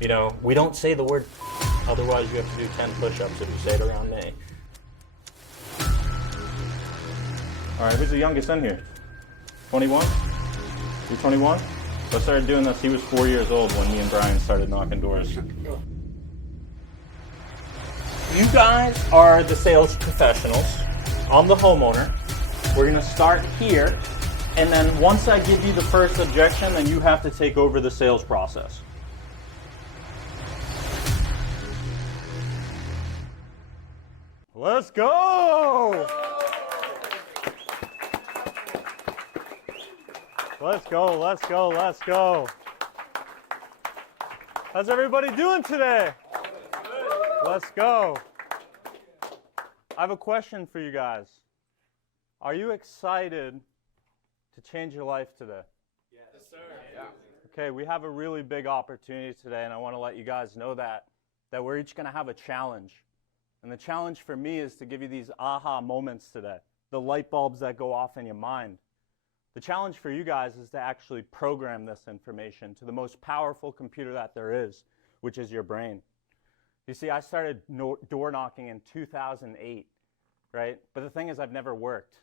You know, we don't say the word, otherwise you have to do 10 push-ups if you say it around me. All right, who's the youngest in here? 21? You're 21? So I started doing this, he was 4 years old when me and Brian started knocking doors. You guys are the sales professionals. I'm the homeowner. We're going to start here, and then once I give you the first objection, then you have to take over the sales process. Let's go! Let's go, let's go, let's go. How's everybody doing today? Let's go. I have a question for you guys. Are you excited to change your life today? Yes, sir. Yeah. Okay, we have a really big opportunity today, and I want to let you guys know that we're each going to have a challenge. And the challenge for me is to give you these aha moments today, the light bulbs that go off in your mind. The challenge for you guys is to actually program this information to the most powerful computer that there is, which is your brain. You see, I started door knocking in 2008, right? But the thing is, I've never worked.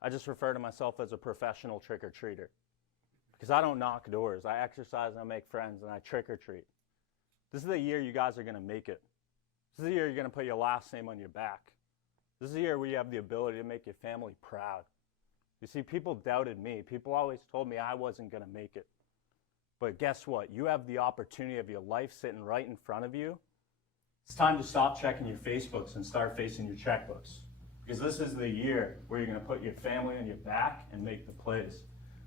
I just refer to myself as a professional trick-or-treater because I don't knock doors. I exercise and I make friends and I trick-or-treat. This is the year you guys are going to make it. This is the year you're going to put your last name on your back. This is the year where you have the ability to make your family proud. You see, people doubted me. People always told me I wasn't going to make it. But guess what? You have the opportunity of your life sitting right in front of you. It's time to stop checking your Facebooks and start facing your checkbooks. Because this is the year where you're going to put your family on your back and make the plays.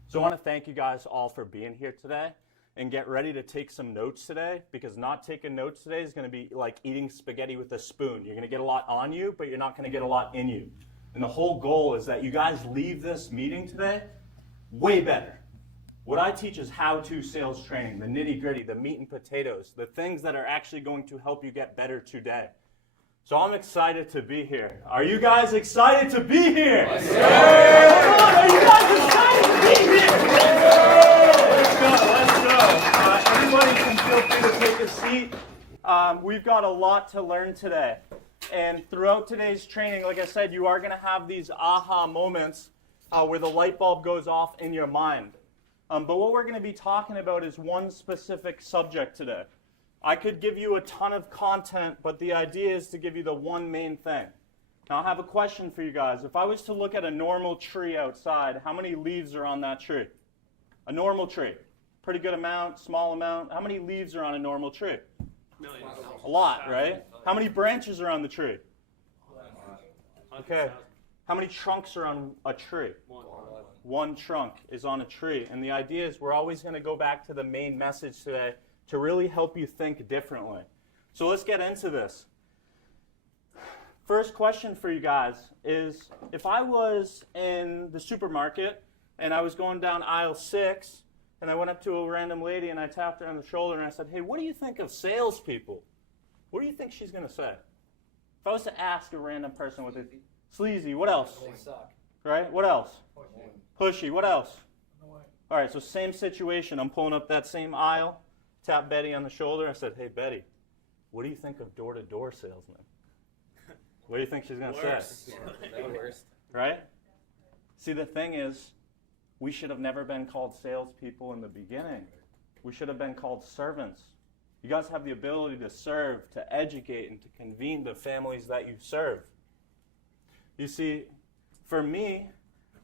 So I want to thank you guys all for being here today. And get ready to take some notes today, because not taking notes today is going to be like eating spaghetti with a spoon. You're going to get a lot on you, but you're not going to get a lot in you. And the whole goal is that you guys leave this meeting today way better. What I teach is how-to sales training, the nitty-gritty, the meat and potatoes, the things that are actually going to help you get better today. So I'm excited to be here. Are you guys excited to be here? Yes, sir. Come on, are you guys excited to be here? Let's go. Everybody can feel free to take a seat. We've got a lot to learn today. And throughout today's training, like I said, you are going to have these aha moments where the light bulb goes off in your mind. But what we're going to be talking about is one specific subject today. I could give you a ton of content, but the idea is to give you the one main thing. Now, I have a question for you guys. If I was to look at a normal tree outside, how many leaves are on that tree? A normal tree. Pretty good amount, small amount. How many leaves are on a normal tree? Millions. A lot, right? How many branches are on the tree? Okay. How many trunks are on a tree? One trunk is on a tree. And the idea is we're always going to go back to the main message today to really help you think differently. So let's get into this. First question for you guys is, if I was in the supermarket and I was going down aisle 6 and I went up to a random lady and I tapped her on the shoulder and I said, hey, what do you think of salespeople? What do you think she's going to say? If I was to ask a random person what they think, sleazy, what else? They suck. Right? What else? Pushy, what else? All right, so same situation. I'm pulling up that same aisle, tap Betty on the shoulder. I said, hey, Betty, what do you think of door-to-door salesmen? What do you think she's going to say? Worst. Right? See, the thing is, we should have never been called salespeople in the beginning. We should have been called servants. You guys have the ability to serve, to educate, and to convene the families that you serve. You see, for me,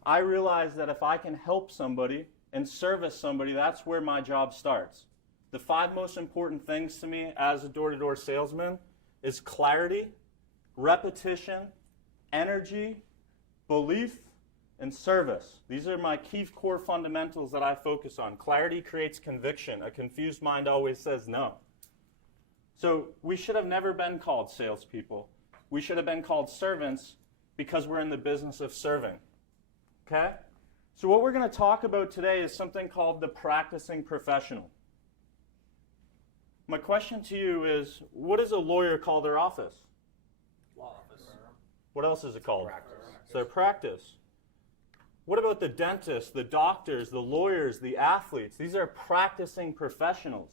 I realize that if I can help somebody and service somebody, that's where my job starts. The 5 most important things to me as a door-to-door salesman is clarity, repetition, energy, belief, and service. These are my key core fundamentals that I focus on. Clarity creates conviction. A confused mind always says no. So we should have never been called salespeople. We should have been called servants because we're in the business of serving. Okay? So what we're going to talk about today is something called the practicing professional. My question to you is, what does a lawyer call their office? Law office. What else is it called? Practice. It's their practice. What about the dentists, the doctors, the lawyers, the athletes? These are practicing professionals.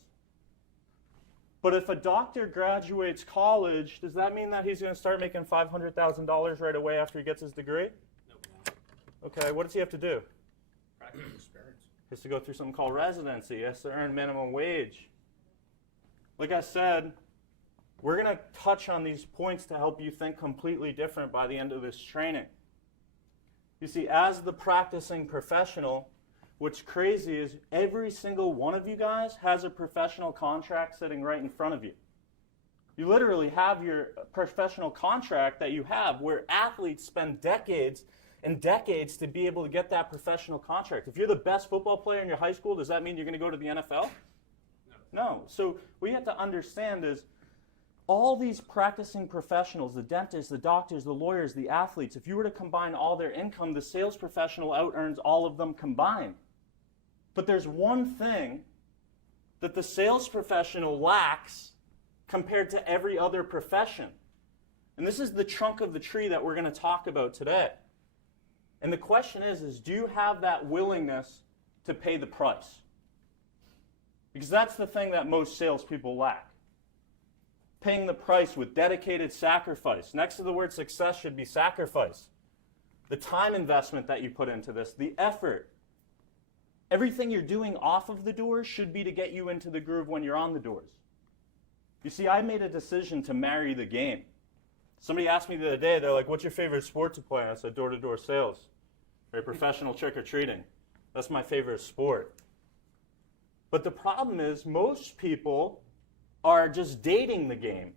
But if a doctor graduates college, does that mean that he's going to start making $500,000 right away after he gets his degree? Nope. Okay, what does he have to do? Practice experience. He has to go through something called residency. He has to earn minimum wage. Like I said, we're going to touch on these points to help you think completely different by the end of this training. You see, as the practicing professional, what's crazy is every single one of you guys has a professional contract sitting right in front of you. You literally have your professional contract that you have where athletes spend decades and decades to be able to get that professional contract. If you're the best football player in your high school, does that mean you're going to go to the NFL? No. So what you have to understand is all these practicing professionals, the dentists, the doctors, the lawyers, the athletes, if you were to combine all their income, the sales professional out-earns all of them combined. But there's one thing that the sales professional lacks compared to every other profession. And this is the trunk of the tree that we're going to talk about today. And the question is do you have that willingness to pay the price? Because that's the thing that most salespeople lack. Paying the price with dedicated sacrifice. Next to the word success should be sacrifice. The time investment that you put into this, the effort. Everything you're doing off of the doors should be to get you into the groove when you're on the doors. You see, I made a decision to marry the game. Somebody asked me the other day, they're like, what's your favorite sport to play? And I said, door-to-door sales. Or professional trick-or-treating. That's my favorite sport. But the problem is most people are just dating the game.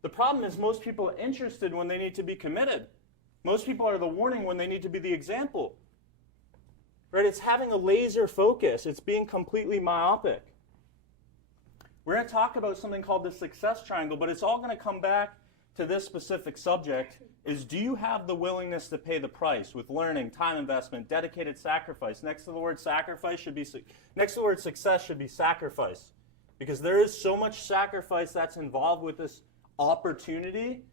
The problem is most people are interested when they need to be committed. Most people are the warning when they need to be the example. Right? It's having a laser focus. It's being completely myopic. We're going to talk about something called the success triangle, but it's all going to come back to this specific subject is do you have the willingness to pay the price with learning, time investment, dedicated sacrifice? Next to the word sacrifice should be next to the word success should be sacrifice. Because there is so much sacrifice that's involved with this opportunity.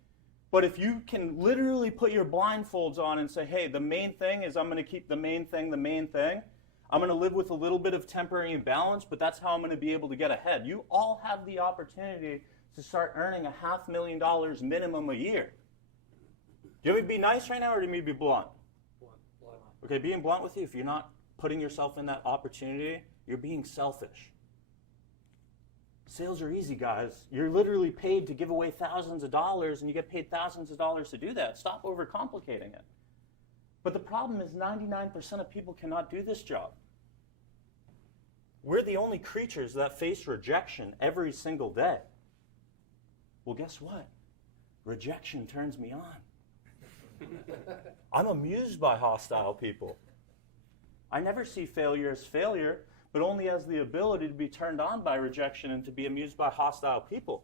But if you can literally put your blindfolds on and say, hey, the main thing is I'm going to keep the main thing the main thing. I'm going to live with a little bit of temporary imbalance, but that's how I'm going to be able to get ahead. You all have the opportunity to start earning $500,000 minimum a year. Do you want me to be nice right now or do you want me to be blunt? Blunt. Okay, being blunt with you, if you're not putting yourself in that opportunity, you're being selfish. Sales are easy, guys. You're literally paid to give away thousands of dollars, and you get paid thousands of dollars to do that. Stop overcomplicating it. But the problem is 99% of people cannot do this job. We're the only creatures that face rejection every single day. Well, guess what? Rejection turns me on. I'm amused by hostile people. I never see failure as failure, but only as the ability to be turned on by rejection and to be amused by hostile people.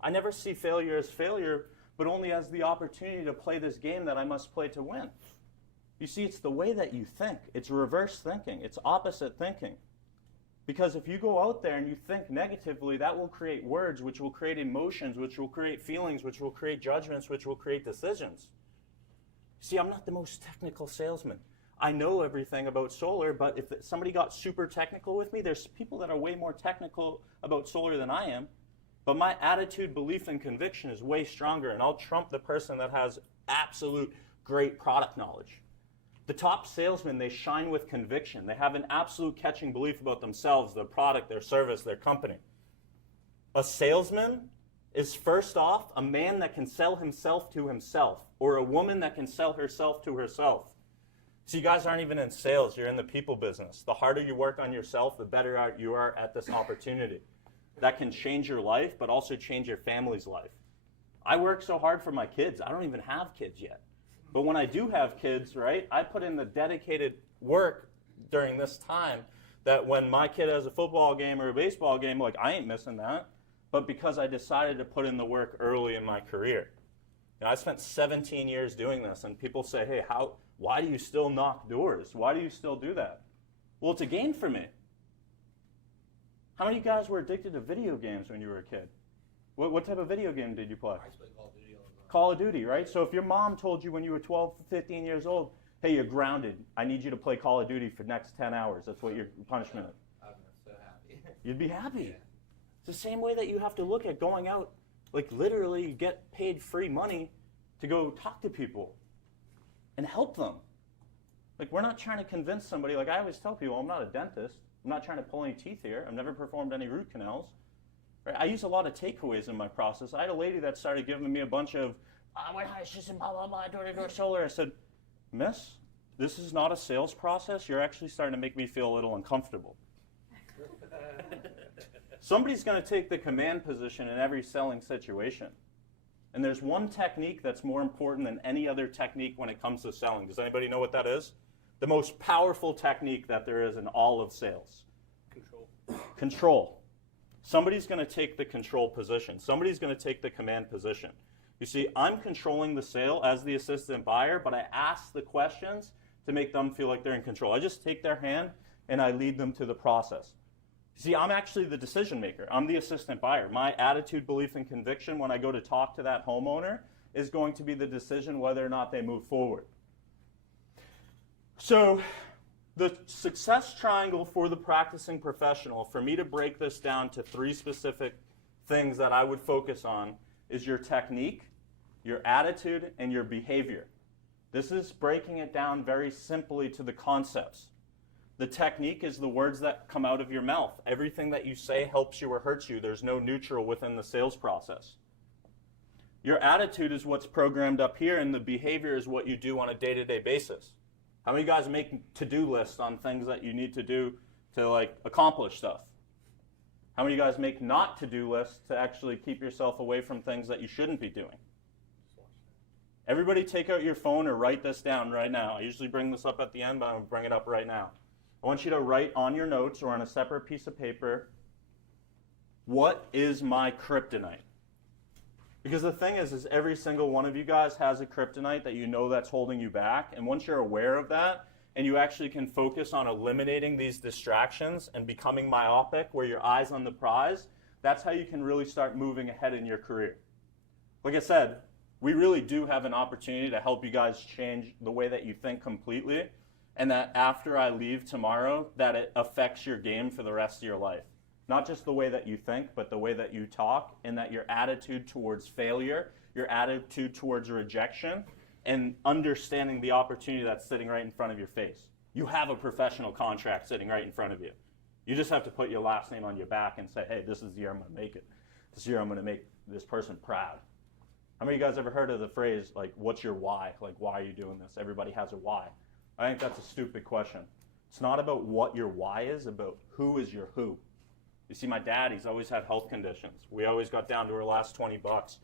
I never see failure as failure, but only as the opportunity to play this game that I must play to win. You see, it's the way that you think. It's reverse thinking. It's opposite thinking. Because if you go out there and you think negatively, that will create words, which will create emotions, which will create feelings, which will create judgments, which will create decisions. See, I'm not the most technical salesman. I know everything about solar, but if somebody got super technical with me, there's people that are way more technical about solar than I am. But my attitude, belief, and conviction is way stronger, and I'll trump the person that has absolute great product knowledge. The top salesmen, they shine with conviction. They have an absolute catching belief about themselves, their product, their service, their company. A salesman is first off a man that can sell himself to himself, or a woman that can sell herself to herself. So you guys aren't even in sales, you're in the people business. The harder you work on yourself, the better you are at this opportunity. That can change your life, but also change your family's life. I work so hard for my kids. I don't even have kids yet. But when I do have kids, right, I put in the dedicated work during this time that when my kid has a football game or a baseball game, like, I ain't missing that. But because I decided to put in the work early in my career. I spent 17 years doing this, and people say, hey, why do you still knock doors? Why do you still do that? Well, it's a game for me. How many of you guys were addicted to video games when you were a kid? What type of video game did you play? I used to play Call of Duty all the time. Call of Duty, right? So if your mom told you when you were 12, 15 years old, hey, you're grounded. I need you to play Call of Duty for the next 10 hours. That's what your punishment is. I'd be so happy. You'd be happy. Yeah. It's the same way that you have to look at going out, like literally you get paid free money to go talk to people and help them. Like, we're not trying to convince somebody. Like, I always tell people, I'm not a dentist. I'm not trying to pull any teeth here. I've never performed any root canals. Right? I use a lot of takeaways in my process. I had a lady that started giving me a bunch of, it's just blah, blah, blah, door-to-door solar. I said, Miss, this is not a sales process. You're actually starting to make me feel a little uncomfortable. Somebody's going to take the command position in every selling situation. And there's one technique that's more important than any other technique when it comes to selling. Does anybody know what that is? The most powerful technique that there is in all of sales. Control. Somebody's going to take the control position. Somebody's going to take the command position. You see, I'm controlling the sale as the assistant buyer, but I ask the questions to make them feel like they're in control. I just take their hand and I lead them to the process. See, I'm actually the decision maker. I'm the assistant buyer. My attitude, belief, and conviction when I go to talk to that homeowner is going to be the decision whether or not they move forward. So the success triangle for the practicing professional, for me to break this down to 3 specific things that I would focus on, is your technique, your attitude, and your behavior. This is breaking it down very simply to the concepts. The technique is the words that come out of your mouth. Everything that you say helps you or hurts you. There's no neutral within the sales process. Your attitude is what's programmed up here, and the behavior is what you do on a day-to-day basis. How many of you guys make to-do lists on things that you need to do to accomplish stuff? How many of you guys make not to-do lists to actually keep yourself away from things that you shouldn't be doing? Everybody take out your phone or write this down right now. I usually bring this up at the end, but I'm going to bring it up right now. I want you to write on your notes or on a separate piece of paper, what is my kryptonite? Because the thing is every single one of you guys has a kryptonite that you know that's holding you back. And once you're aware of that, and you actually can focus on eliminating these distractions and becoming myopic, where your eye's on the prize, that's how you can really start moving ahead in your career. Like I said, we really do have an opportunity to help you guys change the way that you think completely, and that after I leave tomorrow, that it affects your game for the rest of your life. Not just the way that you think, but the way that you talk, and that your attitude towards failure, your attitude towards rejection, and understanding the opportunity that's sitting right in front of your face. You have a professional contract sitting right in front of you. You just have to put your last name on your back and say, hey, this is the year I'm going to make it. This year I'm going to make this person proud. How many of you guys ever heard of the phrase, what's your why? Why are you doing this? Everybody has a why. I think that's a stupid question. It's not about what your why is, about who is your who. You see, my dad, he's always had health conditions. We always got down to our last 20 bucks.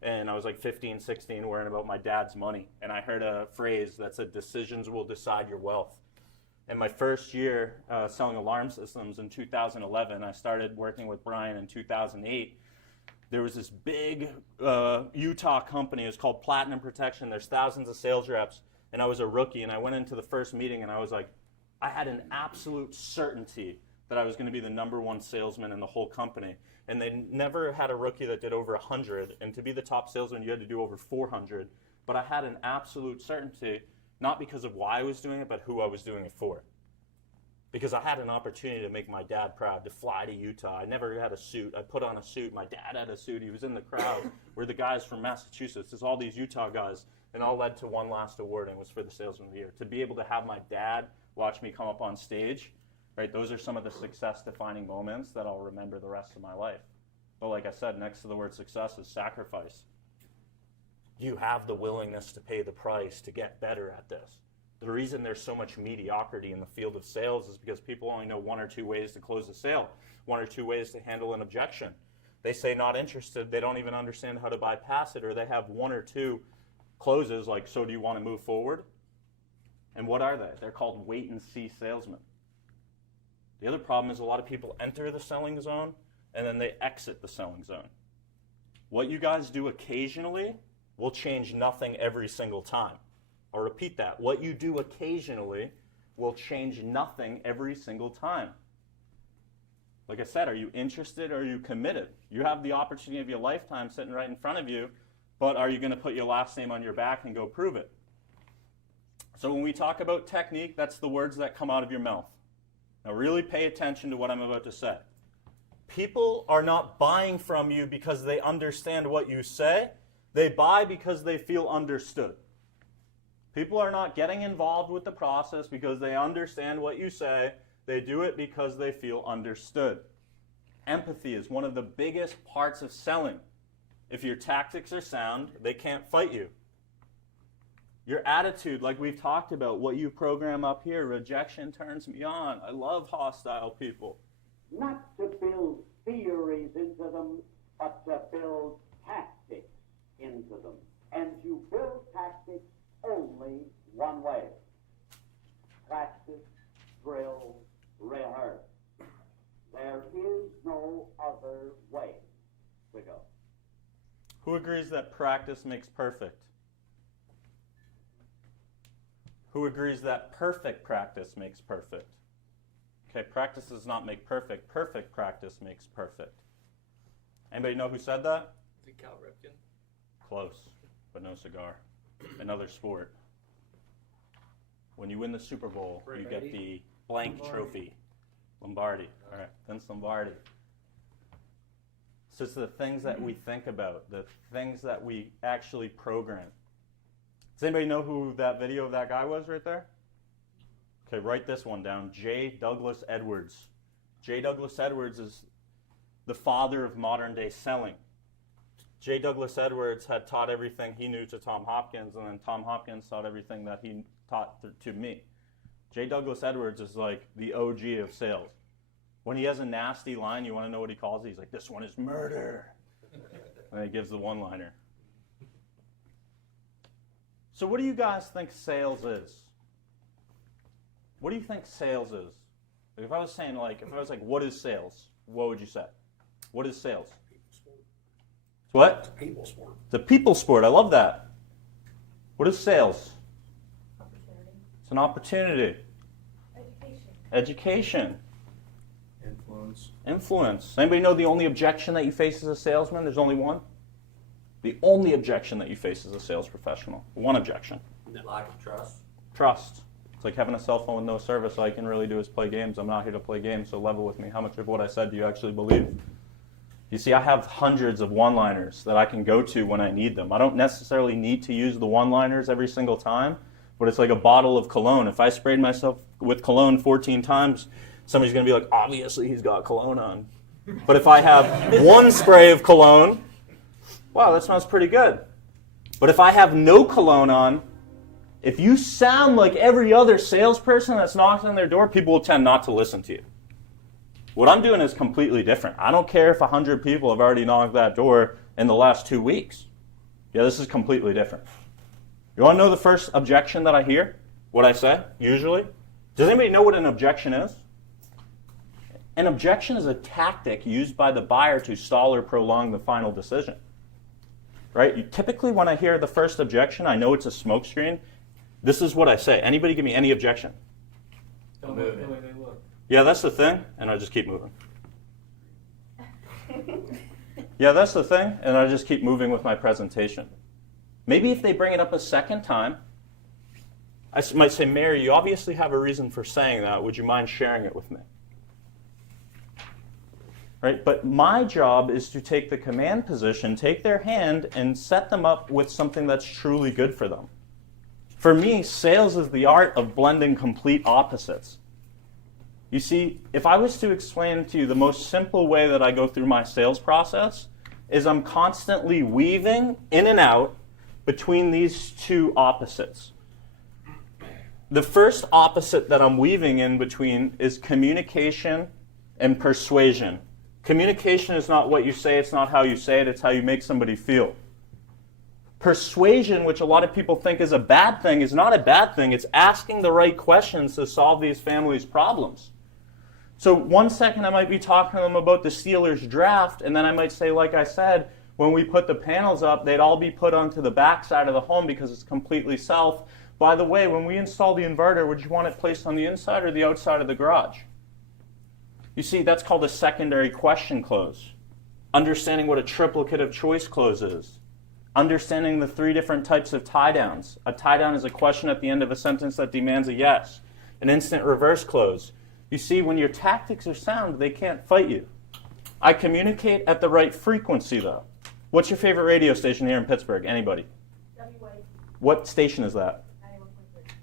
And I was 15, 16, worrying about my dad's money. And I heard a phrase that said, decisions will decide your wealth. In my first year selling alarm systems in 2011, I started working with Brian in 2008. There was this big Utah company. It was called Platinum Protection. There's thousands of sales reps. And I was a rookie. And I went into the first meeting, and I was I had an absolute certainty that I was going to be the #1 salesman in the whole company. And they never had a rookie that did over 100. And to be the top salesman, you had to do over 400. But I had an absolute certainty, not because of why I was doing it, but who I was doing it for. Because I had an opportunity to make my dad proud, to fly to Utah. I never had a suit. I put on a suit. My dad had a suit. He was in the crowd. We're the guys from Massachusetts. There's all these Utah guys. And all led to one last award, and it was for the Salesman of the Year. To be able to have my dad watch me come up on stage, right, those are some of the success-defining moments that I'll remember the rest of my life. But like I said, next to the word success is sacrifice. You have the willingness to pay the price to get better at this. The reason there's so much mediocrity in the field of sales is because people only know 1 or 2 ways to close a sale, 1 or 2 ways to handle an objection. They say not interested. They don't even understand how to bypass it, or they have 1 or 2 closes so do you want to move forward? And what are they? They're called wait-and-see salesmen. The other problem is a lot of people enter the selling zone and then they exit the selling zone. What you guys do occasionally will change nothing every single time. I'll repeat that. What you do occasionally will change nothing every single time. Like I said, are you interested or are you committed? You have the opportunity of your lifetime sitting right in front of you, but are you going to put your last name on your back and go prove it? So when we talk about technique, that's the words that come out of your mouth. Now really pay attention to what I'm about to say. People are not buying from you because they understand what you say. They buy because they feel understood. People are not getting involved with the process because they understand what you say. They do it because they feel understood. Empathy is one of the biggest parts of selling. If your tactics are sound, they can't fight you. Your attitude, like we've talked about, what you program up here, rejection turns me on. I love hostile people. Not to build theories into them, but to build tactics into them. And you build tactics only one way. Practice, drill, rehearse. There is no other way to go. Who agrees that practice makes perfect? Who agrees that perfect practice makes perfect? Okay, practice does not make perfect. Perfect practice makes perfect. Anybody know who said that? Is it Cal Ripken? Close, but no cigar. Another sport. When you win the Super Bowl, you get the blank trophy. Lombardi. All right, Vince Lombardi. So it's the things that we think about, the things that we actually program. Does anybody know who that video of that guy was right there? Okay, write this one down. J. Douglas Edwards. J. Douglas Edwards is the father of modern day selling. J. Douglas Edwards had taught everything he knew to Tom Hopkins, and then Tom Hopkins taught everything that he taught to me. J. Douglas Edwards is like the OG of sales. When he has a nasty line, you want to know what he calls it? He's like, this one is murder. And he gives the one-liner. So what do you guys think sales is? What do you think sales is? Like if I was saying what is sales? What would you say? What is sales? What? It's a people sport. It's a people sport. I love that. What is sales? Opportunity. It's an opportunity. Education. Influence. Anybody know the only objection that you face as a salesman? There's only one. The only objection that you face as a sales professional. One objection. Lack of trust. Trust. It's like having a cell phone with no service. All I can really do is play games. I'm not here to play games, so level with me. How much of what I said do you actually believe? You see, I have hundreds of one-liners that I can go to when I need them. I don't necessarily need to use the one-liners every single time, but it's like a bottle of cologne. If I sprayed myself with cologne 14 times, somebody's going to be like, obviously he's got cologne on. But if I have one spray of cologne, wow, that smells pretty good. But if I have no cologne on, if you sound like every other salesperson that's knocked on their door, people will tend not to listen to you. What I'm doing is completely different. I don't care if 100 people have already knocked that door in the last 2 weeks. Yeah, this is completely different. You want to know the first objection that I hear? What I say, usually? Does anybody know what an objection is? An objection is a tactic used by the buyer to stall or prolong the final decision. Right? Typically, when I hear the first objection, I know it's a smokescreen. This is what I say. Anybody give me any objection? Don't move it. Look. Yeah, that's the thing, and I just keep moving. Yeah, that's the thing, and I just keep moving with my presentation. Maybe if they bring it up a second time, I might say, Mary, you obviously have a reason for saying that. Would you mind sharing it with me? Right? But my job is to take the command position, take their hand, and set them up with something that's truly good for them. For me, sales is the art of blending complete opposites. You see, if I was to explain to you the most simple way that I go through my sales process is I'm constantly weaving in and out between these two opposites. The first opposite that I'm weaving in between is communication and persuasion. Communication is not what you say, it's not how you say it, it's how you make somebody feel. Persuasion, which a lot of people think is a bad thing, is not a bad thing. It's asking the right questions to solve these families' problems. So 1 second I might be talking to them about the Steelers draft, and then I might say, like I said, when we put the panels up, they'd all be put onto the back side of the home because it's completely south. By the way, when we install the inverter, would you want it placed on the inside or the outside of the garage? You see, that's called a secondary question close. Understanding what a triplicate of choice close is. Understanding the 3 different types of tie-downs. A tie-down is a question at the end of a sentence that demands a yes. An instant reverse close. You see, when your tactics are sound, they can't fight you. I communicate at the right frequency, though. What's your favorite radio station here in Pittsburgh? Anybody? WA What station is that?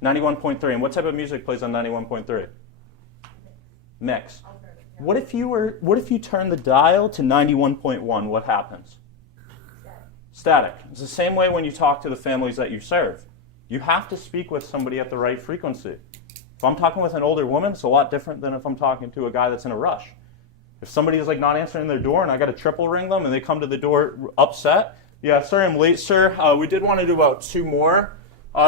91.3. 91.3. And what type of music plays on 91.3? Mix. Alternative. What if you turn the dial to 91.1? What happens? Static. It's the same way when you talk to the families that you serve. You have to speak with somebody at the right frequency. If I'm talking with an older woman, it's a lot different than if I'm talking to a guy that's in a rush. If somebody is like not answering their door and I got to triple ring them and they come to the door upset, yeah, sorry I'm late, sir. We did want to do about 2 more.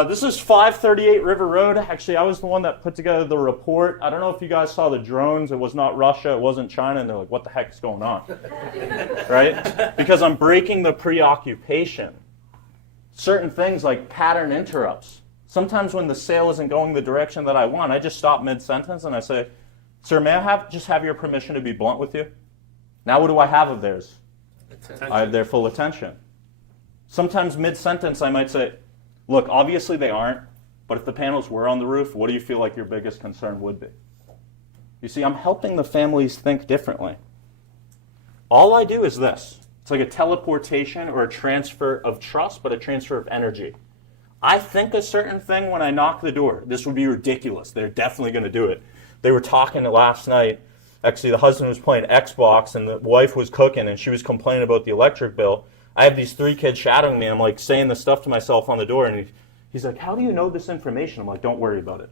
This is 538 River Road. Actually, I was the one that put together the report. I don't know if you guys saw the drones. It was not Russia. It wasn't China. And they're like, what the heck is going on? Right? Because I'm breaking the preoccupation. Certain things like pattern interrupts. Sometimes when the sale isn't going the direction that I want, I just stop mid-sentence and I say, sir, may I just have your permission to be blunt with you? Now what do I have of theirs? Attention. I have their full attention. Sometimes mid-sentence I might say, look, obviously they aren't, but if the panels were on the roof, what do you feel like your biggest concern would be? You see, I'm helping the families think differently. All I do is this. It's like a teleportation or a transfer of trust, but a transfer of energy. I think a certain thing when I knock the door. This would be ridiculous. They're definitely going to do it. They were talking last night. Actually, the husband was playing Xbox and the wife was cooking and she was complaining about the electric bill. I have these 3 kids shadowing me. I'm like saying this stuff to myself on the door and he's like, how do you know this information? I'm like, don't worry about it.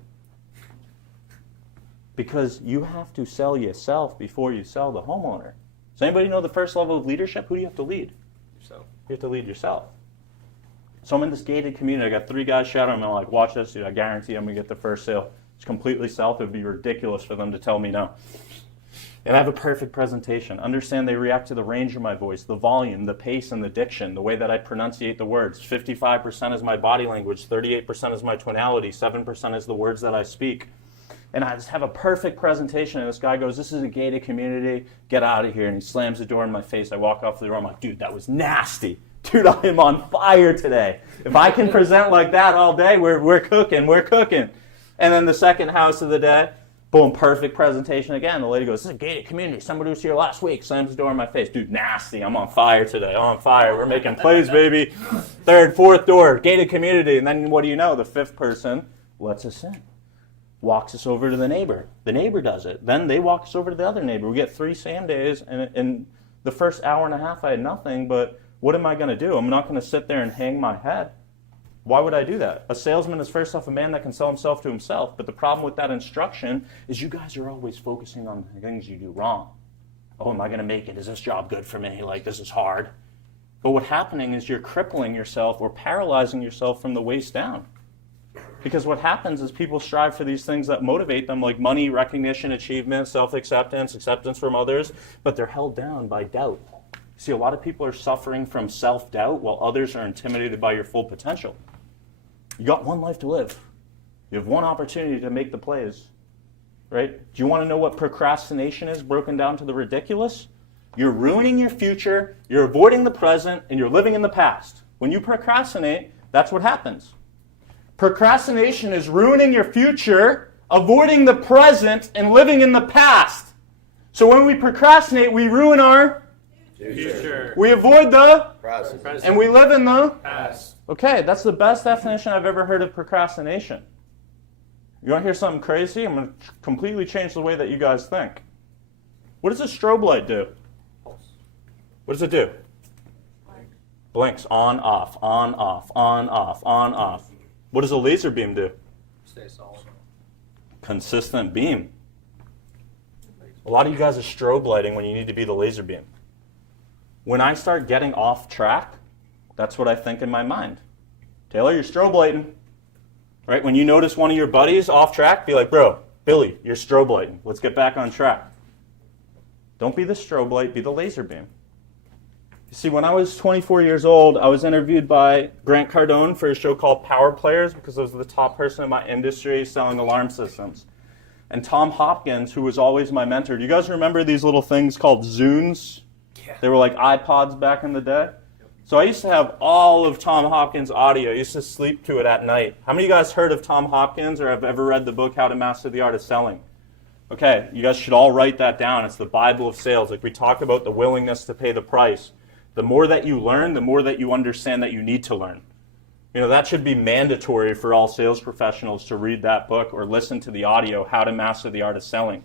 Because you have to sell yourself before you sell the homeowner. Does anybody know the first level of leadership? Who do you have to lead? Yourself. You have to lead yourself. So I'm in this gated community. I got 3 guys shadowing me. I'm like, watch this, dude. I guarantee I'm going to get the first sale. It's completely self. It would be ridiculous for them to tell me no. And I have a perfect presentation. Understand they react to the range of my voice, the volume, the pace, and the diction, the way that I pronunciate the words. 55% is my body language, 38% is my tonality, 7% is the words that I speak. And I just have a perfect presentation, and this guy goes, this is a gated community, get out of here. And he slams the door in my face. I walk off the door. I'm like, dude, that was nasty. Dude, I am on fire today. If I can present like that all day, we're cooking, we're cooking. And then the second house of the day, boom, perfect presentation again. The lady goes, this is a gated community. Somebody was here last week, slams the door in my face. Dude, nasty. I'm on fire today. On fire. We're making plays, baby. 3rd, 4th door, gated community. And then what do you know? The 5th person lets us in. Walks us over to the neighbor. The neighbor does it. Then they walk us over to the other neighbor. We get 3 same days. And in the first hour and a half, I had nothing. But what am I going to do? I'm not going to sit there and hang my head. Why would I do that? A salesman is first off a man that can sell himself to himself. But the problem with that instruction is you guys are always focusing on the things you do wrong. Oh, am I going to make it? Is this job good for me? Like, this is hard. But what's happening is you're crippling yourself or paralyzing yourself from the waist down. Because what happens is people strive for these things that motivate them, like money, recognition, achievement, self-acceptance, acceptance from others, but they're held down by doubt. See, a lot of people are suffering from self-doubt while others are intimidated by your full potential. You got one life to live. You have one opportunity to make the plays, right? Do you want to know what procrastination is broken down to the ridiculous? You're ruining your future, you're avoiding the present, and you're living in the past. When you procrastinate, that's what happens. Procrastination is ruining your future, avoiding the present, and living in the past. So when we procrastinate, we ruin our Future. we avoid the Present. and we live in the Past. Okay, that's the best definition I've ever heard of procrastination. You want to hear something crazy? I'm going to completely change the way that you guys think. What does a strobe light do? What does it do? Blinks on, off, on, off, on, off, on, off. What does a laser beam do? Stay solid. Consistent beam. A lot of you guys are strobe lighting when you need to be the laser beam. When I start getting off track, that's what I think in my mind. Taylor, you're strobe lighting. Right? When you notice one of your buddies off track, be like, bro, Billy, you're strobe lighting. Let's get back on track. Don't be the strobe light, be the laser beam. You see, when I was 24 years old, I was interviewed by Grant Cardone for a show called Power Players because I was the top person in my industry selling alarm systems. And Tom Hopkins, who was always my mentor, do you guys remember these little things called Zunes? Yeah. They were like iPods back in the day. So I used to have all of Tom Hopkins' audio. I used to sleep to it at night. How many of you guys heard of Tom Hopkins or have ever read the book How to Master the Art of Selling? Okay, you guys should all write that down. It's the Bible of sales. Like we talk about the willingness to pay the price. The more that you learn, the more that you understand that you need to learn. You know, that should be mandatory for all sales professionals to read that book or listen to the audio, How to Master the Art of Selling.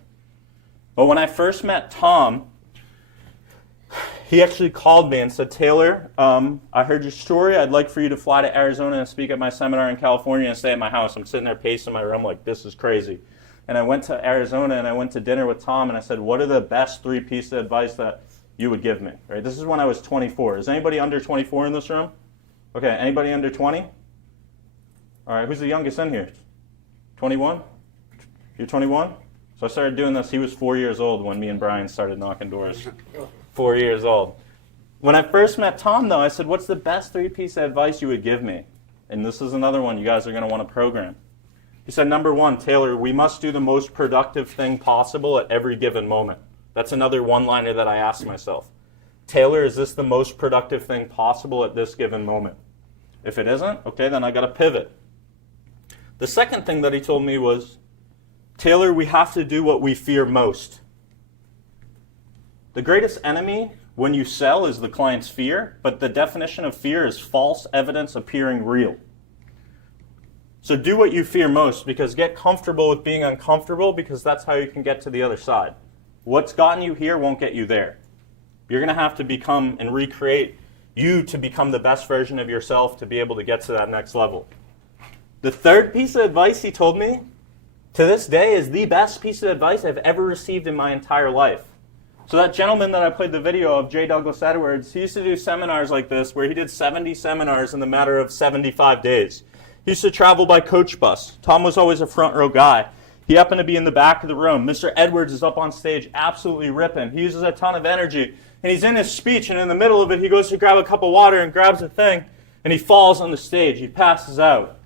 But when I first met Tom, he actually called me and said, Taylor, I heard your story. I'd like for you to fly to Arizona and speak at my seminar in California and stay at my house. I'm sitting there pacing my room like, this is crazy. And I went to Arizona and I went to dinner with Tom and I said, what are the best 3 pieces of advice that you would give me? Right? This is when I was 24. Is anybody under 24 in this room? Okay, anybody under 20? All right, who's the youngest in here? 21? You're 21? So I started doing this. He was 4 years old when me and Brian started knocking doors. 4 years old. When I first met Tom, though, I said, what's the best 3 pieces of advice you would give me? And this is another one you guys are going to want to program. He said, number 1, Taylor, we must do the most productive thing possible at every given moment. That's another one-liner that I asked myself. Taylor, is this the most productive thing possible at this given moment? If it isn't, okay, then I got to pivot. The second thing that he told me was, Taylor, we have to do what we fear most. The greatest enemy when you sell is the client's fear, but the definition of fear is false evidence appearing real. So do what you fear most, because get comfortable with being uncomfortable, because that's how you can get to the other side. What's gotten you here won't get you there. You're going to have to become and recreate you to become the best version of yourself to be able to get to that next level. The third piece of advice he told me, to this day, is the best piece of advice I've ever received in my entire life. So that gentleman that I played the video of, J. Douglas Edwards, he used to do seminars like this where he did 70 seminars in the matter of 75 days. He used to travel by coach bus. Tom was always a front row guy. He happened to be in the back of the room. Mr. Edwards is up on stage absolutely ripping. He uses a ton of energy. And he's in his speech, and in the middle of it, he goes to grab a cup of water and grabs a thing, and he falls on the stage. He passes out.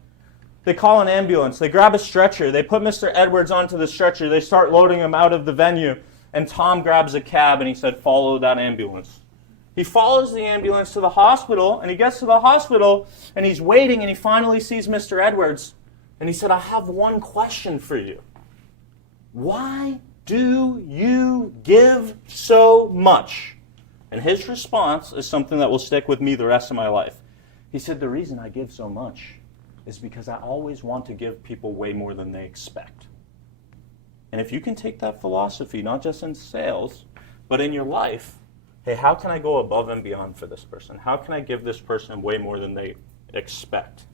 They call an ambulance. They grab a stretcher. They put Mr. Edwards onto the stretcher. They start loading him out of the venue. And Tom grabs a cab, and he said, follow that ambulance. He follows the ambulance to the hospital, and he gets to the hospital, and he's waiting, and he finally sees Mr. Edwards. And he said, I have one question for you. Why do you give so much? And his response is something that will stick with me the rest of my life. He said, the reason I give so much is because I always want to give people way more than they expect. And if you can take that philosophy, not just in sales, but in your life, hey, how can I go above and beyond for this person? How can I give this person way more than they expect?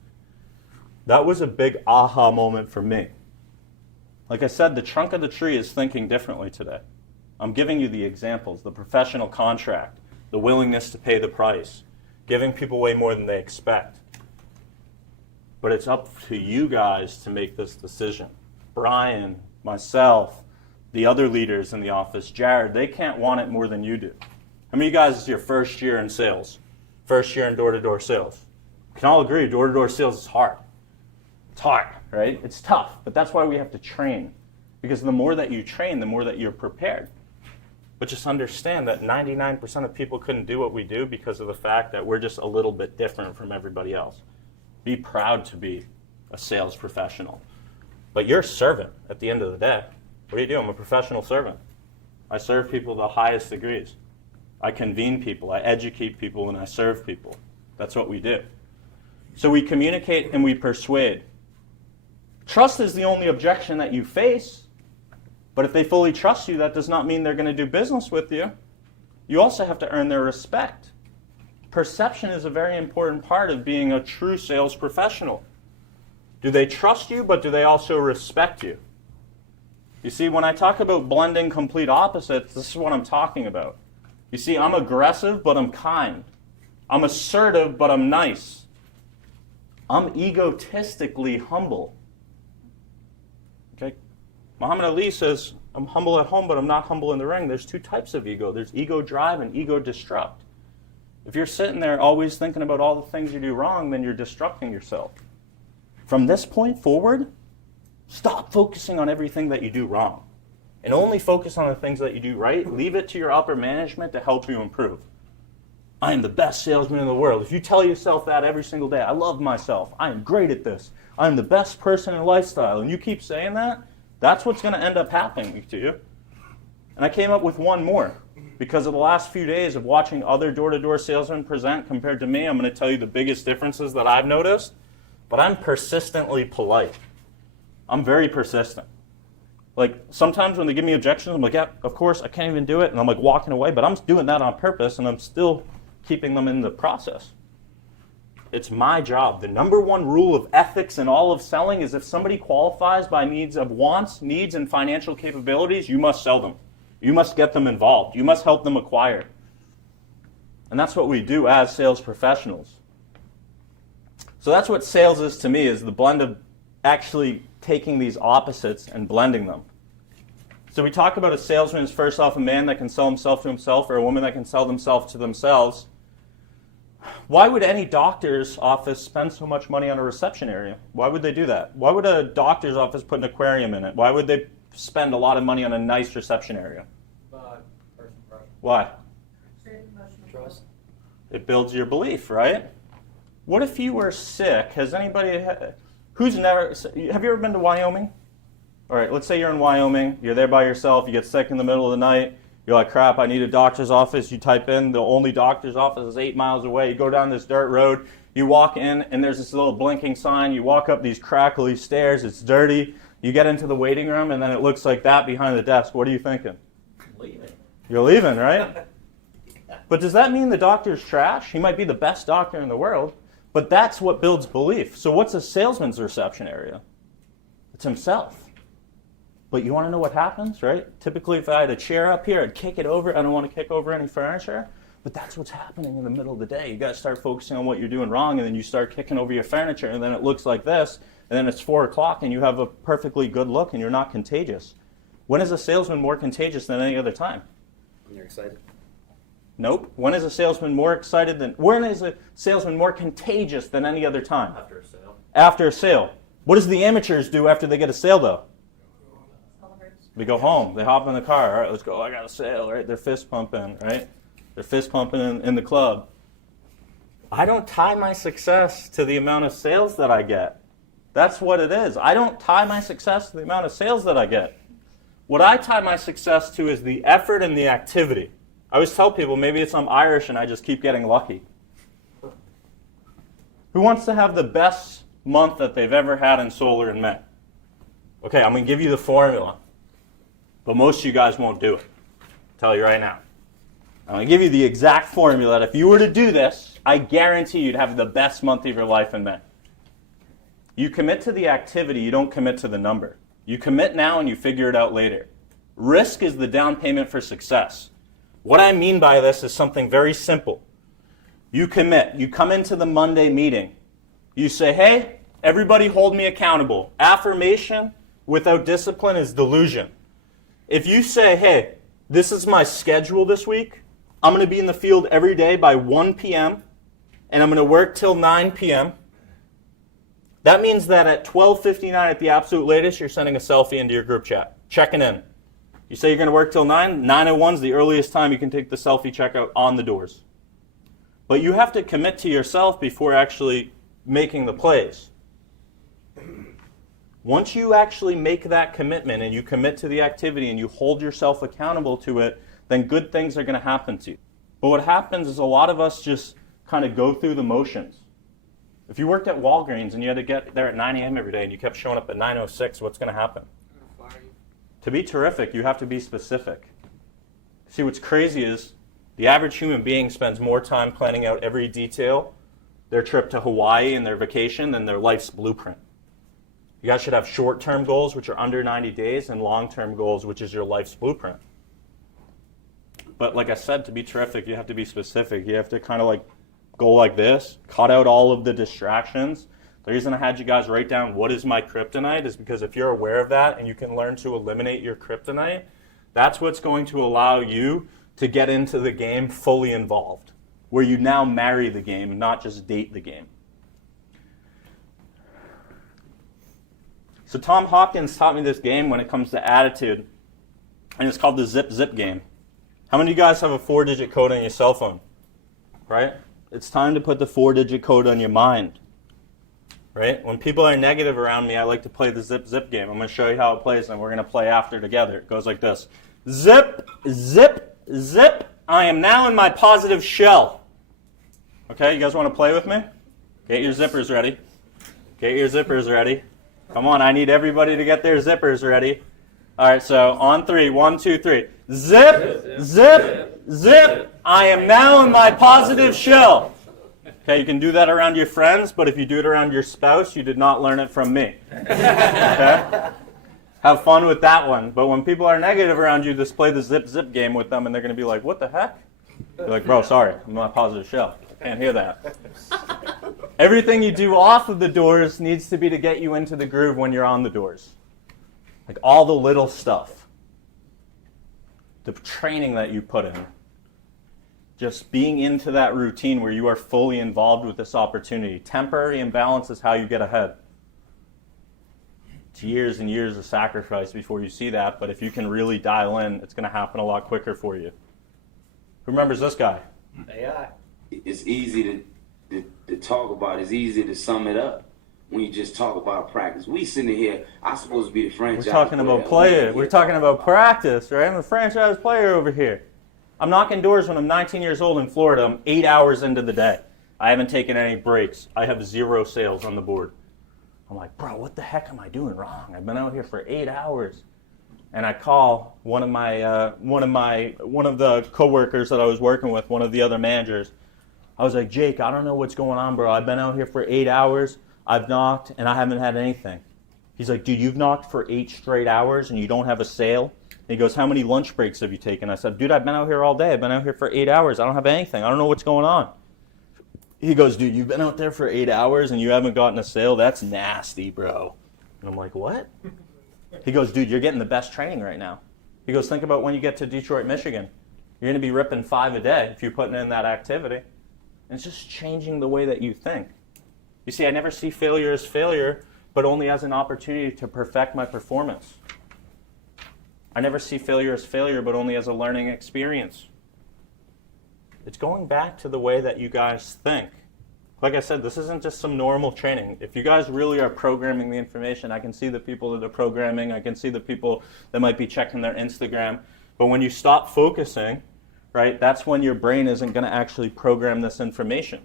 That was a big aha moment for me. Like I said, the trunk of the tree is thinking differently today. I'm giving you the examples, the professional contract, the willingness to pay the price, giving people way more than they expect. But it's up to you guys to make this decision. Brian, myself, the other leaders in the office, Jared, they can't want it more than you do. How many of you guys is your first year in sales? First year in door-to-door sales? We can all agree door-to-door sales is hard. It's hard, right? It's tough, but that's why we have to train. Because the more that you train, the more that you're prepared. But just understand that 99% of people couldn't do what we do because of the fact that we're just a little bit different from everybody else. Be proud to be a sales professional. But you're a servant at the end of the day. What do you do? I'm a professional servant. I serve people to the highest degrees. I convene people, I educate people, and I serve people. That's what we do. So we communicate and we persuade. Trust is the only objection that you face. But if they fully trust you, that does not mean they're going to do business with you. You also have to earn their respect. Perception is a very important part of being a true sales professional. Do they trust you, but do they also respect you? You see, when I talk about blending complete opposites, this is what I'm talking about. You see, I'm aggressive, but I'm kind. I'm assertive, but I'm nice. I'm egotistically humble. Okay? Muhammad Ali says, I'm humble at home, but I'm not humble in the ring. There's 2 types of ego. There's ego drive and ego destruct. If you're sitting there always thinking about all the things you do wrong, then you're destructing yourself. From this point forward, stop focusing on everything that you do wrong. And only focus on the things that you do right. Leave it to your upper management to help you improve. I am the best salesman in the world. If you tell yourself that every single day, I love myself. I am great at this. I am the best person in lifestyle. And you keep saying that, That's what's going to end up happening to you. And I came up with one more. Because of the last few days of watching other door-to-door salesmen present compared to me, I'm going to tell you the biggest differences that I've noticed. But I'm persistently polite. I'm very persistent. Like, sometimes when they give me objections, I'm like, yeah, of course, I can't even do it. And I'm like walking away. But I'm doing that on purpose, and I'm still keeping them in the process. It's my job. The number one rule of ethics in all of selling is if somebody qualifies by needs of wants, needs, and financial capabilities, you must sell them. You must get them involved. You must help them acquire. And that's what we do as sales professionals. So that's what sales is to me, is the blend of actually taking these opposites and blending them. So we talk about a salesman as first off a man that can sell himself to himself or a woman that can sell themselves to themselves. Why would any doctor's office spend so much money on a reception area? Why would they do that? Why would a doctor's office put an aquarium in it? Why would they spend a lot of money on a nice reception area? Why? Trust. It builds your belief, right? What if you were sick? Has anybody, who's never, have you ever been to Wyoming? All right, let's say you're in Wyoming, you're there by yourself, you get sick in the middle of the night, you're like, crap, I need a doctor's office. You type in, the only doctor's office is 8 miles away. You go down this dirt road, you walk in, and there's this little blinking sign. You walk up these crackly stairs, it's dirty. You get into the waiting room, and then it looks like that behind the desk. What are you thinking? Leaving. You're leaving, right? But does that mean the doctor's trash? He might be the best doctor in the world, but that's what builds belief. So what's a salesman's reception area? It's himself. But you want to know what happens, right? Typically, if I had a chair up here, I'd kick it over. I don't want to kick over any furniture. But that's what's happening in the middle of the day. You got to start focusing on what you're doing wrong, and then you start kicking over your furniture, and then it looks like this, and then it's 4 o'clock, and you have a perfectly good look, and you're not contagious. When is a salesman more contagious than any other time? When you're excited. Nope. When is a salesman more excited than? When is a salesman more contagious than any other time? After a sale. After a sale. What does the amateurs do after they get a sale, though? Celebrates. They go home. They hop in the car. All right, let's go. I got a sale, right? They're fist pumping, right? They're fist pumping in the club. I don't tie my success to the amount of sales that I get. That's what it is. I don't tie my success to the amount of sales that I get. What I tie my success to is the effort and the activity. I always tell people, maybe it's I'm Irish and I just keep getting lucky. Who wants to have the best month that they've ever had in solar in May? Okay, I'm going to give you the formula. But most of you guys won't do it. I'll tell you right now. I'm going to give you the exact formula that if you were to do this, I guarantee you'd have the best month of your life in May. You commit to the activity, you don't commit to the number. You commit now and you figure it out later. Risk is the down payment for success. What I mean by this is something very simple. You commit. You come into the Monday meeting. You say, hey, everybody hold me accountable. Affirmation without discipline is delusion. If you say, hey, this is my schedule this week. I'm going to be in the field every day by 1 p.m. and I'm going to work till 9 p.m. That means that at 12:59 at the absolute latest, you're sending a selfie into your group chat, checking in. You say you're going to work till 9. 9:01 is the earliest time you can take the selfie checkout on the doors. But you have to commit to yourself before actually making the plays. Once you actually make that commitment and you commit to the activity and you hold yourself accountable to it, then good things are going to happen to you. But what happens is a lot of us just kind of go through the motions. If you worked at Walgreens and you had to get there at 9 a.m. every day and you kept showing up at 9:06, what's going to happen? To be terrific, you have to be specific. See, what's crazy is the average human being spends more time planning out every detail, their trip to Hawaii and their vacation, than their life's blueprint. You guys should have short-term goals, which are under 90 days, and long-term goals, which is your life's blueprint. But like I said, to be terrific, you have to be specific. You have to kind of like go like this, cut out all of the distractions. The reason I had you guys write down what is my kryptonite is because if you're aware of that and you can learn to eliminate your kryptonite, that's what's going to allow you to get into the game fully involved, where you now marry the game and not just date the game. So Tom Hopkins taught me this game when it comes to attitude, and it's called the zip-zip game. How many of you guys have a 4-digit code on your cell phone? Right? It's time to put the 4-digit code on your mind. right? When people are negative around me, I like to play the zip, zip game. I'm going to show you how it plays, and we're going to play after together. It goes like this. Zip, zip, zip. I am now in my positive shell. Okay, you guys want to play with me? Get your zippers ready. Get your zippers ready. Come on, I need everybody to get their zippers ready. All right, so on 3, 1, 2, 3. Zip, zip, zip. I am now in my positive shell. Okay, you can do that around your friends, but if you do it around your spouse, you did not learn it from me. Okay? Have fun with that one. But when people are negative around you, just play the zip, zip game with them, and they're going to be like, what the heck? You're like, bro, sorry, I'm in my positive shell. I can't hear that. Everything you do off of the doors needs to be to get you into the groove when you're on the doors. Like all the little stuff. The training that you put in. Just being into that routine where you are fully involved with this opportunity. Temporary imbalance is how you get ahead. It's years and years of sacrifice before you see that, but if you can really dial in, it's going to happen a lot quicker for you. Who remembers this guy? AI. It's easy to talk about. It's easy to sum it up when you just talk about practice. We sitting here, I'm supposed to be the franchise We're talking about player. We're talking about practice, right? I'm a franchise player over here. I'm knocking doors when I'm 19 years old in Florida. I'm 8 hours into the day. I haven't taken any breaks. I have 0 sales on the board. I'm like, bro, what the heck am I doing wrong? I've been out here for 8 hours. And I call one of the coworkers that I was working with, one of the other managers. I was like, Jake, I don't know what's going on, bro. I've been out here for 8 hours. I've knocked, and I haven't had anything. He's like, dude, you've knocked for 8 straight hours, and you don't have a sale? And he goes, how many lunch breaks have you taken? I said, dude, I've been out here all day. I've been out here for 8 hours. I don't have anything. I don't know what's going on. He goes, dude, you've been out there for 8 hours, and you haven't gotten a sale? That's nasty, bro. And I'm like, what? He goes, dude, you're getting the best training right now. He goes, think about when you get to Detroit, Michigan. You're going to be ripping 5 a day if you're putting in that activity. And it's just changing the way that you think. You see, I never see failure as failure, but only as an opportunity to perfect my performance. I never see failure as failure, but only as a learning experience. It's going back to the way that you guys think. Like I said, this isn't just some normal training. If you guys really are programming the information, I can see the people that are programming, I can see the people that might be checking their Instagram. But when you stop focusing, right, that's when your brain isn't going to actually program this information.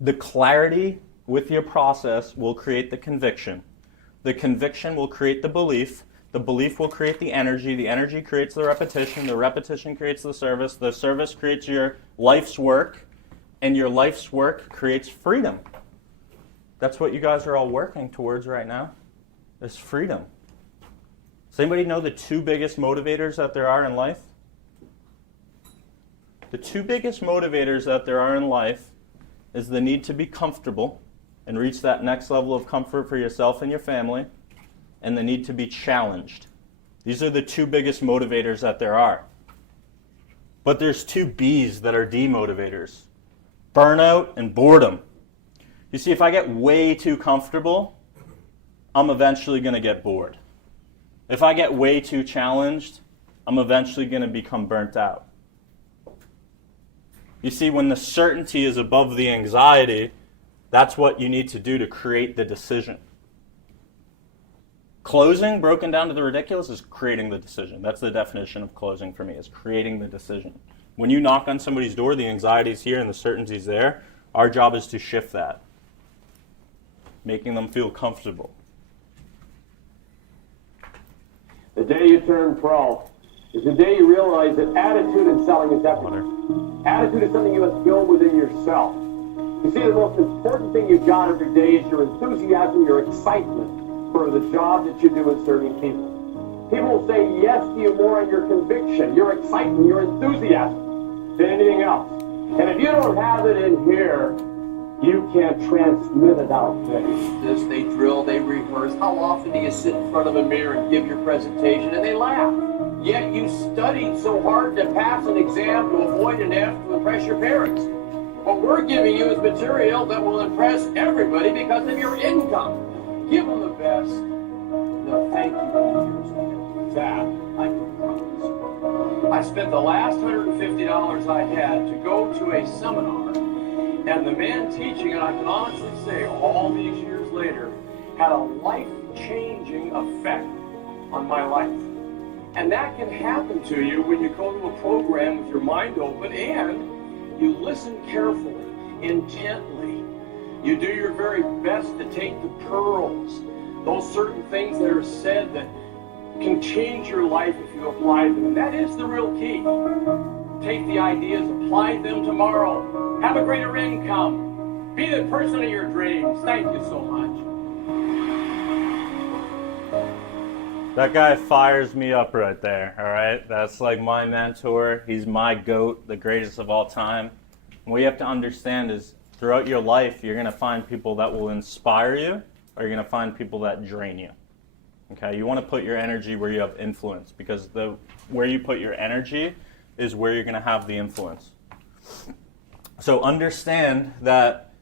The clarity with your process will create the conviction. The conviction will create the belief will create the energy creates the repetition creates the service creates your life's work, and your life's work creates freedom. That's what you guys are all working towards right now, is freedom. Does anybody know the 2 biggest motivators that there are in life? The 2 biggest motivators that there are in life is the need to be comfortable and reach that next level of comfort for yourself and your family, and the need to be challenged. These are the 2 biggest motivators that there are. But there's 2 B's that are demotivators. Burnout and boredom. You see, if I get way too comfortable, I'm eventually going to get bored. If I get way too challenged, I'm eventually going to become burnt out. You see, when the certainty is above the anxiety, that's what you need to do to create the decision. Closing, broken down to the ridiculous, is creating the decision. That's the definition of closing for me, is creating the decision. When you knock on somebody's door, the anxiety is here and the certainty is there. Our job is to shift that, making them feel comfortable. The day you turn pro is the day you realize that attitude in selling is everything. Attitude is something you must build within yourself. You see, the most important thing you've got every day is your enthusiasm, your excitement for the job that you do in serving people. People will say yes to you more on your conviction, your excitement, your enthusiasm than anything else. And if you don't have it in here, you can't transmit it out there. They drill, they rehearse. How often do you sit in front of a mirror and give your presentation and they laugh? Yet you studied so hard to pass an exam to avoid an F to impress your parents. What we're giving you is material that will impress everybody because of your income. Give them the best. They'll thank you for years ago. That I can promise. I spent the last $150 I had to go to a seminar And the man teaching it, I can honestly say, all these years later, had a life-changing effect on my life. And that can happen to you when you go to a program with your mind open and you listen carefully, intently. You do your very best to take the pearls, those certain things that are said that can change your life if you apply them. And that is the real key. Take the ideas, apply them tomorrow. Have a greater income. Be the person of your dreams. Thank you so much. That guy fires me up right there, all right? That's like my mentor. He's my GOAT, the greatest of all time. And what you have to understand is throughout your life, you're going to find people that will inspire you, or you're going to find people that drain you. Okay? You want to put your energy where you have influence, because where you put your energy is where you're going to have the influence. So understand that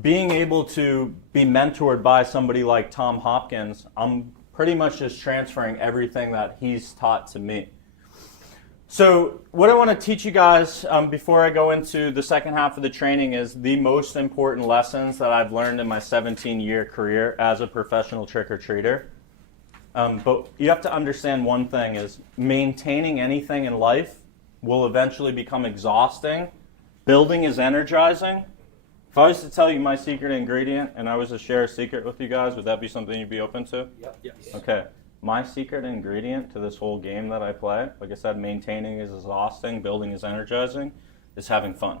being able to be mentored by somebody like Tom Hopkins, I'm pretty much just transferring everything that he's taught to me. So what I want to teach you guys before I go into the second half of the training is the most important lessons that I've learned in my 17-year career as a professional trick-or-treater. But you have to understand one thing is maintaining anything in life will eventually become exhausting. Building is energizing. If I was to tell you my secret ingredient and I was to share a secret with you guys, would that be something you'd be open to? Yep. Yes. Okay. My secret ingredient to this whole game that I play, like I said, maintaining is exhausting, building is energizing, is having fun.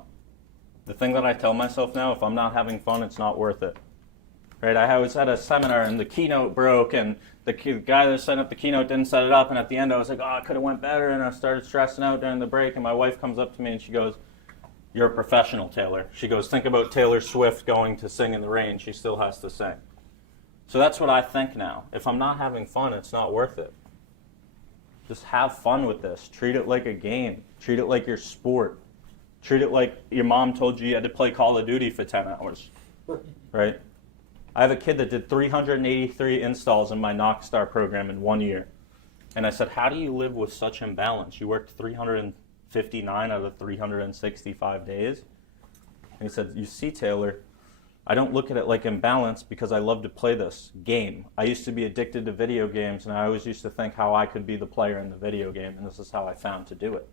The thing that I tell myself now, if I'm not having fun, it's not worth it. Right? I was at a seminar and the keynote broke and the guy that set up the keynote didn't set it up, and at the end I was like, oh, it could have went better, and I started stressing out during the break, and my wife comes up to me and she goes, you're a professional, Taylor. She goes, think about Taylor Swift going to sing in the rain. She still has to sing. So that's what I think now. If I'm not having fun, it's not worth it. Just have fun with this. Treat it like a game. Treat it like your sport. Treat it like your mom told you had to play Call of Duty for 10 hours. Right? I have a kid that did 383 installs in my Knockstar program in 1 year. And I said, how do you live with such imbalance? You worked 359 out of 365 days. And he said, you see, Taylor, I don't look at it like imbalance because I love to play this game. I used to be addicted to video games, and I always used to think how I could be the player in the video game, and this is how I found to do it.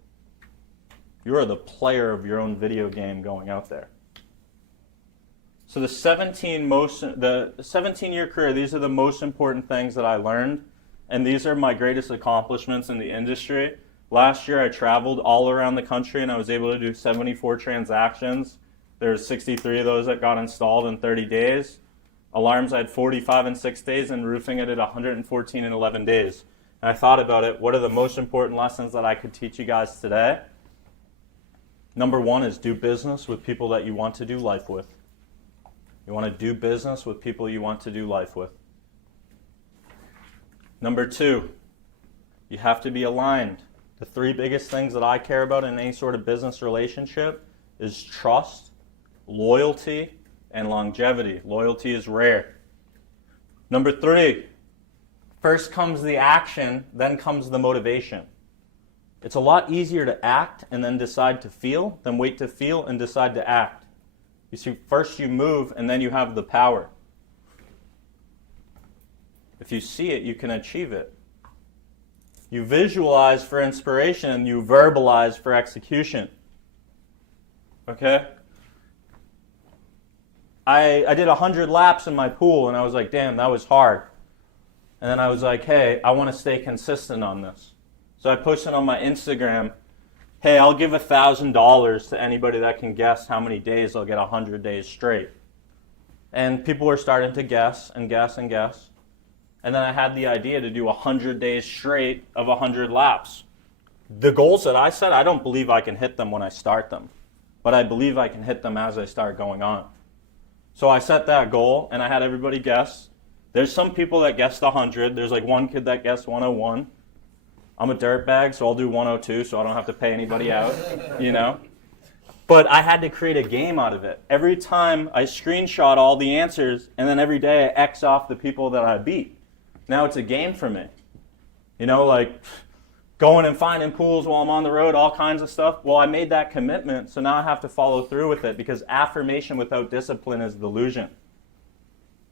You are the player of your own video game going out there. So the 17-year career, these are the most important things that I learned, and these are my greatest accomplishments in the industry. Last year I traveled all around the country and I was able to do 74 transactions. There's 63 of those that got installed in 30 days. Alarms I had 45 in 6 days, and roofing I did 114 in 11 days. And I thought about it, what are the most important lessons that I could teach you guys today? Number one is do business with people that you want to do life with. You want to do business with people you want to do life with. Number two, you have to be aligned. The three biggest things that I care about in any sort of business relationship is trust, loyalty, and longevity. Loyalty is rare. Number three, first comes the action, then comes the motivation. It's a lot easier to act and then decide to feel than wait to feel and decide to act. You see, first you move and then you have the power. If you see it, you can achieve it. You visualize for inspiration and you verbalize for execution. Okay? I did 100 laps in my pool and I was like, damn, that was hard. And then I was like, hey, I want to stay consistent on this. So I posted on my Instagram, hey, I'll give $1,000 to anybody that can guess how many days I'll get 100 days straight. And people were starting to guess and guess and guess. And then I had the idea to do 100 days straight of 100 laps. The goals that I set, I don't believe I can hit them when I start them. But I believe I can hit them as I start going on. So I set that goal and I had everybody guess. There's some people that guessed 100. There's like one kid that guessed 101. I'm a dirtbag, so I'll do 102 so I don't have to pay anybody out, you know? But I had to create a game out of it. Every time I screenshot all the answers, and then every day I X off the people that I beat. Now it's a game for me. You know, like, going and finding pools while I'm on the road, all kinds of stuff. Well, I made that commitment, so now I have to follow through with it, because affirmation without discipline is delusion.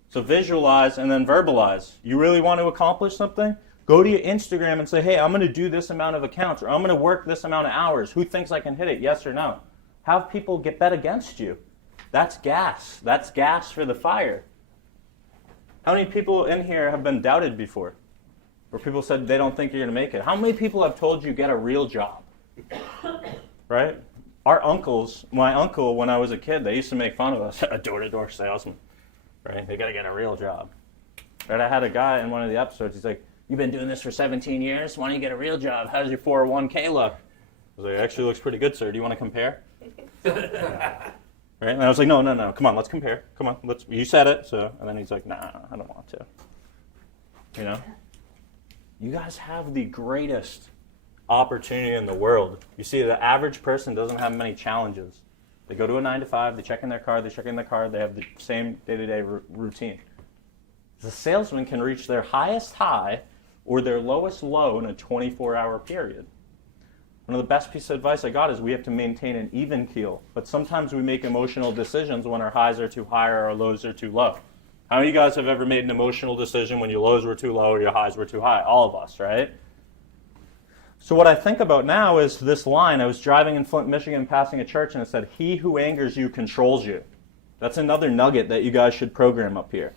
So visualize and then verbalize. You really want to accomplish something? Go to your Instagram and say, hey, I'm going to do this amount of accounts, or I'm going to work this amount of hours. Who thinks I can hit it, yes or no? Have people get bet against you. That's gas. That's gas for the fire. How many people in here have been doubted before? Where people said they don't think you're going to make it. How many people have told you get a real job? Right? Our uncles, my uncle, when I was a kid, they used to make fun of us, a door-to-door salesman. Right? They got to get a real job. Right? I had a guy in one of the episodes, he's like, you've been doing this for 17 years? Why don't you get a real job? How's your 401k look? I was like, it actually looks pretty good, sir. Do you want to compare? Right? And I was like, no. Come on, let's compare. Come on, you said it. So, and then he's like, nah, I don't want to. You know? You guys have the greatest opportunity in the world. You see, the average person doesn't have many challenges. They go to a 9 to 5, they check in their car, they have the same day-to-day routine. The salesman can reach their highest high or their lowest low in a 24-hour period. One of the best pieces of advice I got is we have to maintain an even keel. But sometimes we make emotional decisions when our highs are too high or our lows are too low. How many of you guys have ever made an emotional decision when your lows were too low or your highs were too high? All of us, right? So what I think about now is this line. I was driving in Flint, Michigan, passing a church, and it said, he who angers you controls you. That's another nugget that you guys should program up here.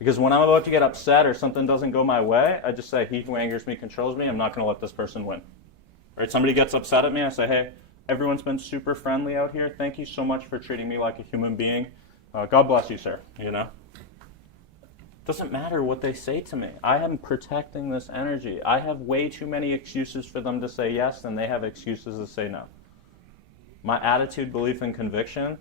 Because when I'm about to get upset or something doesn't go my way, I just say, he who angers me controls me. I'm not going to let this person win. Right? Somebody gets upset at me, I say, hey, everyone's been super friendly out here. Thank you so much for treating me like a human being. God bless you, sir. You know? Doesn't matter what they say to me. I am protecting this energy. I have way too many excuses for them to say yes than they have excuses to say no. My attitude, belief, and conviction,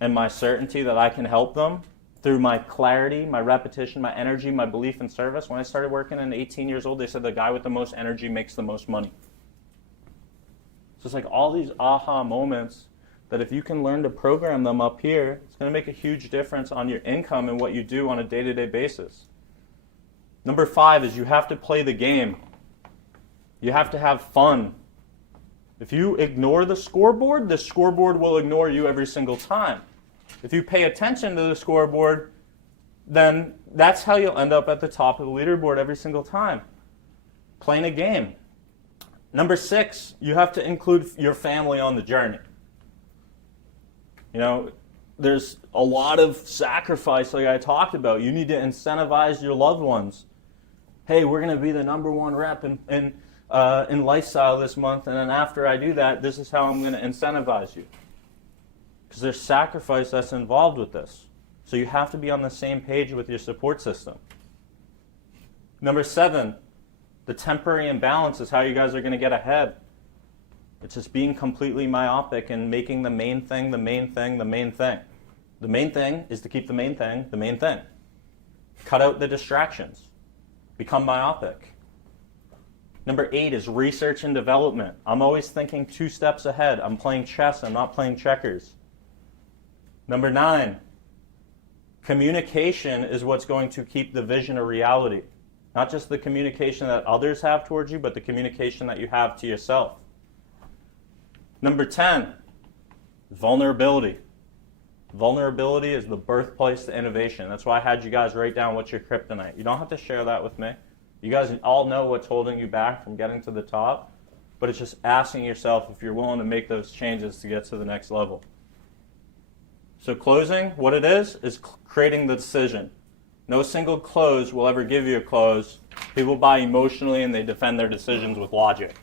and my certainty that I can help them through my clarity, my repetition, my energy, my belief in service. When I started working at 18 years old, they said the guy with the most energy makes the most money. So it's like all these aha moments that if you can learn to program them up here, it's going to make a huge difference on your income and what you do on a day-to-day basis. Number 5 is you have to play the game. You have to have fun. If you ignore the scoreboard will ignore you every single time. If you pay attention to the scoreboard, then that's how you'll end up at the top of the leaderboard every single time. Playing a game. Number 6, you have to include your family on the journey. You know, there's a lot of sacrifice like I talked about. You need to incentivize your loved ones. Hey, we're going to be the #1 rep in lifestyle this month, and then after I do that, this is how I'm going to incentivize you. Because there's sacrifice that's involved with this. So you have to be on the same page with your support system. Number 7, the temporary imbalance is how you guys are going to get ahead. It's just being completely myopic and making the main thing the main thing the main thing. The main thing is to keep the main thing the main thing. Cut out the distractions. Become myopic. Number 8 is research and development. I'm always thinking 2 steps ahead. I'm playing chess. I'm not playing checkers. Number 9, communication is what's going to keep the vision a reality. Not just the communication that others have towards you, but the communication that you have to yourself. Number 10, vulnerability. Vulnerability is the birthplace to innovation. That's why I had you guys write down what's your kryptonite. You don't have to share that with me. You guys all know what's holding you back from getting to the top, but it's just asking yourself if you're willing to make those changes to get to the next level. So closing, what it is creating the decision. No single close will ever give you a close. People buy emotionally and they defend their decisions with logic.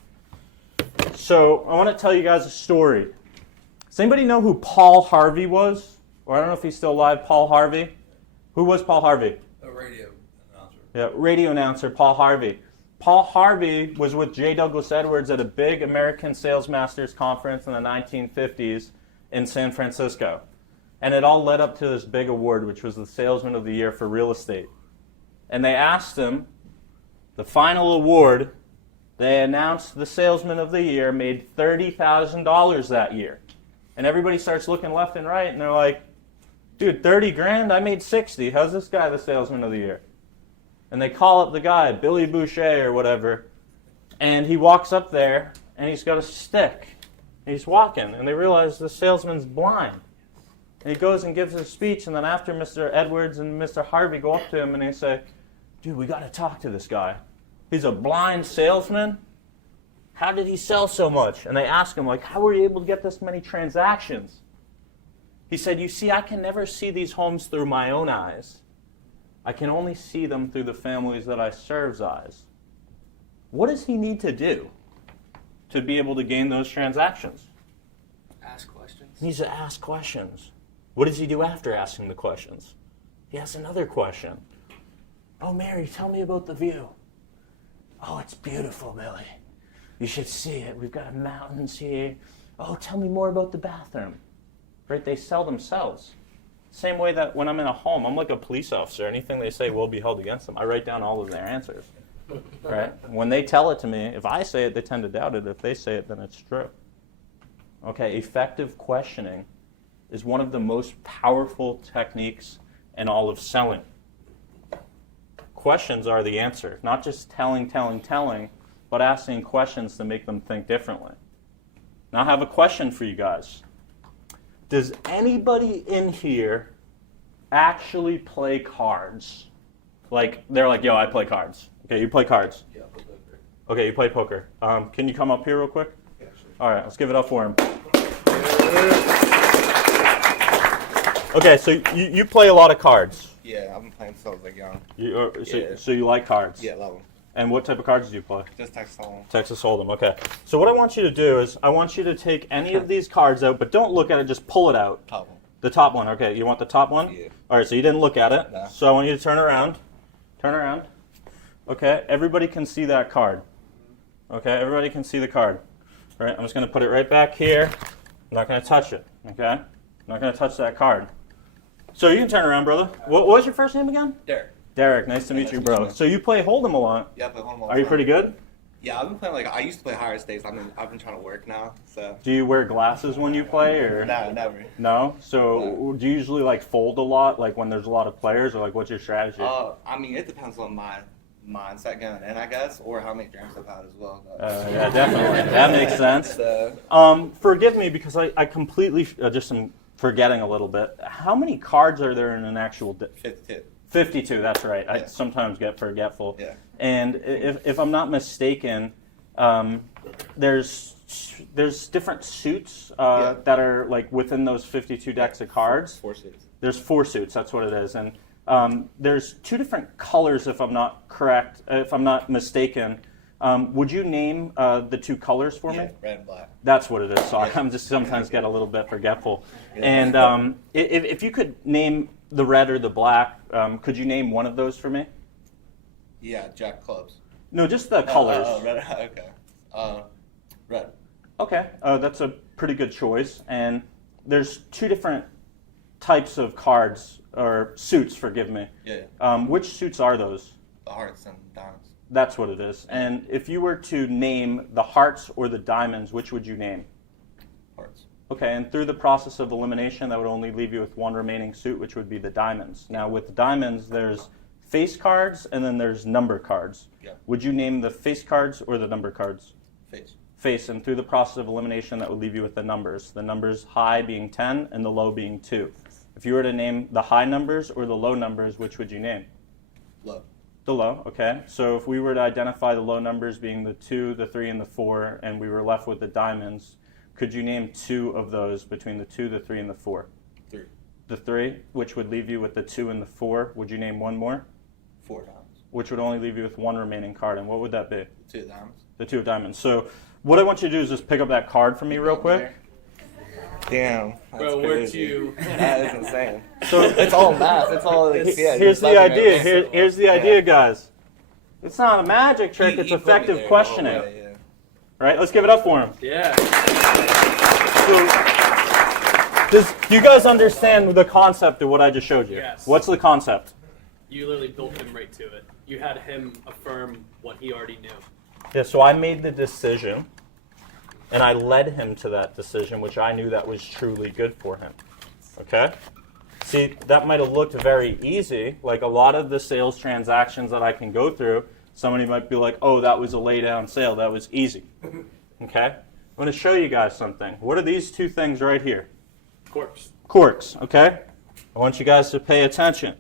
So I want to tell you guys a story. Does anybody know who Paul Harvey was? Or I don't know if he's still alive, Paul Harvey. Who was Paul Harvey? A radio announcer. Yeah, radio announcer, Paul Harvey. Paul Harvey was with J. Douglas Edwards at a big American Sales Masters conference in the 1950s in San Francisco. And it all led up to this big award, which was the Salesman of the Year for real estate. And they asked him, the final award, they announced the Salesman of the Year made $30,000 that year. And everybody starts looking left and right, and they're like, dude, 30 grand? I made 60. How's this guy the Salesman of the Year? And they call up the guy, Billy Boucher or whatever, And he walks up there, and he's got a stick. He's walking, and they realize the salesman's blind. And he goes and gives a speech, and then after Mr. Edwards and Mr. Harvey go up to him, and they say, dude, we got to talk to this guy. He's a blind salesman. How did he sell so much? And they ask him, like, how were you able to get this many transactions? He said, you see, I can never see these homes through my own eyes. I can only see them through the families that I serve's eyes. What does he need to do to be able to gain those transactions? Ask questions. He needs to ask questions. What does he do after asking the questions? He asks another question. Oh, Mary, tell me about the view. Oh, it's beautiful, Billy. You should see it. We've got mountains here. Oh, tell me more about the bathroom. Right? They sell themselves. Same way that when I'm in a home, I'm like a police officer. Anything they say will be held against them. I write down all of their answers. Right? When they tell it to me, if I say it, they tend to doubt it. If they say it, then it's true. Okay, effective questioning is one of the most powerful techniques in all of selling. Questions are the answer. Not just telling, but asking questions to make them think differently. Now I have a question for you guys. Does anybody in here actually play cards? Like, they're like, yo, I play cards. Okay, you play cards. Yeah, I'll play poker. Okay, you play poker. Can you come up here real quick? Yeah, sure. All right, let's give it up for him. Okay, so you play a lot of cards. Yeah, I've been playing since I was like young. So you like cards? Yeah, love them. And what type of cards do you play? Just Texas Hold'em. Texas Hold'em, okay. So what I want you to do is I want you to take any of these cards out, but don't look at it, just pull it out. Top one. The top one, okay. You want the top one? Yeah. All right, so you didn't look at it. No. So I want you to turn around. Turn around. Okay, everybody can see that card. Okay, everybody can see the card. All right, I'm just going to put it right back here. I'm not going to touch it, okay? I'm not going to touch that card. So you can turn around, brother. What was your first name again? Derek. Derek, nice to meet you, bro. So you play Hold'em a lot. Yeah, I play Hold'em all the Are you time. pretty good? Yeah, I've been playing like I used to play higher stakes. I've been trying to work now, so. Do you wear glasses when you play, or? No, never. No? So No. do you usually like fold a lot, like when there's a lot of players, or like what's your strategy? I mean, it depends on my mindset going in, I guess, or how many drinks I've had as well. Yeah, definitely. That makes sense. So, Forgive me because I completely just am forgetting a little bit. How many cards are there in an actual 52. 52, that's right. I Yeah. sometimes get forgetful. Yeah. And if I'm not mistaken, there's different suits that are like within those 52 decks of cards. 4 suits. There's 4 suits, that's what it is. And there's 2 different colors, if I'm not mistaken. Would you name the 2 colors for me? Yeah, red and black. That's what it is. So Yeah. I'm just sometimes get a little bit forgetful. Yeah. And if you could name the red or the black, could you name one of those for me? Yeah, Jack clubs. No, just the colors. Red. Okay. Red. Okay, that's a pretty good choice. And there's 2 different types of cards, or suits, forgive me. Yeah. Which suits are those? The hearts and diamonds. That's what it is. And if you were to name the hearts or the diamonds, which would you name? Hearts. Okay, and through the process of elimination, that would only leave you with one remaining suit, which would be the diamonds. Now, with the diamonds, there's face cards, and then there's number cards. Yeah. Would you name the face cards or the number cards? Face. Face, and through the process of elimination, that would leave you with the numbers. The numbers high being 10 and the low being 2. If you were to name the high numbers or the low numbers, which would you name? Low. The low, okay. So if we were to identify the low numbers being the 2, the 3, and the 4, and we were left with the diamonds, could you name 2 of those between the 2, the 3, and the 4? 3. The 3, which would leave you with the 2 and the 4. Would you name one more? 4 diamonds. Which would only leave you with one remaining card, and what would that be? 2 diamonds. The 2 of diamonds. So what I want you to do is just pick up that card for me real quick. Damn. That's Bro, where'd crazy. you? That is insane. So It's all math. It's all. Yeah, here's the idea. Here's the idea, Yeah. guys. It's not a magic trick. It's He put me effective there the questioning. whole way, yeah. Right? Let's give it up for him. Yeah. Do you guys understand the concept of what I just showed you? Yes. What's the concept? You literally built him right to it. You had him affirm what he already knew. Yeah, so I made the decision, and I led him to that decision, which I knew that was truly good for him. Okay? See, that might have looked very easy, like a lot of the sales transactions that I can go through, Somebody might be like, oh, that was a lay down sale. That was easy. Okay? I'm going to show you guys something. What are these two things right here? Corks. Corks, okay? I want you guys to pay attention.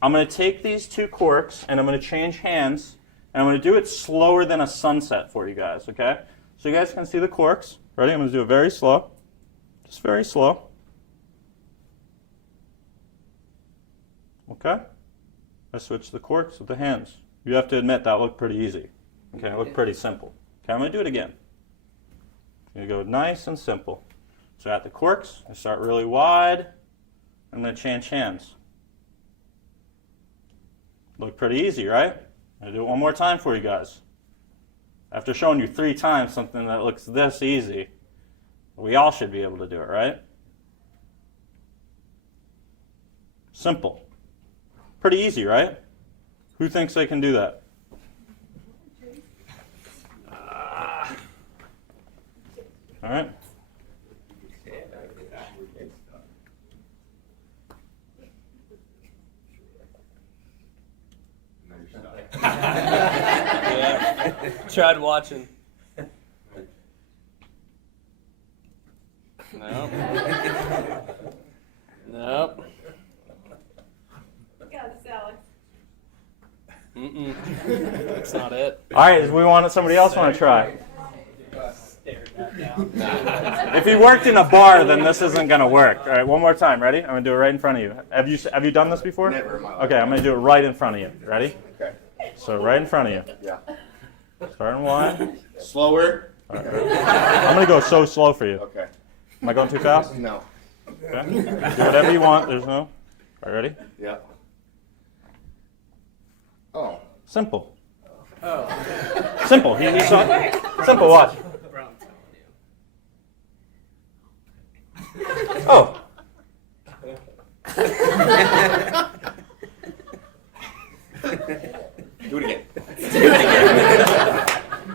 I'm going to take these two corks and I'm going to change hands, and I'm going to do it slower than a sunset for you guys, okay? So you guys can see the corks. Ready? I'm going to do it very slow. Just very slow. Okay? I switch the corks with the hands. You have to admit that looked pretty easy. Okay, it looked pretty simple. Okay, I'm going to do it again. I'm going to go nice and simple. So at the corks, I start really wide. I'm going to change hands. Look pretty easy, right? I'm going to do it one more time for you guys. After showing you 3 times something that looks this easy, we all should be able to do it, right? Simple. Pretty easy, right? Who thinks they can do that? All right. Yeah. Tried watching. Nope. Nope. Got this, Alex. That's not it. All right, somebody else want to try? If you worked in a bar, then this isn't going to work. All right, one more time. Ready? I'm going to do it right in front of you. Have you done this before? Never in my life. Okay, I'm going to do it right in front of you. Ready? Okay. So right in front of you. Yeah. Starting wide. Slower. All right, I'm going to go so slow for you. Okay. Am I going too fast? No. Okay. Do whatever you want. There's no. All right, ready? Yeah. Oh. Simple. Simple. You saw? Simple. Watch. Oh. Do it again.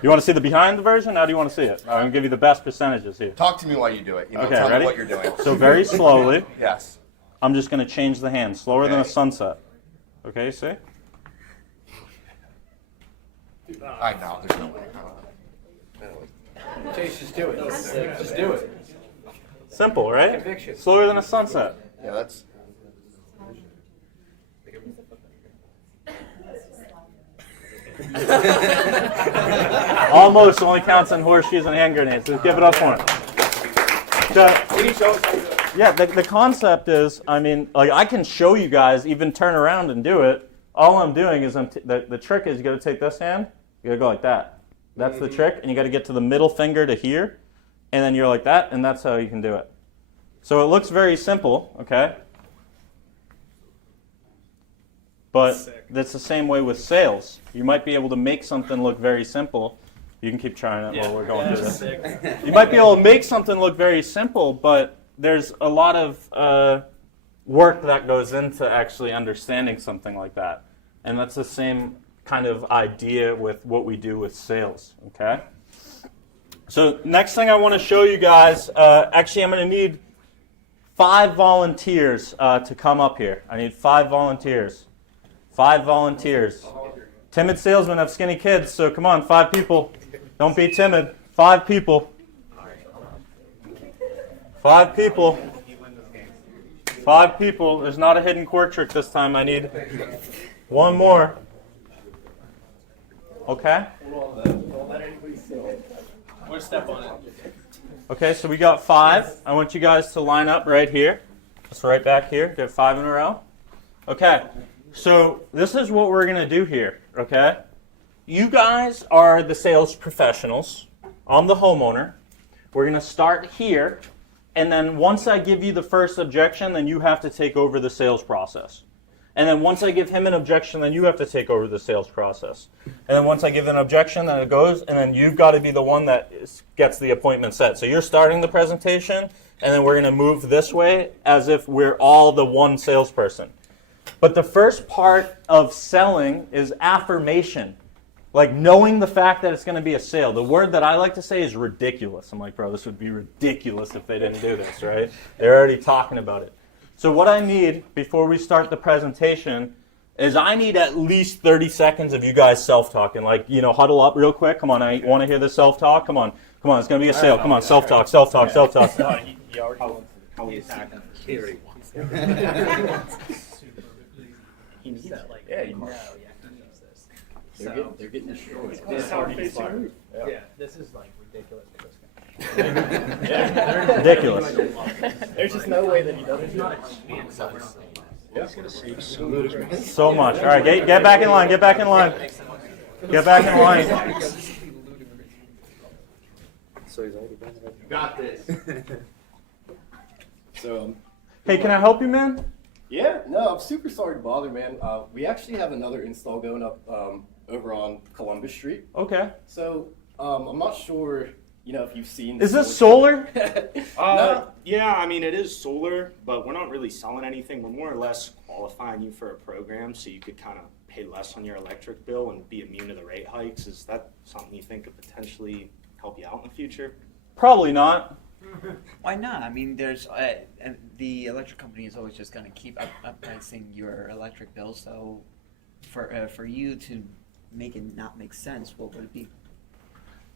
You want to see the behind the version? How do you want to see it? I'm going to give you the best percentages here. Talk to me while you do it. Okay, tell ready? me what you're doing. So very slowly, Yes. I'm just going to change the hand, slower than a Okay. sunset. Okay, see? I know. There's no way. Chase, just do it. Just do it. Simple, right? Conviction. Slower than a sunset. Yeah, that's. Almost only counts on horseshoes and hand grenades. Just give it up for him. Yeah, the concept is, I mean, like I can show you guys, even turn around and do it. All I'm doing is, the trick is you got to take this hand, you got to go like that. That's the trick, and you got to get to the middle finger to here, and then you're like that, and that's how you can do it. So it looks very simple, okay? But that's the same way with sales. You might be able to make something look very simple. You can keep trying it while we're going through this. You might be able to make something look very simple, but there's a lot of work that goes into actually understanding something like that. And that's the same kind of idea with what we do with sales, okay? So next thing I want to show you guys, actually I'm going to need 5 volunteers to come up here. I need 5 volunteers. 5 volunteers. Timid salesmen have skinny kids, so come on, 5 people. Don't be timid. 5 people. 5 people. 5 people. There's not a hidden cork trick this time. I need 1 more. Okay? One step on it. Okay, so we got 5. I want you guys to line up right here. Just right back here. Get 5 in a row. Okay, so this is what we're going to do here, okay? You guys are the sales professionals. I'm the homeowner. We're going to start here, and then once I give you the first objection, then you have to take over the sales process. And then once I give him an objection, then you have to take over the sales process. And then once I give an objection, then it goes, and then you've got to be the one that gets the appointment set. So you're starting the presentation, and then we're going to move this way as if we're all the one salesperson. But the first part of selling is affirmation. Like knowing the fact that it's going to be a sale. The word that I like to say is ridiculous. I'm like, bro, this would be ridiculous if they didn't do this, right? They're already talking about it. So what I need before we start the presentation is I need at least 30 seconds of you guys self-talking. Like, huddle up real quick. Come on, I want to hear the self-talk. Come on, it's going to be a sale. Come on, self-talk. He already wants They're getting destroyed. Yeah, this is like ridiculous. Ridiculous. There's just no way that he doesn't do it. So much. All right, get back in line. Get back in line. Get back in line. Got this. So, Hey, can I help you, man? yeah, no, I'm super sorry to bother, man. We actually have another install going up over on Columbus Street. Okay. So, I'm not sure, if you've seen. Is this solar? No. Yeah, I mean, it is solar, but we're not really selling anything. We're more or less qualifying you for a program so you could kind of pay less on your electric bill and be immune to the rate hikes. Is that something you think could potentially help you out in the future? Probably not. Why not? I mean, there's and the electric company is always just going to keep uppricing your electric bill. So, for you to make it not make sense, what would it be?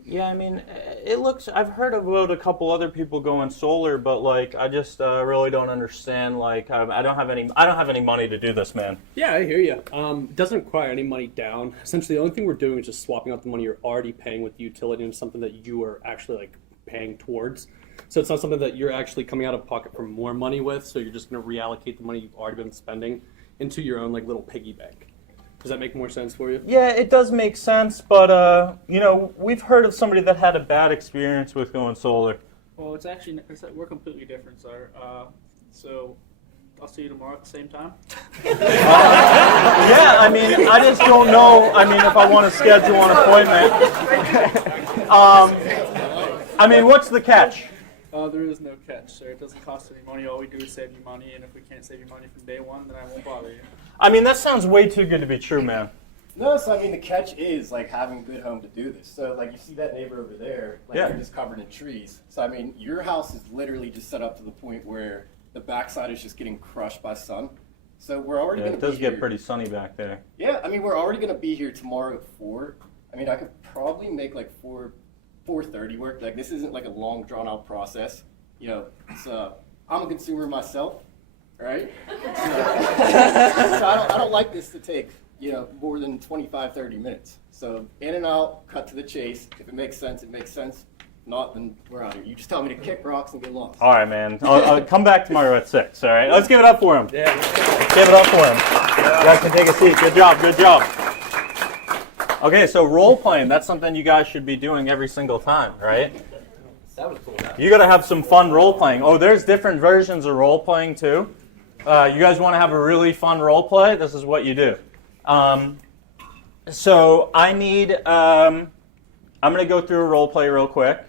Yeah, I mean, it looks. I've heard about a couple other people going solar, but like, I just really don't understand. Like, I don't have any money to do this, man. Yeah, I hear you. It doesn't require any money down. Essentially, the only thing we're doing is just swapping out the money you're already paying with the utility into something that you are actually like paying towards. So it's not something that you're actually coming out of pocket for more money with. So you're just going to reallocate the money you've already been spending into your own like little piggy bank. Does that make more sense for you? Yeah, it does make sense, but we've heard of somebody that had a bad experience with going solar. Well, we're completely different, sir. So I'll see you tomorrow at the same time. Yeah, I mean, I just don't know. I mean, if I want to schedule an appointment. I mean, what's the catch? There is no catch, sir. It doesn't cost any money. All we do is save you money, and if we can't save you money from day one, then I won't bother you. I mean, that sounds way too good to be true, man. No, so I mean, the catch is like having a good home to do this. So like you see that neighbor over there, like Yeah. they're just covered in trees. So I mean, your house is literally just set up to the point where the backside is just getting crushed by sun. So we're already Yeah, going it to be does get here. pretty sunny back there. Yeah, I mean, we're already going to be here tomorrow at 4. I mean, I could probably make like 4:30 work. Like this isn't like a long drawn out process. It's I'm a consumer myself, right? So I don't like this to take more than 25-30 minutes. So in and out, cut to the chase. If it makes sense, it makes sense. Not, then we're out here. You just tell me to kick rocks and get lost. All right, man. I'll come back tomorrow at 6. All right. Let's give it up for him. Yeah. Give it up for him. You guys can take a seat. Good job. Good job. Okay, so role playing. That's something you guys should be doing every single time, right? That was cool. You got to have some fun role playing. Oh, there's different versions of role playing too. You guys want to have a really fun role play? This is what you do. So I need. I'm going to go through a role play real quick,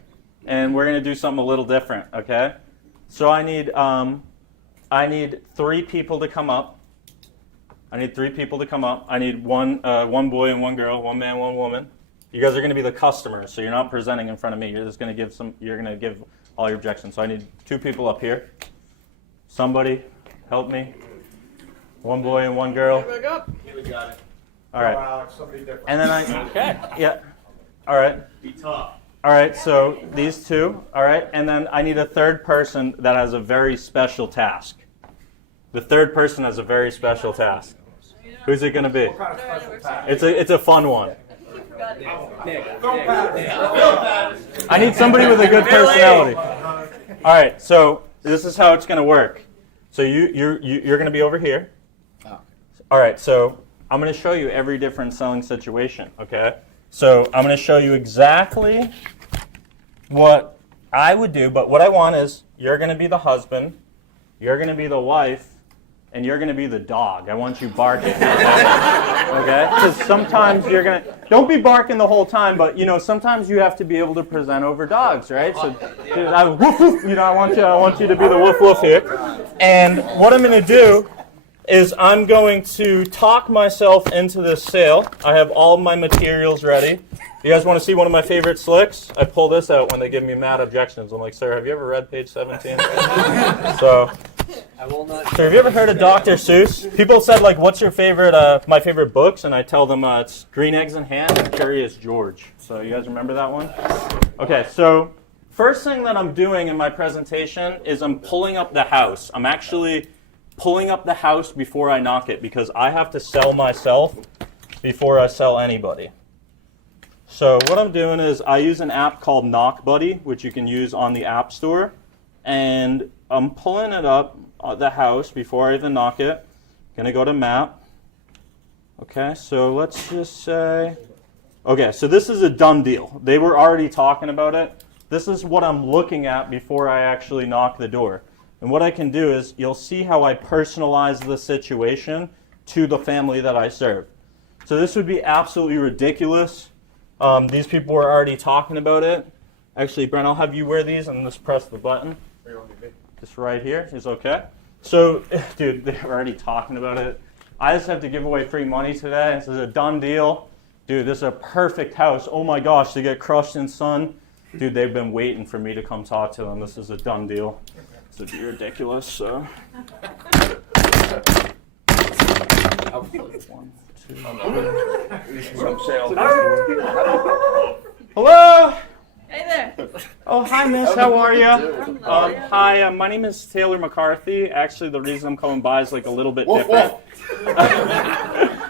and we're going to do something a little different. Okay. So I need 3 people to come up. I need one boy and one girl, one man, one woman. You guys are going to be the customers, so you're not presenting in front of me. You're just going to give You're going to give all your objections. So I need 2 people up here. Somebody, help me. One boy and one girl. Back up. We got it. All right. Alex, somebody different. And then Okay. Yeah. All right. Be tough. All right. So these 2. All right. And then I need a third person that has a very special task. The third person has a very special task. Who's it going to be? What kind of special task? It's a fun one. Nick. I need somebody with a good personality. All right, so this is how it's going to work. So you're going to be over here. All right, so I'm going to show you every different selling situation, okay? So I'm going to show you exactly what I would do, but what I want is you're going to be the husband, you're going to be the wife, and you're going to be the dog. I want you barking. Okay? Because sometimes you're going to... Don't be barking the whole time, but, sometimes you have to be able to present over dogs, right? So, woof, woof, I want you to be the woof, woof here. And what I'm going to do is I'm going to talk myself into this sale. I have all my materials ready. You guys want to see one of my favorite slicks? I pull this out when they give me mad objections. I'm like, sir, have you ever read page 17? So I will not. So have you ever heard of Dr. Seuss? People said, like, what's your favorite, my favorite books? And I tell them it's Green Eggs and Ham and Curious George. So you guys remember that one? Okay, so first thing that I'm doing in my presentation is I'm pulling up the house. I'm actually pulling up the house before I knock it because I have to sell myself before I sell anybody. So what I'm doing is I use an app called Knock Buddy, which you can use on the App Store. And I'm pulling it up, the house, before I even knock it. Going to go to map. Okay, so let's just say, okay, so this is a done deal. They were already talking about it. This is what I'm looking at before I actually knock the door. And what I can do is, you'll see how I personalize the situation to the family that I serve. So this would be absolutely ridiculous. These people were already talking about it. Actually, Brent, I'll have you wear these and just press the button. Just right here is okay. So, dude, they're already talking about it. I just have to give away free money today. This is a done deal. Dude, this is a perfect house. Oh my gosh, they get crushed in sun. Dude, they've been waiting for me to come talk to them. This is a done deal. This would be ridiculous, so. Hello? Hey there. Oh, hi, miss. How are you? Hi, my name is Taylor McCarthy. Actually, the reason I'm coming by is like a little bit different.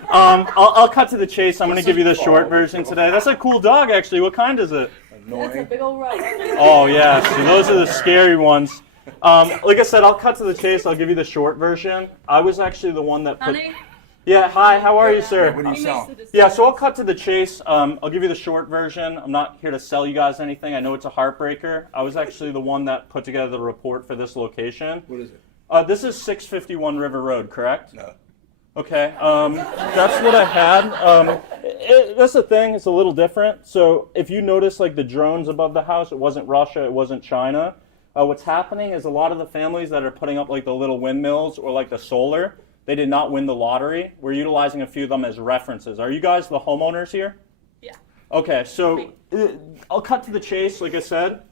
I'll cut to the chase. I'm going to give you the short version today. That's a cool dog, actually. What kind is it? That's a big old rock. Oh, yeah. See, those are the scary ones. Like I said, I'll cut to the chase. I'll give you the short version. I was actually the one that put... Honey? Yeah, hi, how are you, sir? What do you sell? Yeah, so I'll cut to the chase. I'll give you the short version. I'm not here to sell you guys anything. I know it's a heartbreaker. I was actually the one that put together the report for this location. What is it? This is 651 River Road, correct? No. Okay, that's what I had. That's the thing, it's a little different. So if you notice like the drones above the house, it wasn't Russia, it wasn't China. What's happening is a lot of the families that are putting up like the little windmills or like the solar, they did not win the lottery. We're utilizing a few of them as references. Are you guys the homeowners here? Yeah. Okay, so I'll cut to the chase, like I said.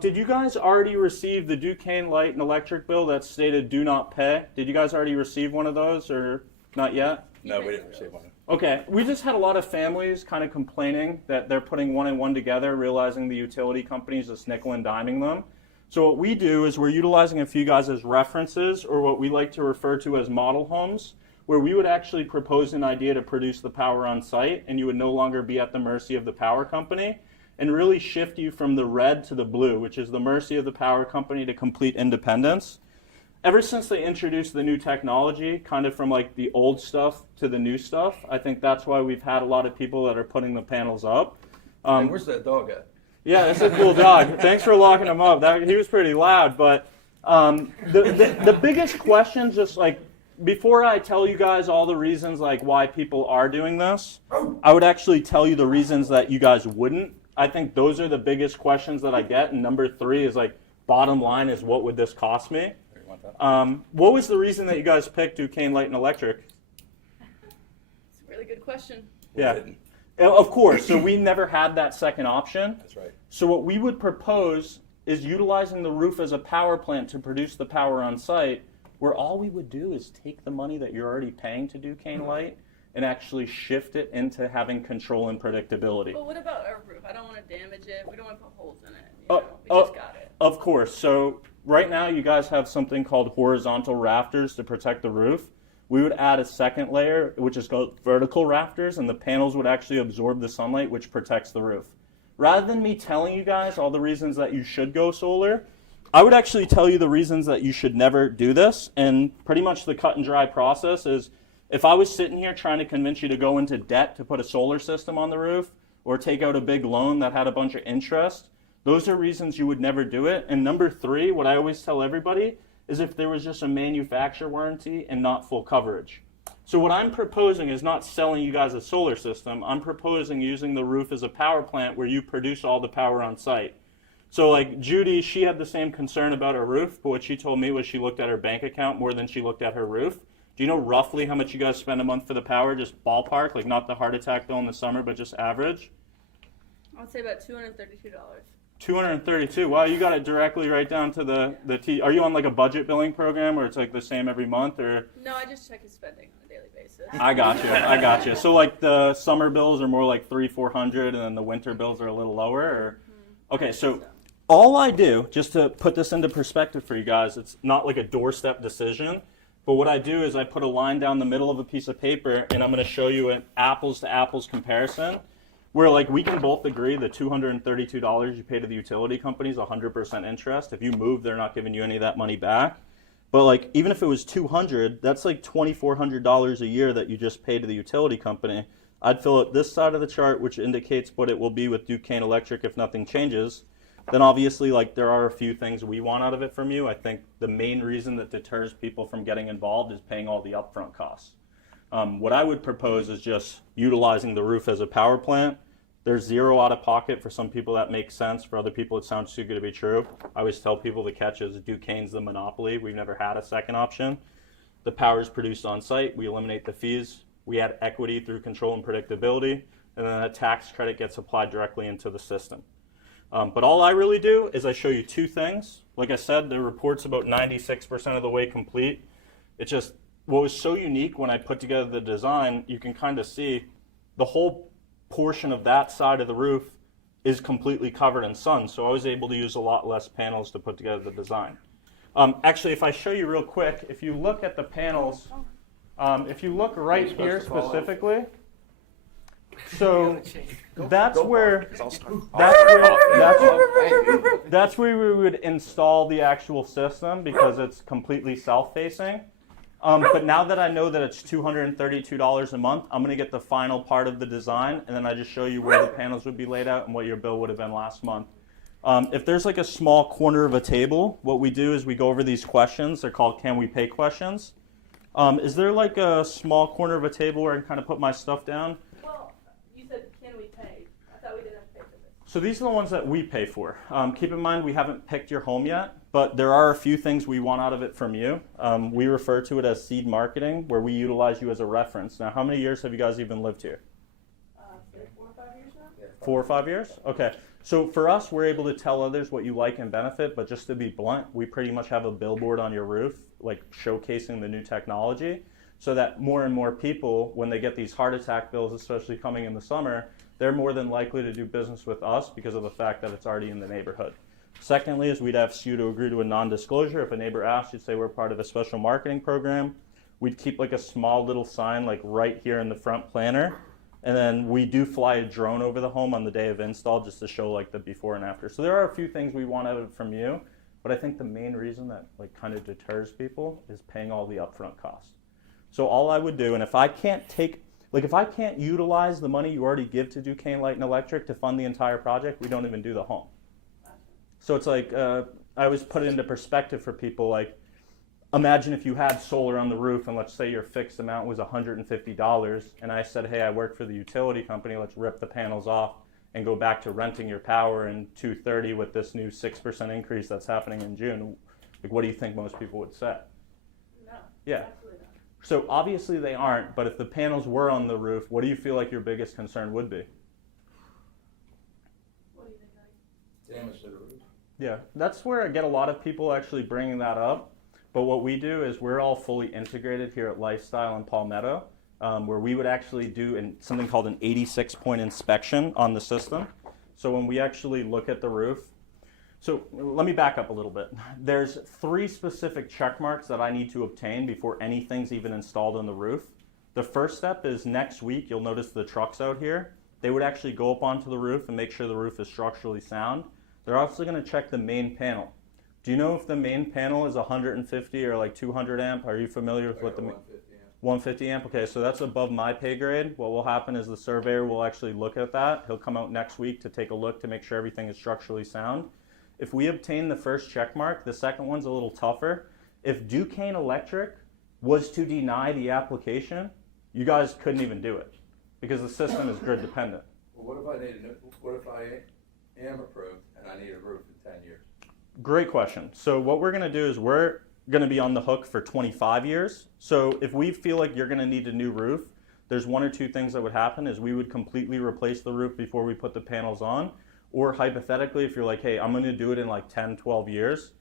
Did you guys already receive the Duquesne light and electric bill that stated do not pay? Did you guys already receive one of those or not yet? No, we didn't receive one. Okay, we just had a lot of families kind of complaining that they're putting one and one together, realizing the utility companies just nickel and diming them. So what we do is we're utilizing a few guys as references, or what we like to refer to as model homes, where we would actually propose an idea to produce the power on site, and you would no longer be at the mercy of the power company, and really shift you from the red to the blue, which is the mercy of the power company to complete independence. Ever since they introduced the new technology, kind of from like the old stuff to the new stuff, I think that's why we've had a lot of people that are putting the panels up. Hey, where's that dog at? Yeah, that's a cool dog. Thanks for locking him up. He was pretty loud, but the biggest question, just like before I tell you guys all the reasons like why people are doing this, I would actually tell you the reasons that you guys wouldn't. I think those are the biggest questions that I get, and number 3 is like bottom line is what would this cost me? What was the reason that you guys picked Duquesne Light and Electric? It's a really good question. Yeah. Of course, so we never had that second option. That's right. So what we would propose is utilizing the roof as a power plant to produce the power on site, where all we would do is take the money that you're already paying to Duquesne Light and actually shift it into having control and predictability. But what about our roof? I don't want to damage it. We don't want to put holes in it. We just got it. Of course. So right now you guys have something called horizontal rafters to protect the roof. We would add a second layer, which is called vertical rafters, and the panels would actually absorb the sunlight, which protects the roof. Rather than me telling you guys all the reasons that you should go solar, I would actually tell you the reasons that you should never do this. And pretty much the cut and dry process is, if I was sitting here trying to convince you to go into debt to put a solar system on the roof or take out a big loan that had a bunch of interest, those are reasons you would never do it. And number 3, what I always tell everybody, is if there was just a manufacturer warranty and not full coverage. So what I'm proposing is not selling you guys a solar system. I'm proposing using the roof as a power plant where you produce all the power on site. So like Judy, she had the same concern about her roof, but what she told me was she looked at her bank account more than she looked at her roof. Do you know roughly how much you guys spend a month for the power? Just ballpark, like not the heart attack bill in the summer, but just average? I would say about $232. $232. Wow, you got it directly right down to the T. Are you on like a budget billing program where it's like the same every month, or? No, I just check his spending on a daily basis. I got you. So like the summer bills are more like $300-400, and then the winter bills are a little lower, or? Okay, so all I do, just to put this into perspective for you guys, it's not like a doorstep decision, but what I do is I put a line down the middle of a piece of paper, and I'm going to show you an apples to apples comparison, where like we can both agree the $232 you pay to the utility company is 100% interest. If you move, they're not giving you any of that money back. But like even if it was $200, that's like $2,400 a year that you just pay to the utility company. I'd fill out this side of the chart, which indicates what it will be with Duquesne Electric if nothing changes. Then obviously, like, there are a few things we want out of it from you. I think the main reason that deters people from getting involved is paying all the upfront costs. What I would propose is just utilizing the roof as a power plant. There's zero out of pocket. For some people that makes sense. For other people it sounds too good to be true. I always tell people the catch is Duquesne's the monopoly. We've never had a second option. The power is produced on site. We eliminate the fees. We add equity through control and predictability. And then a tax credit gets applied directly into the system. But all I really do is I show you two things. Like I said, the report's about 96% of the way complete. It's just what was so unique when I put together the design, you can kind of see the whole portion of that side of the roof is completely covered in sun. So I was able to use a lot less panels to put together the design. Actually, if I show you real quick, if you look at the panels, if you look right here specifically, so that's where we would install the actual system because it's completely self-facing. But now that I know that it's $232 a month, I'm going to get the final part of the design, and then I just show you where the panels would be laid out and what your bill would have been last month. If there's like a small corner of a table, what we do is we go over these questions. They're called can we pay questions. Is there like a small corner of a table where I can kind of put my stuff down? Well, you said can we pay? I thought we didn't have to pay for this. So these are the ones that we pay for. Keep in mind we haven't picked your home yet, but there are a few things we want out of it from you. We refer to it as seed marketing, where we utilize you as a reference. Now, how many years have you guys even lived here? Say 4 or 5 years now? 4 or 5 years? Okay. So for us, we're able to tell others what you like and benefit, but just to be blunt, we pretty much have a billboard on your roof, like showcasing the new technology, so that more and more people, when they get these heart attack bills, especially coming in the summer, they're more than likely to do business with us because of the fact that it's already in the neighborhood. Secondly is we'd ask you to agree to a non-disclosure. If a neighbor asks, you'd say we're part of a special marketing program. We'd keep like a small little sign like right here in the front planter. And then we do fly a drone over the home on the day of install just to show like the before and after. So there are a few things we want out of it from you, but I think the main reason that like kind of deters people is paying all the upfront costs. So all I would do, and if I can't utilize the money you already give to Duquesne Light and Electric to fund the entire project, we don't even do the home. So it's like, I always put it into perspective for people, like, imagine if you had solar on the roof and let's say your fixed amount was $150 and I said, hey, I work for the utility company, let's rip the panels off and go back to renting your power in $230 with this new 6% increase that's happening in June. Like, what do you think most people would say? No. Yeah. Absolutely not. So obviously they aren't, but if the panels were on the roof, what do you feel like your biggest concern would be? What do you think, Mike? Damage to the roof. Yeah, that's where I get a lot of people actually bringing that up. But what we do is we're all fully integrated here at Lifestyle in Palmetto, where we would actually do something called an 86-point inspection on the system. So when we actually look at the roof, so let me back up a little bit. There's 3 specific check marks that I need to obtain before anything's even installed on the roof. The first step is next week, you'll notice the trucks out here. They would actually go up onto the roof and make sure the roof is structurally sound. They're also going to check the main panel. Do you know if the main panel is 150 or like 200 amp? Are you familiar with what the 150 amp? Okay, so that's above my pay grade. What will happen is the surveyor will actually look at that. He'll come out next week to take a look to make sure everything is structurally sound. If we obtain the first check mark, the second one's a little tougher. If Duquesne Electric was to deny the application, you guys couldn't even do it because the system is grid dependent. Well, what if I am approved and I need a roof in 10 years? Great question. So what we're going to do is we're going to be on the hook for 25 years. So if we feel like you're going to need a new roof, there's 1 or 2 things that would happen is we would completely replace the roof before we put the panels on, Or hypothetically, if you're like, hey, I'm going to do it in like 10, 12 years,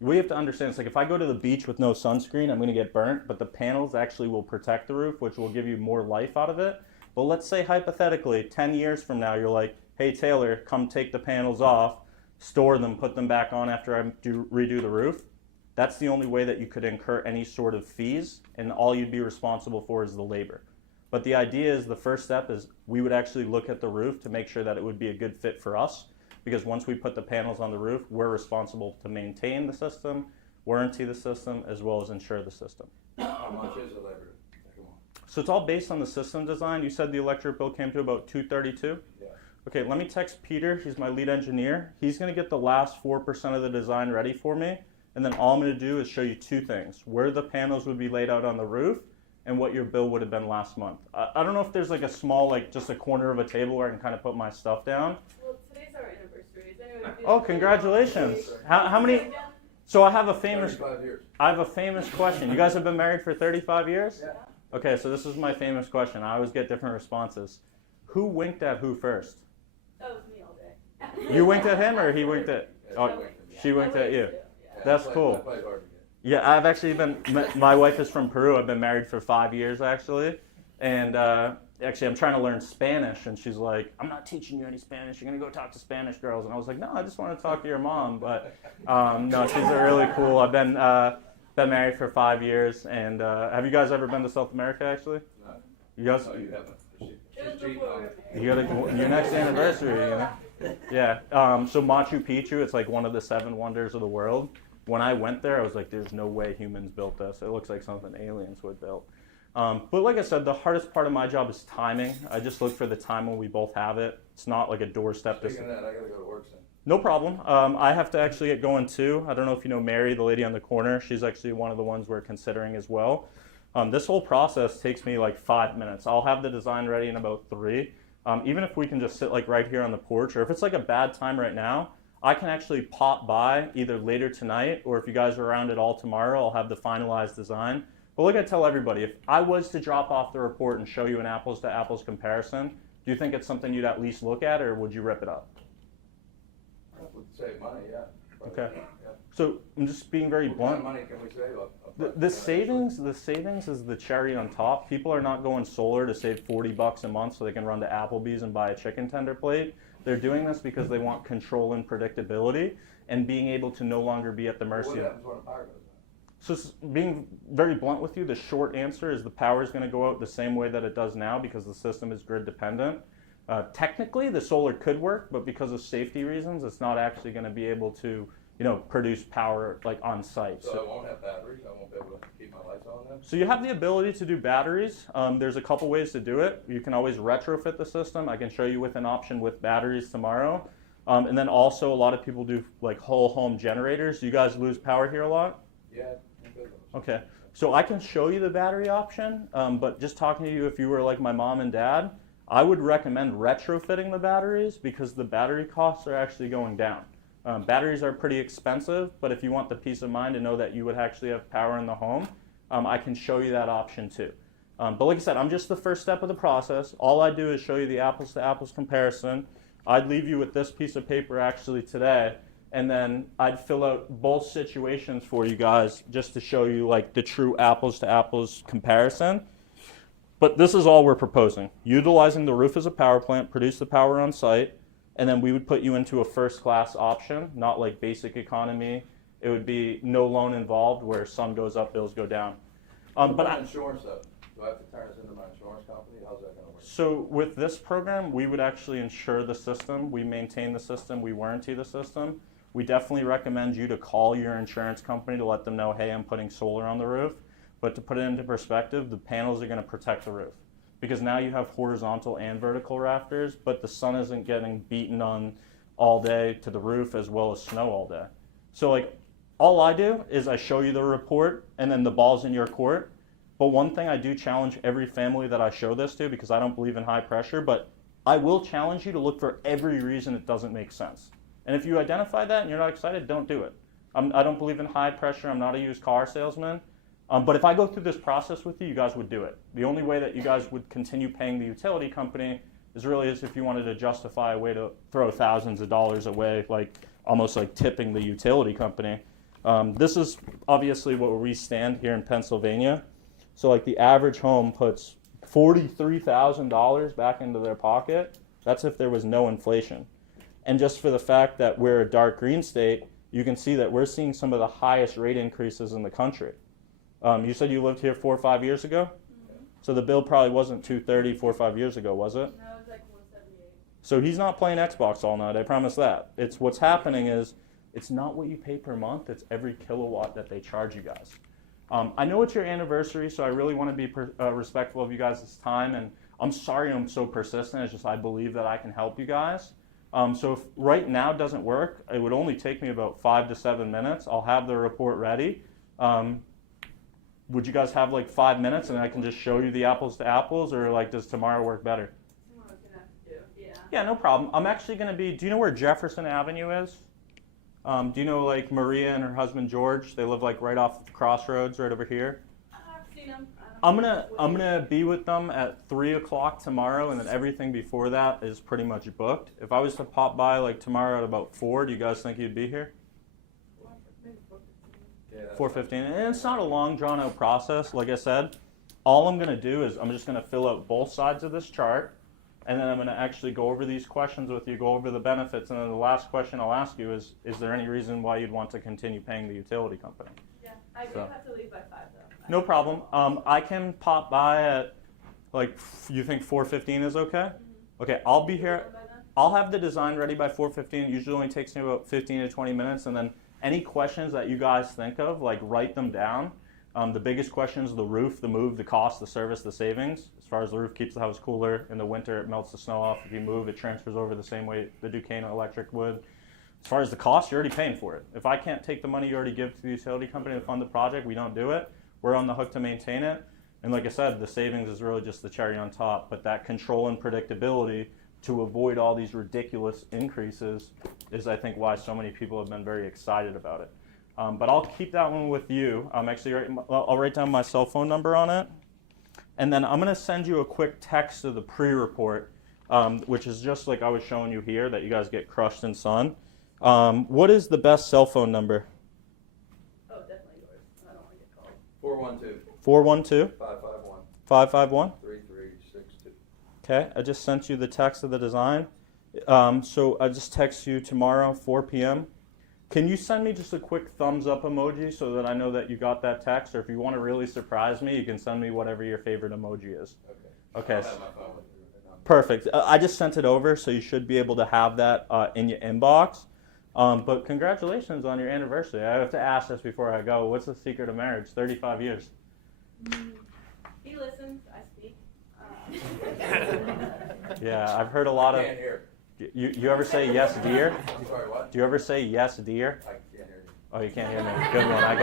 we have to understand it's like if I go to the beach with no sunscreen, I'm going to get burnt, but the panels actually will protect the roof, which will give you more life out of it. But let's say hypothetically, 10 years from now, you're like, hey, Taylor, come take the panels off, store them, put them back on after I redo the roof. That's the only way that you could incur any sort of fees, and all you'd be responsible for is the labor. But the idea is the first step is we would actually look at the roof to make sure that it would be a good fit for us, because once we put the panels on the roof, we're responsible to maintain the system, warranty the system, as well as insure the system. How much is the labor? Come on. So it's all based on the system design. You said the electric bill came to about $232? Yeah. Okay, let me text Peter. He's my lead engineer. He's going to get the last 4% of the design ready for me. And then all I'm going to do is show you two things: where the panels would be laid out on the roof and what your bill would have been last month. I don't know if there's like a small, like just a corner of a table where I can kind of put my stuff down. Well, today's our anniversary. Is anyone Oh, congratulations. How many? So I have a famous, 35 years. I have a famous question. You guys have been married for 35 years? Yeah. Okay, so this is my famous question. I always get different responses. Who winked at who first? That was me all day. You winked at him or he winked at? Oh, she winked at you. That's cool. That play's hard to get. Yeah, I've actually been, my wife is from Peru. I've been married for 5 years actually. And actually I'm trying to learn Spanish, and she's like, I'm not teaching you any Spanish. You're going to go talk to Spanish girls. And I was like, no, I just want to talk to your mom. But no, she's really cool. I've been married for 5 years. And have you guys ever been to South America actually? No. You guys? No, you haven't. She's cheating on me. You gotta, your next anniversary, you know? Yeah. So Machu Picchu, it's like one of the 7 wonders of the world. When I went there, I was like, there's no way humans built this. It looks like something aliens would build. But like I said, the hardest part of my job is timing. I just look for the time when we both have it. It's not like a doorstep. Speaking of that, I gotta go to work soon. No problem. I have to actually get going too. I don't know if you know Mary, the lady on the corner. She's actually one of the ones we're considering as well. This whole process takes me like 5 minutes. I'll have the design ready in about 3. Even if we can just sit like right here on the porch, or if it's like a bad time right now, I can actually pop by either later tonight, or if you guys are around at all tomorrow, I'll have the finalized design. But like I tell everybody, if I was to drop off the report and show you an apples to apples comparison, do you think it's something you'd at least look at, or would you rip it up? I would save money, yeah. Okay. Yeah. So I'm just being very What blunt. kind of money can we save up? The savings is the cherry on top. People are not going solar to save $40 a month so they can run to Applebee's and buy a chicken tender plate. They're doing this because they want control and predictability and being able to no longer be at the mercy What of. happens when a power goes out? So being very blunt with you, the short answer is the power is going to go out the same way that it does now because the system is grid dependent. Technically, the solar could work, but because of safety reasons, it's not actually going to be able to, produce power like on site. So I won't have batteries. I won't be able to keep my lights on then. So you have the ability to do batteries. There's a couple ways to do it. You can always retrofit the system. I can show you with an option with batteries tomorrow. And then also a lot of people do like whole home generators. You guys lose power here a lot? Yeah. I'm good. Okay. So I can show you the battery option, but just talking to you, if you were like my mom and dad, I would recommend retrofitting the batteries because the battery costs are actually going down. Batteries are pretty expensive, but if you want the peace of mind to know that you would actually have power in the home, I can show you that option too. But like I said, I'm just the first step of the process. All I do is show you the apples to apples comparison. I'd leave you with this piece of paper actually today, and then I'd fill out both situations for you guys just to show you like the true apples to apples comparison. But this is all we're proposing. Utilizing the roof as a power plant, produce the power on site, and then we would put you into a first class option, not like basic economy. It would be no loan involved where sun goes up, bills go down. But insurance though, do I have to turn this into my insurance company? How's that going to work? So with this program, we would actually insure the system. We maintain the system. We warranty the system. We definitely recommend you to call your insurance company to let them know, hey, I'm putting solar on the roof. But to put it into perspective, the panels are going to protect the roof. Because now you have horizontal and vertical rafters, but the sun isn't getting beaten on all day to the roof as well as snow all day. So like all I do is I show you the report and then the ball's in your court. But one thing I do challenge every family that I show this to, because I don't believe in high pressure, but I will challenge you to look for every reason it doesn't make sense. And if you identify that and you're not excited, don't do it. I don't believe in high pressure. I'm not a used car salesman. But if I go through this process with you, you guys would do it. The only way that you guys would continue paying the utility company is really as if you wanted to justify a way to throw thousands of dollars away, like almost like tipping the utility company. This is obviously what we stand here in Pennsylvania. So like the average home puts $43,000 back into their pocket. That's if there was no inflation. And just for the fact that we're a dark green state, you can see that we're seeing some of the highest rate increases in the country. You said you lived here 4 or 5 years ago? So the bill probably wasn't $230 4 or 5 years ago, was it? No, it was like 178. So he's not playing Xbox all night, I promise that. It's what's happening is it's not what you pay per month, it's every kilowatt that they charge you guys. I know it's your anniversary, so I really want to be respectful of you guys' time, and I'm sorry I'm so persistent, it's just I believe that I can help you guys. So if right now doesn't work, it would only take me about 5 to 7 minutes. I'll have the report ready. Would you guys have like 5 minutes and I can just show you the apples to apples, or like does tomorrow work better? Tomorrow's gonna have to do, yeah. Yeah, no problem. I'm actually going to be, do you know where Jefferson Avenue is? Do you know like Maria and her husband George? They live like right off the crossroads right over here. I've seen them. I'm gonna be with them at 3 o'clock tomorrow, and then everything before that is pretty much booked. If I was to pop by like tomorrow at about 4, do you guys think you'd be here? 4:15, and it's not a long drawn out process. Like I said, all I'm gonna do is I'm just gonna fill out both sides of this chart, and then I'm gonna actually go over these questions with you, go over the benefits, and then the last question I'll ask you is there any reason why you'd want to continue paying the utility company? Yeah, I do have to leave by 5 though. No problem. I can pop by at, like, you think 4:15 is okay? Mm-hmm. Okay, I'll be here. I'll have the design ready by 4:15. Usually only takes me about 15 to 20 minutes, and then any questions that you guys think of, like, write them down. The biggest questions: the roof, the move, the cost, the service, the savings. As far as the roof keeps the house cooler. In the winter, it melts the snow off. If you move, it transfers over the same way the Duquesne electric would. As far as the cost, you're already paying for it. If I can't take the money you already give to the utility company to fund the project, we don't do it. We're on the hook to maintain it. And like I said, the savings is really just the cherry on top. But that control and predictability to avoid all these ridiculous increases is, I think, why so many people have been very excited about it. But I'll keep that one with you. I'll write down my cell phone number on it. And then I'm going to send you a quick text of the pre-report, which is just like I was showing you here, that you guys get crushed in sun. What is the best cell phone number? Oh, definitely yours. I don't want to get called. 412. 412? 551. 551? 3362. Okay, I just sent you the text of the design. So I just text you tomorrow, 4 p.m. Can you send me just a quick thumbs up emoji so that I know that you got that text? Or if you want to really surprise me, you can send me whatever your favorite emoji is. Okay. I'll have my phone with you. Perfect. I just sent it over, so you should be able to have that in your inbox. But congratulations on your anniversary. I have to ask this before I go. What's the secret of marriage? 35 years. He listens. I speak. Yeah, I've heard a lot of... I can't hear. You ever say yes, dear? I'm sorry, what? Do you ever say yes, dear? I can't hear you. Oh, you can't hear me. Good one. I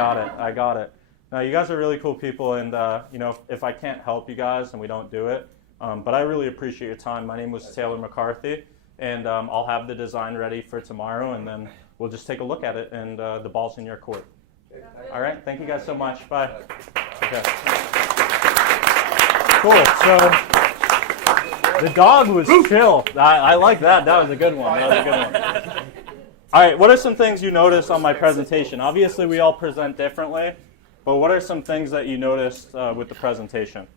got it. Now, you guys are really cool people, and if I can't help you guys, then we don't do it. But I really appreciate your time. My name was Taylor McCarthy, and I'll have the design ready for tomorrow, and then we'll just take a look at it, and the ball's in your court. Okay, All right. Thank you guys so much. Bye. Okay. Cool. So the dog was chill. I like that. That was a good one. All right. What are some things you noticed on my presentation? Obviously, we all present differently, but what are some things that you noticed with the presentation?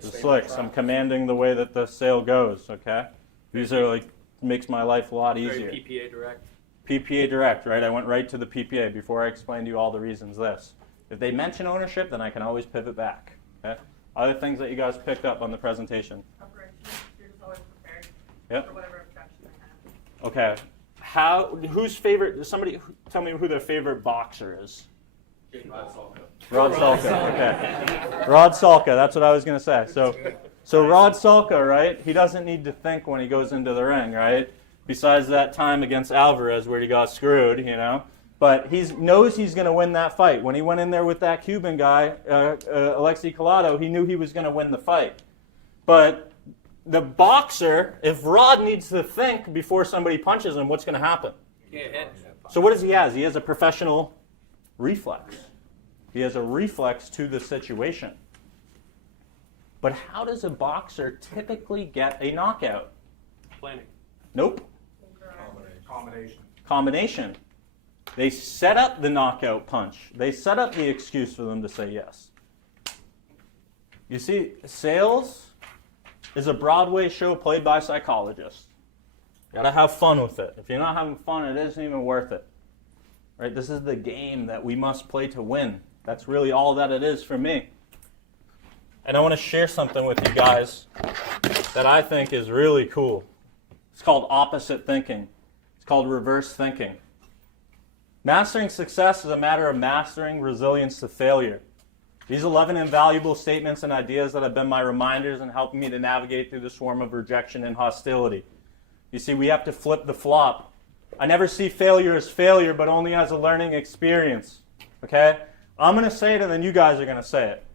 The slicks. I'm commanding the way that the sale goes. Okay. These are like makes my life a lot easier. Very PPA direct. PPA direct, right? I went right to the PPA before I explained to you all the reasons this. If they mention ownership, then I can always pivot back. Okay? Other things that you guys picked up on the presentation. Preparation. You're just always prepared. Yep. For whatever objection I have. Okay. Whose favorite? Somebody tell me who their favorite boxer is. Rod Salka. Okay. Rod Salka. That's what I was going to say. So Rod Salka, right? He doesn't need to think when he goes into the ring, right? Besides that time against Alvarez where he got screwed, But he knows he's going to win that fight. When he went in there with that Cuban guy, Alexei Collado, he knew he was going to win the fight. But the boxer, if Rod needs to think before somebody punches him, what's going to happen? Can't hit. So what does he have? He has a professional reflex. He has a reflex to the situation. But how does a boxer typically get a knockout? Planning. Nope. Combination. They set up the knockout punch. They set up the excuse for them to say yes. You see, sales is a Broadway show played by psychologists. You gotta have fun with it. If you're not having fun, it isn't even worth it. Right? This is the game that we must play to win. That's really all that it is for me. And I want to share something with you guys that I think is really cool. It's called opposite thinking. It's called reverse thinking. Mastering success is a matter of mastering resilience to failure. These 11 invaluable statements and ideas that have been my reminders and helping me to navigate through the swarm of rejection and hostility. You see, we have to flip the flop. I never see failure as failure, but only as a learning experience. Okay? I'm going to say it, and then you guys are going to say it.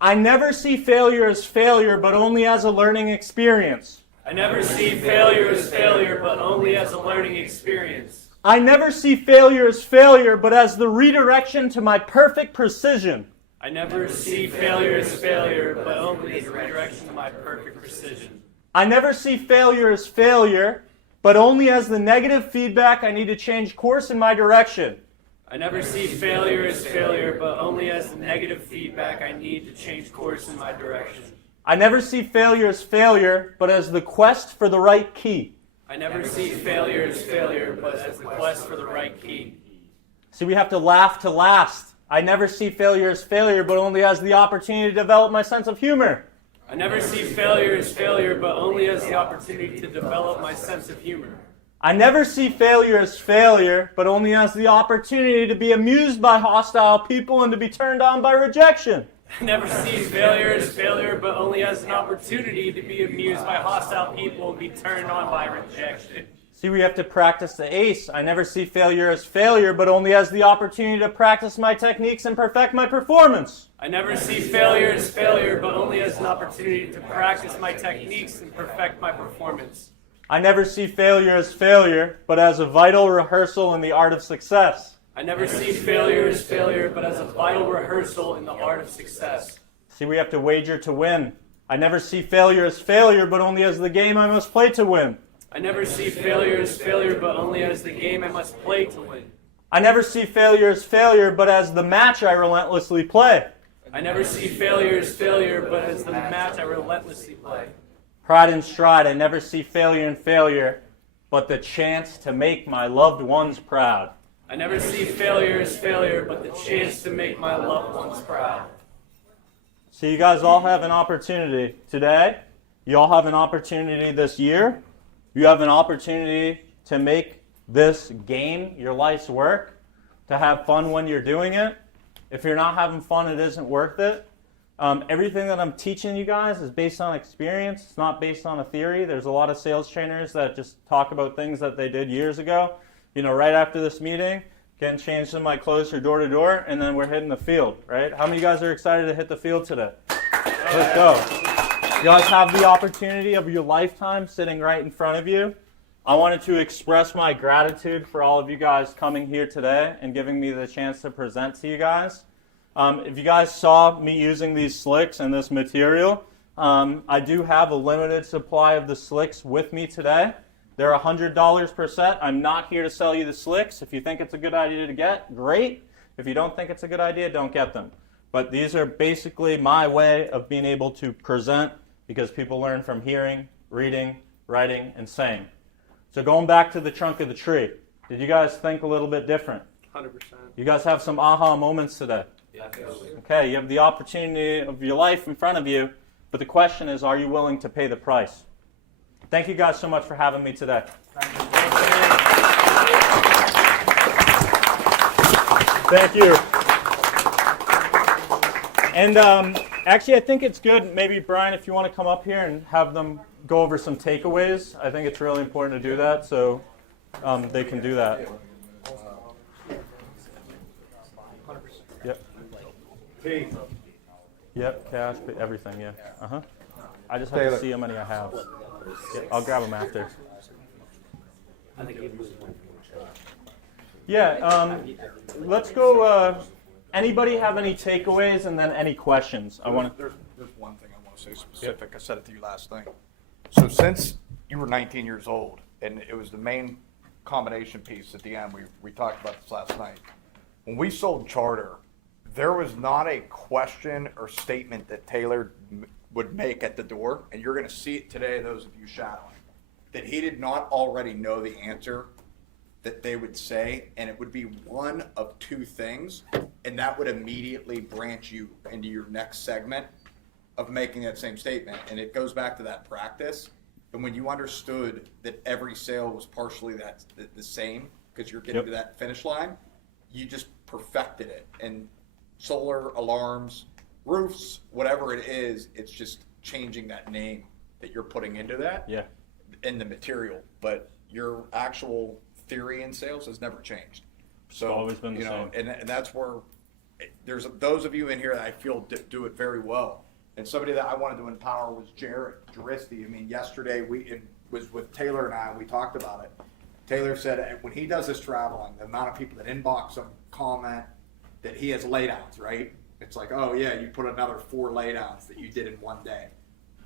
I never see failure as failure, but only as a learning experience. I never see failure as failure, but only as a learning experience. I never see failure as failure, but as the redirection to my perfect precision. I never see failure as failure, but only as a redirection to my perfect precision. I never see failure as failure, but only as the negative feedback I need to change course in my direction. I never see failure as failure, but only as the negative feedback I need to change course in my direction. I never see failure as failure, but as the quest for the right key. I never see failure as failure, but as the quest for the right key. See, we have to laugh to last. I never see failure as failure, but only as the opportunity to develop my sense of humor. I never see failure as failure, but only as the opportunity to develop my sense of humor. I never see failure as failure, but only as the opportunity to be amused by hostile people and to be turned on by rejection. I never see failure as failure, but only as an opportunity to be amused by hostile people and be turned on by rejection. See, we have to practice the ace. I never see failure as failure, but only as the opportunity to practice my techniques and perfect my performance. I never see failure as failure, but only as an opportunity to practice my techniques and perfect my performance. I never see failure as failure, but as a vital rehearsal in the art of success. I never see failure as failure, but as a vital rehearsal in the art of success. See, we have to wager to win. I never see failure as failure, but only as the game I must play to win. I never see failure as failure, but only as the game I must play to win. I never see failure as failure, but as the match I relentlessly play. I never see failure as failure, but as the match I relentlessly play. Pride and stride, I never see failure in failure, but the chance to make my loved ones proud. I never see failure as failure, but the chance to make my loved ones proud. So you guys all have an opportunity today. You all have an opportunity this year. You have an opportunity to make this game your life's work, to have fun when you're doing it. If you're not having fun, it isn't worth it. Everything that I'm teaching you guys is based on experience. It's not based on a theory. There's a lot of sales trainers that just talk about things that they did years ago. You know, right after this meeting, getting changed in my clothes for door to door, and then we're hitting the field, right? How many of you guys are excited to hit the field today? Let's go. You guys have the opportunity of your lifetime sitting right in front of you. I wanted to express my gratitude for all of you guys coming here today and giving me the chance to present to you guys. If you guys saw me using these slicks and this material, I do have a limited supply of the slicks with me today. They're $100 per set. I'm not here to sell you the slicks. If you think it's a good idea to get, great. If you don't think it's a good idea, don't get them. But these are basically my way of being able to present, because people learn from hearing, reading, writing, and saying. So going back to the trunk of the tree, did you guys think a little bit different? 100%. You guys have some aha moments today. Okay, you have the opportunity of your life in front of you, but the question is, are you willing to pay the price? Thank you guys so much for having me today. Thank you. And actually, I think it's good, maybe, Brian, if you want to come up here and have them go over some takeaways. I think it's really important to do that, so they can do that. Yep. Yep, cash, everything, yeah. Uh-huh. I just have to see how many I have. Yeah, I'll grab them after. Yeah, let's go. Anybody have any takeaways and then any questions? There's one thing I want say specific. I said it to you last night. So since you were 19 years old, and it was the main combination piece at the end, we talked about this last night. When we sold Charter, there was not a question or statement that Taylor would make at the door, and you're going to see it today, those of you shadowing, that he did not already know the answer that they would say, and it would be one of two things, and that would immediately branch you into your next segment of making that same statement. And it goes back to that practice. And when you understood that every sale was partially the same, because you're getting to that finish line, you just perfected it. And solar, alarms, roofs, whatever it is, it's just changing that name that you're putting into that in the material. But your actual theory in sales has never changed. So It's always been the same. and that's where there's those of you in here that I feel do it very well. And somebody that I wanted to empower was Jared Juristi. I mean, yesterday it was with Taylor and I, and we talked about it. Taylor said when he does his traveling, the amount of people that inbox him, comment that he has laydowns, right? It's like, oh yeah, you put another 4 laydowns that you did in one day.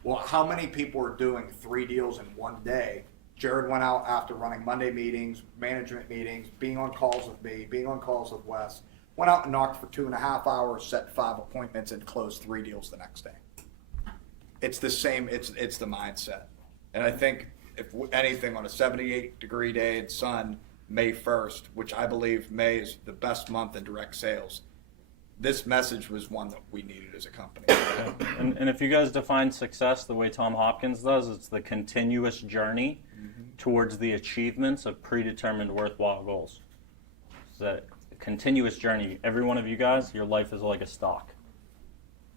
Well, how many people are doing 3 deals in one day? Jared went out after running Monday meetings, management meetings, being on calls with me, being on calls with Wes. Went out and knocked for 2.5 hours, set 5 appointments, and closed 3 deals the next day. It's the same. It's the mindset. And I think if anything, on a 78-degree day in sun, May 1st, which I believe May is the best month in direct sales, this message was one that we needed as a company. And if you guys define success the way Tom Hopkins does, it's the continuous journey towards the achievements of predetermined worthwhile goals. It's that continuous journey. Every one of you guys, your life is like a stock.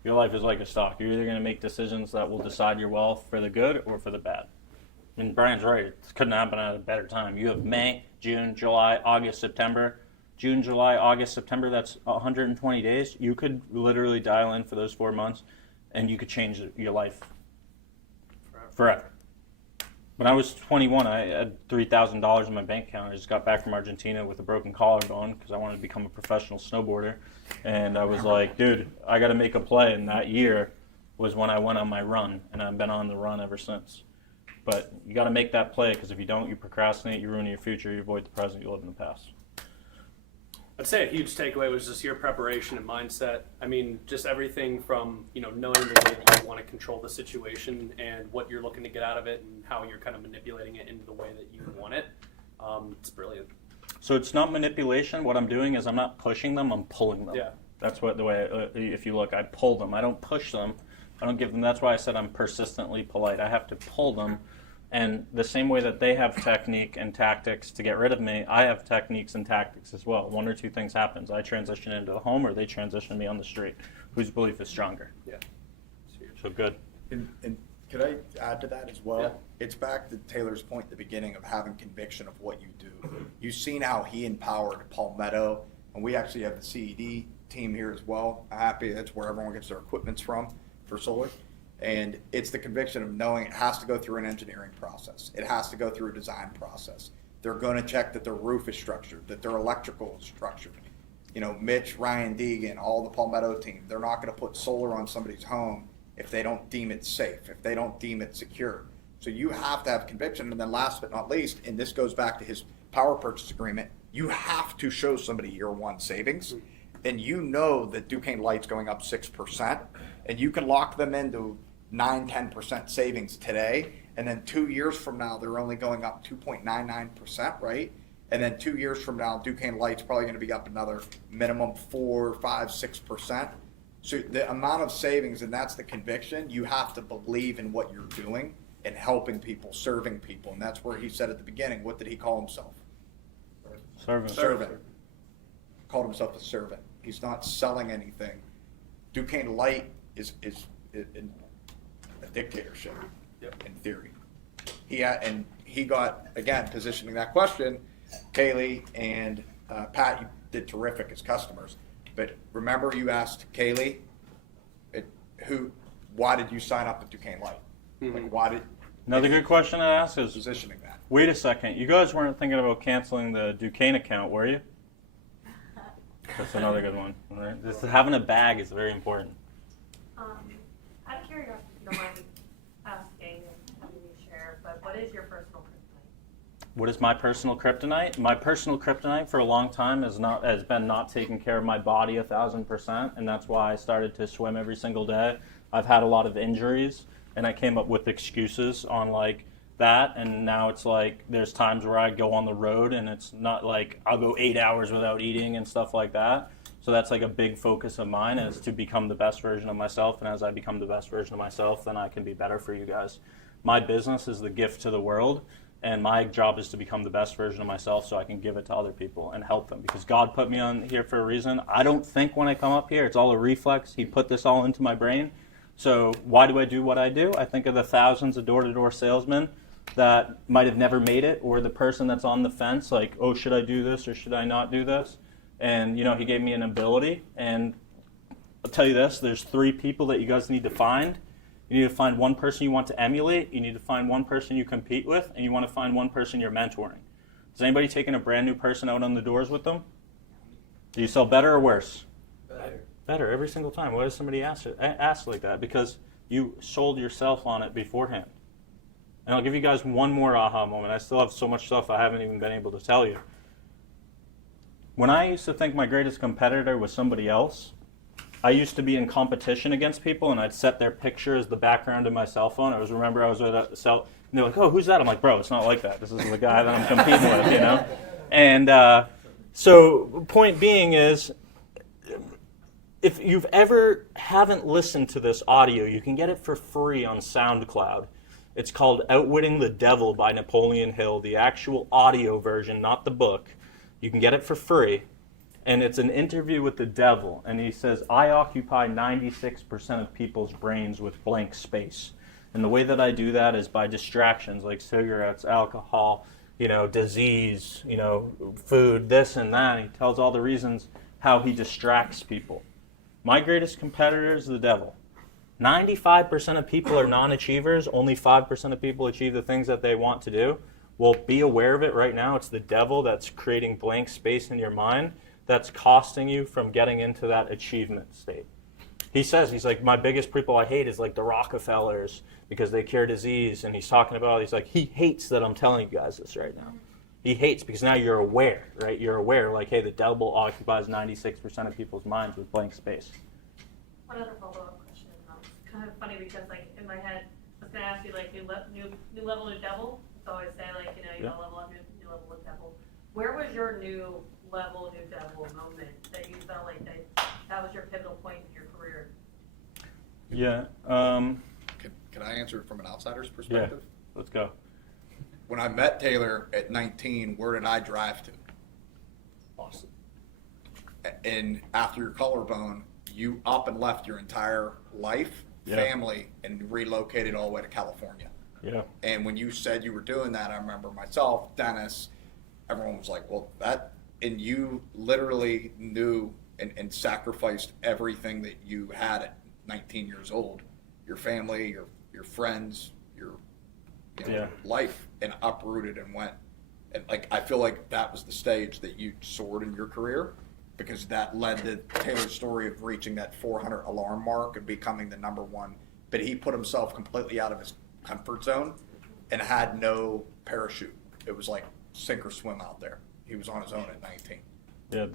Your life is like a stock. You're either going to make decisions that will decide your wealth for the good or for the bad. And Brian's right. It couldn't happen at a better time. You have May, June, July, August, September. June, July, August, September, that's 120 days. You could literally dial in for those 4 months, and you could change your life forever. When I was 21, I had $3,000 in my bank account. I just got back from Argentina with a broken collarbone because I wanted to become a professional snowboarder. And I was like, dude, I got to make a play. And that year was when I went on my run, and I've been on the run ever since. But you got to make that play, because if you don't, you procrastinate, you ruin your future, you avoid the present, you live in the past. I'd say a huge takeaway was just your preparation and mindset. I mean, just everything from, knowing the way that you want to control the situation and what you're looking to get out of it and how you're kind of manipulating it into the way that you want it. It's brilliant. So it's not manipulation. What I'm doing is I'm not pushing them, I'm pulling them. Yeah. That's what the way, if you look, I pull them. I don't push them. I don't give them. That's why I said I'm persistently polite. I have to pull them. And the same way that they have technique and tactics to get rid of me, I have techniques and tactics as well. 1 or 2 things happens. I transition into the home, or they transition me on the street. Whose belief is stronger? Yeah. So good. And could I add to that as well? Yeah. It's back to Taylor's point at the beginning of having conviction of what you do. You've seen how he empowered Palmetto, and we actually have the CED team here as well. Happy, that's where everyone gets their equipments from for solar. And it's the conviction of knowing it has to go through an engineering process. It has to go through a design process. They're going to check that their roof is structured, that their electrical is structured. Mitch, Ryan Deegan, all the Palmetto team, they're not going to put solar on somebody's home if they don't deem it safe, if they don't deem it secure. So you have to have conviction. And then last but not least, and this goes back to his power purchase agreement, you have to show somebody year 1 savings. And that Duquesne Light's going up 6%, and you can lock them into 9-10% savings today, and then 2 years from now they're only going up 2.99%, right? And then 2 years from now, Duquesne Light's probably going to be up another minimum 4, 5, 6%. So the amount of savings, and that's the conviction, you have to believe in what you're doing and helping people, serving people. And that's where he said at the beginning, what did he call himself? Servant. Called himself a servant. He's not selling anything. Duquesne Light is in a dictatorship, in theory. He got, again, positioning that question, Kaylee and Pat, you did terrific as customers. But remember, you asked Kaylee, why did you sign up at Duquesne Light? Like, why did? Another good question to ask is positioning that. Wait a second, you guys weren't thinking about canceling the Duquesne account, were you? That's another good one. Right? Having a bag is very important. Out of curiosity, you don't mind asking and having me share, but what is your personal kryptonite? What is my personal kryptonite? My personal kryptonite for a long time has been not taking care of my body 1,000%, and that's why I started to swim every single day. I've had a lot of injuries, and I came up with excuses on like that, and now it's like there's times where I go on the road, and it's not like I'll go 8 hours without eating and stuff like that. So that's like a big focus of mine, is to become the best version of myself, and as I become the best version of myself, then I can be better for you guys. My business is the gift to the world. And my job is to become the best version of myself so I can give it to other people and help them. Because God put me on here for a reason. I don't think when I come up here. It's all a reflex. He put this all into my brain. So why do I do what I do? I think of the thousands of door-to-door salesmen that might have never made it, or the person that's on the fence, like, oh, should I do this or should I not do this? And, he gave me an ability. And I'll tell you this, there's 3 people that you guys need to find. You need to find one person you want to emulate, you need to find one person you compete with, and you want to find one person you're mentoring. Is anybody taking a brand new person out on the doors with them? Do you sell better or worse? Better. Better every single time. Why does somebody ask like that? Because you sold yourself on it beforehand. And I'll give you guys one more aha moment. I still have so much stuff I haven't even been able to tell you. When I used to think my greatest competitor was somebody else, I used to be in competition against people, and I'd set their picture as the background of my cell phone. I was with a cell, and they're like, "Oh, who's that?" I'm like, "Bro, it's not like that. This is the guy that I'm competing with, And so, point being is, if you've ever haven't listened to this audio, you can get it for free on SoundCloud. It's called "Outwitting the Devil" by Napoleon Hill, the actual audio version, not the book. You can get it for free. And it's an interview with the devil, and he says, I occupy 96% of people's brains with blank space. And the way that I do that is by distractions like cigarettes, alcohol, disease, food, this and that. And he tells all the reasons how he distracts people. My greatest competitor is the devil. 95% of people are non-achievers. Only 5% of people achieve the things that they want to do. Well, be aware of it right now. It's the devil that's creating blank space in your mind that's costing you from getting into that achievement state. He's like, my biggest people I hate is like the Rockefellers because they cure disease. And he's talking about, he hates that I'm telling you guys this right now. He hates because now you're aware, right? You're aware, like, hey, the devil occupies 96% of people's minds with blank space. One other follow-up question. It's kind of funny because, like, in my head, I was going to ask you, like, new level, new devil. So I say, like, you don't level up, new level with devil. Where was your new level, new devil moment that you felt like that was your pivotal point in your career? Yeah. Can I answer it from an outsider's perspective? Yeah. Let's go. When I met Taylor at 19, where did I drive to? Awesome. And after your collarbone, you up and left your entire life, family, and relocated all the way to California. Yeah. And when you said you were doing that, I remember myself, Dennis, everyone was like, well, that, and you literally knew and sacrificed everything that you had at 19 years old, your family, your friends, your life, and uprooted and went. And like, I feel like that was the stage that you soared in your career, because that led to Taylor's story of reaching that 400 alarm mark and becoming the number one. But he put himself completely out of his comfort zone and had no parachute. It was like sink or swim out there. He was on his own at 19. Yeah,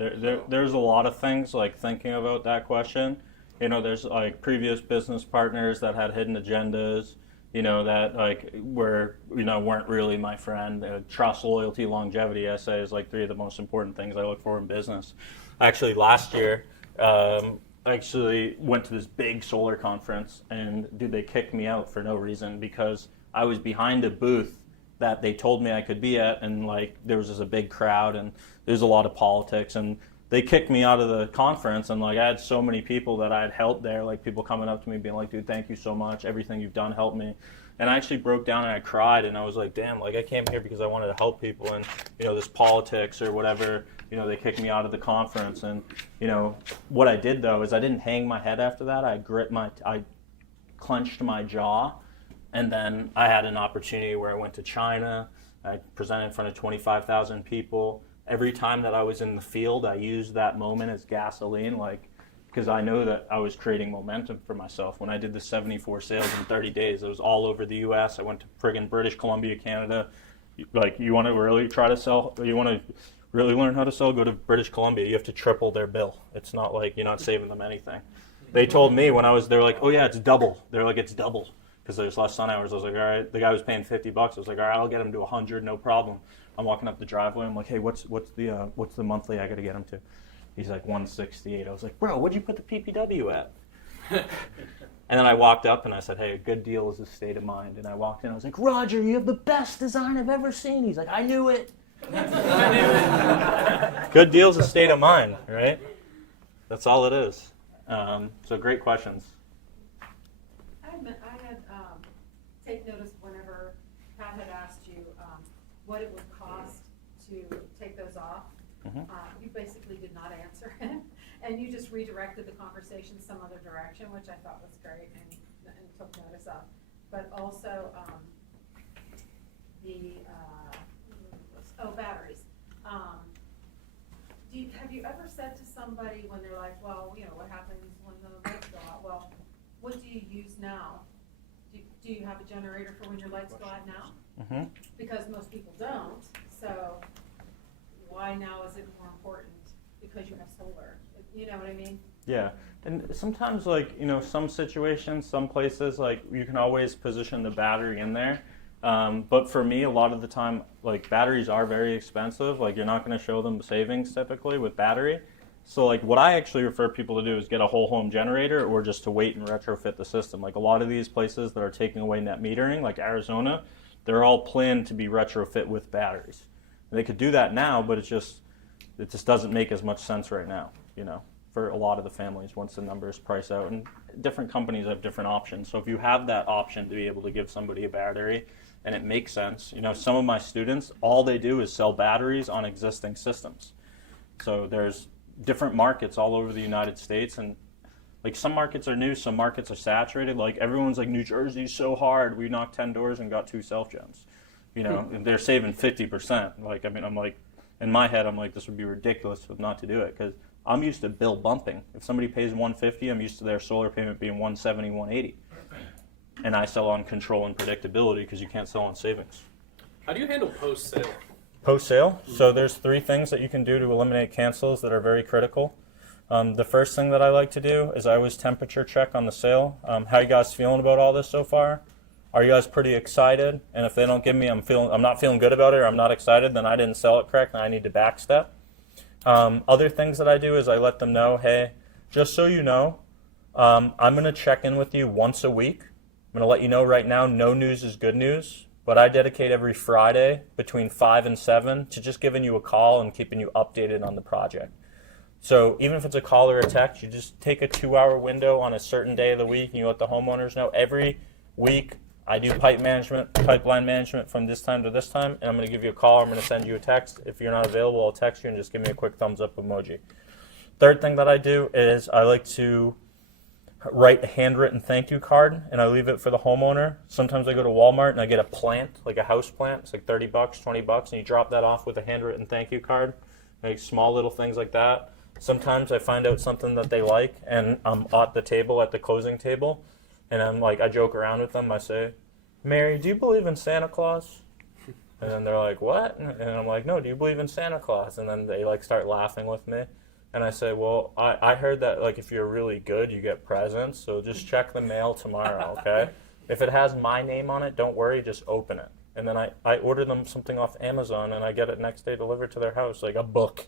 there's a lot of things, like, thinking about that question. There's like previous business partners that had hidden agendas, that like weren't really my friend. Trust, loyalty, longevity, I say, is like 3 of the most important things I look for in business. Actually, last year, I actually went to this big solar conference, and they kicked me out for no reason because I was behind a booth that they told me I could be at, and like there was just a big crowd and there's a lot of politics, and they kicked me out of the conference. And like I had so many people that I had helped there, like people coming up to me being like, dude, thank you so much, everything you've done helped me. And I actually broke down and I cried, and I was like, damn, like I came here because I wanted to help people, and this politics or whatever, they kicked me out of the conference. And what I did though is I didn't hang my head after that. I clenched my jaw. And then I had an opportunity where I went to China. I presented in front of 25,000 people. Every time that I was in the field, I used that moment as gasoline. Like, because I know that I was creating momentum for myself. When I did the 74 sales in 30 days, it was all over the U.S. I went to friggin' British Columbia, Canada. Like, you want to really try to sell, you want to really learn how to sell, go to British Columbia. You have to triple their bill. It's not like you're not saving them anything. They told me when I was, they're like, oh yeah, it's double. They're like, it's double because there's less sun hours. I was like, all right. The guy was paying $50. I was like, all right, I'll get him to 100, no problem. I'm walking up the driveway. I'm like, hey, what's the monthly I got to get him to? He's like 168. I was like, bro, what'd you put the PPW at? And then I walked up and I said, hey, a good deal is a state of mind. And I walked in. I was like, Roger, you have the best design I've ever seen. He's like, I knew it. Good deal is a state of mind, right? That's all it is. So great questions. I had take notice whenever Pat had asked you what it would cost to take those off. You basically did not answer it, and you just redirected the conversation some other direction, which I thought was great and took notice of. But also batteries. Have you ever said to somebody when they're like, well, you know, what happens when the lights go out? Well, what do you use now? Do you have a generator for when your lights go out now? Because most people don't. So why now is it more important? Because you have solar. You know what I mean? Yeah. And sometimes, like, you know, some situations, some places, like, you can always position the battery in there. But for me, a lot of the time, like, batteries are very expensive. Like, you're not going to show them savings typically with battery. So, like, what I actually refer people to do is get a whole home generator or just to wait and retrofit the system. Like, a lot of these places that are taking away net metering, like Arizona, they're all planned to be retrofit with batteries. And they could do that now, but it just doesn't make as much sense right now, you know, for a lot of the families once the numbers price out. And different companies have different options. So if you have that option to be able to give somebody a battery and it makes sense, you know, some of my students, all they do is sell batteries on existing systems. So there's different markets all over the United States, and like some markets are new, some markets are saturated. Like everyone's like, New Jersey's so hard. We knocked 10 doors and got 2 self-gens, you know, and they're saving 50%. Like, I mean, I'm like, in my head, I'm like, this would be ridiculous not to do it because I'm used to bill bumping. If somebody pays $150, I'm used to their solar payment being $170, $180. And I sell on control and predictability because you can't sell on savings. How do you handle post-sale? Post-sale, so there's 3 things that you can do to eliminate cancels that are very critical. The first thing that I like to do is I always temperature check on the sale. How you guys feeling about all this so far? Are you guys pretty excited? And if they don't give me, I'm not feeling good about it, or I'm not excited, then I didn't sell it correct and I need to backstep. Other things that I do is I let them know, hey, just so you know, I'm going to check in with you once a week. I'm going to let you know right now, no news is good news. But I dedicate every Friday between 5 and 7 to just giving you a call and keeping you updated on the project. So even if it's a call or a text, you just take a 2-hour window on a certain day of the week and you let the homeowners know every week I do pipeline management from this time to this time, and I'm going to give you a call, I'm going to send you a text. If you're not available, I'll text you and just give me a quick thumbs up emoji. Third thing that I do is I like to write a handwritten thank you card, and I leave it for the homeowner. Sometimes I go to Walmart and I get a plant, like a house plant. It's like $30, $20, and you drop that off with a handwritten thank you card. Like small little things like that. Sometimes I find out something that they like, and I'm at the table, at the closing table, and I'm like, I joke around with them. I say, Mary, do you believe in Santa Claus? And then they're like, what? And I'm like, no, do you believe in Santa Claus? And then they like start laughing with me. And I say, well, I heard that like if you're really good, you get presents. So just check the mail tomorrow, okay? If it has my name on it, don't worry, just open it. And then I order them something off Amazon, and I get it next day delivered to their house, like a book.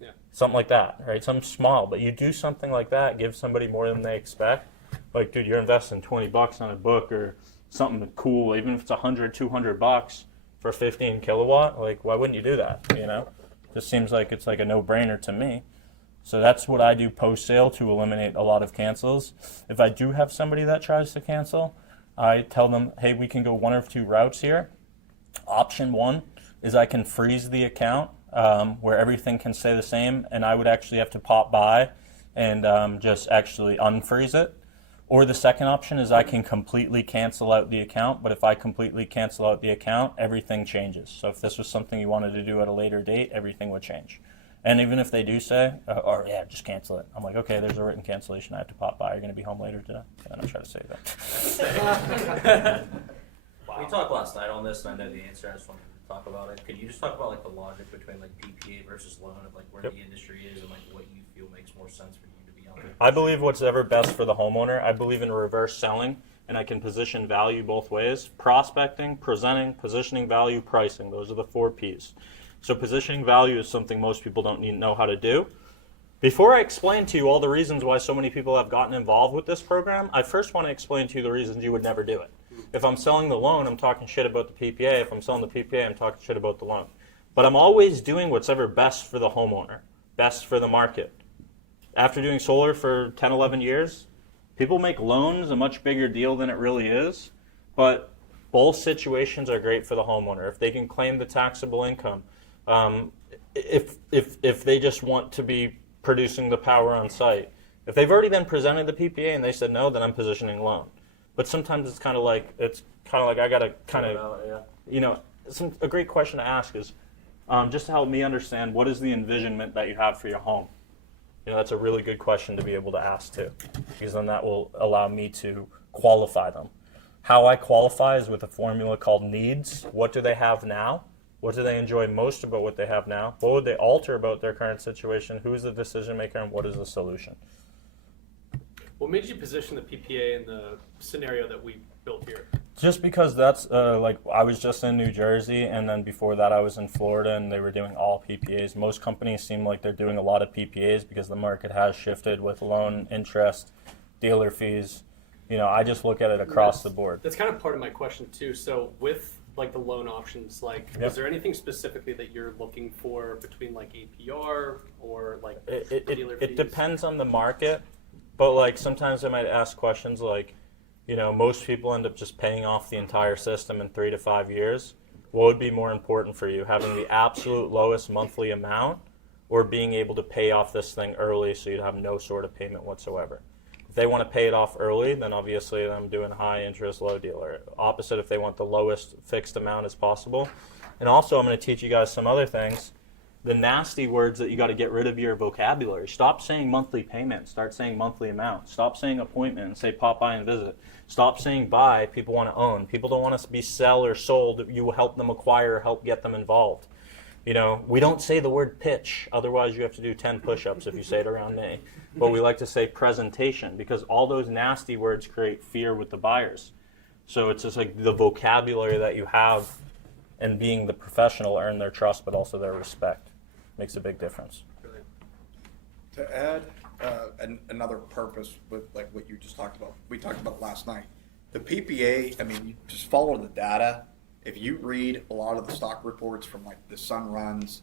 Yeah. Something like that, right? Something small. But you do something like that, give somebody more than they expect. Like, dude, you're investing $20 on a book or something cool, even if it's $100, $200 for 15 kilowatt. Like, why wouldn't you do that, you know? Just seems like it's like a no-brainer to me. So that's what I do post-sale to eliminate a lot of cancels. If I do have somebody that tries to cancel, I tell them, hey, we can go 1 or 2 routes here. Option 1 is I can freeze the account where everything can stay the same, and I would actually have to pop by and just actually unfreeze it. Or the second option is I can completely cancel out the account, but if I completely cancel out the account, everything changes. So if this was something you wanted to do at a later date, everything would change. And even if they do say, or yeah, just cancel it. I'm like, okay, there's a written cancellation. I have to pop by. You're going to be home later today? And I'm trying to say that. We talked last night on this, and I know the answer. I just wanted to talk about it. Could you just talk about like the logic between like PPA versus loan, of like where the industry is and like what you feel makes more sense for you to be out there? I believe what's ever best for the homeowner. I believe in reverse selling, and I can position value both ways. Prospecting, presenting, positioning value, pricing. Those are the 4 Ps. So positioning value is something most people don't know how to do. Before I explain to you all the reasons why so many people have gotten involved with this program, I first want to explain to you the reasons you would never do it. If I'm selling the loan, I'm talking shit about the PPA. If I'm selling the PPA, I'm talking shit about the loan. But I'm always doing what's ever best for the homeowner, best for the market. After doing solar for 10, 11 years, people make loans a much bigger deal than it really is. But both situations are great for the homeowner. If they can claim the taxable income, if they just want to be producing the power on site. If they've already then presented the PPA and they said no, then I'm positioning loan. But sometimes it's kind of like I gotta kind of, you know, a great question to ask is just to help me understand, what is the envisionment that you have for your home? You know, that's a really good question to be able to ask too, because then that will allow me to qualify them. How I qualify is with a formula called needs. What do they have now? What do they enjoy most about what they have now? What would they alter about their current situation? Who's the decision maker, and what is the solution? What made you position the PPA in the scenario that we built here? Just because that's like I was just in New Jersey, and then before that I was in Florida, and they were doing all PPAs. Most companies seem like they're doing a lot of PPAs because the market has shifted with loan interest, dealer fees. You know, I just look at it across the board. That's kind of part of my question too. So with like the loan options, like is there anything specifically that you're looking for between like APR or like dealer fees? It depends on the market, but like sometimes I might ask questions like, you know, most people end up just paying off the entire system in 3 to 5 years. What would be more important for you, having the absolute lowest monthly amount or being able to pay off this thing early so you'd have no sort of payment whatsoever? If they want to pay it off early, then obviously I'm doing high interest, low dealer. Opposite, if they want the lowest fixed amount as possible. And also I'm going to teach you guys some other things. The nasty words that you got to get rid of your vocabulary. Stop saying monthly payment. Start saying monthly amount. Stop saying appointment and say pop by and visit. Stop saying buy. People want to own. People don't want to be sell or sold. You will help them acquire, help get them involved. You know, we don't say the word pitch. Otherwise, you have to do 10 push-ups if you say it around me. But we like to say presentation because all those nasty words create fear with the buyers. So it's just like the vocabulary that you have and being the professional earn their trust, but also their respect. Makes a big difference. To add another purpose with like what you just talked about, we talked about last night. The PPA, I mean, you just follow the data. If you read a lot of the stock reports from like the Sun Runs,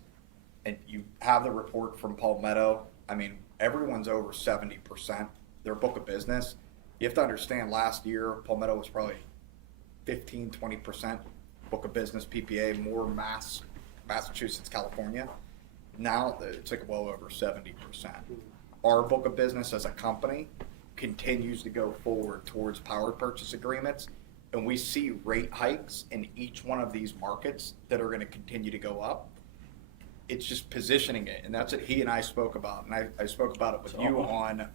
and you have the report from Palmetto, I mean, everyone's over 70%. Their book of business. You have to understand, last year Palmetto was probably 15, 20% book of business PPA, more Massachusetts, California. Now it's like well over 70%. Our book of business as a company continues to go forward towards power purchase agreements, and we see rate hikes in each one of these markets that are going to continue to go up. It's just positioning it, and that's what he and I spoke about, and I spoke about it with you on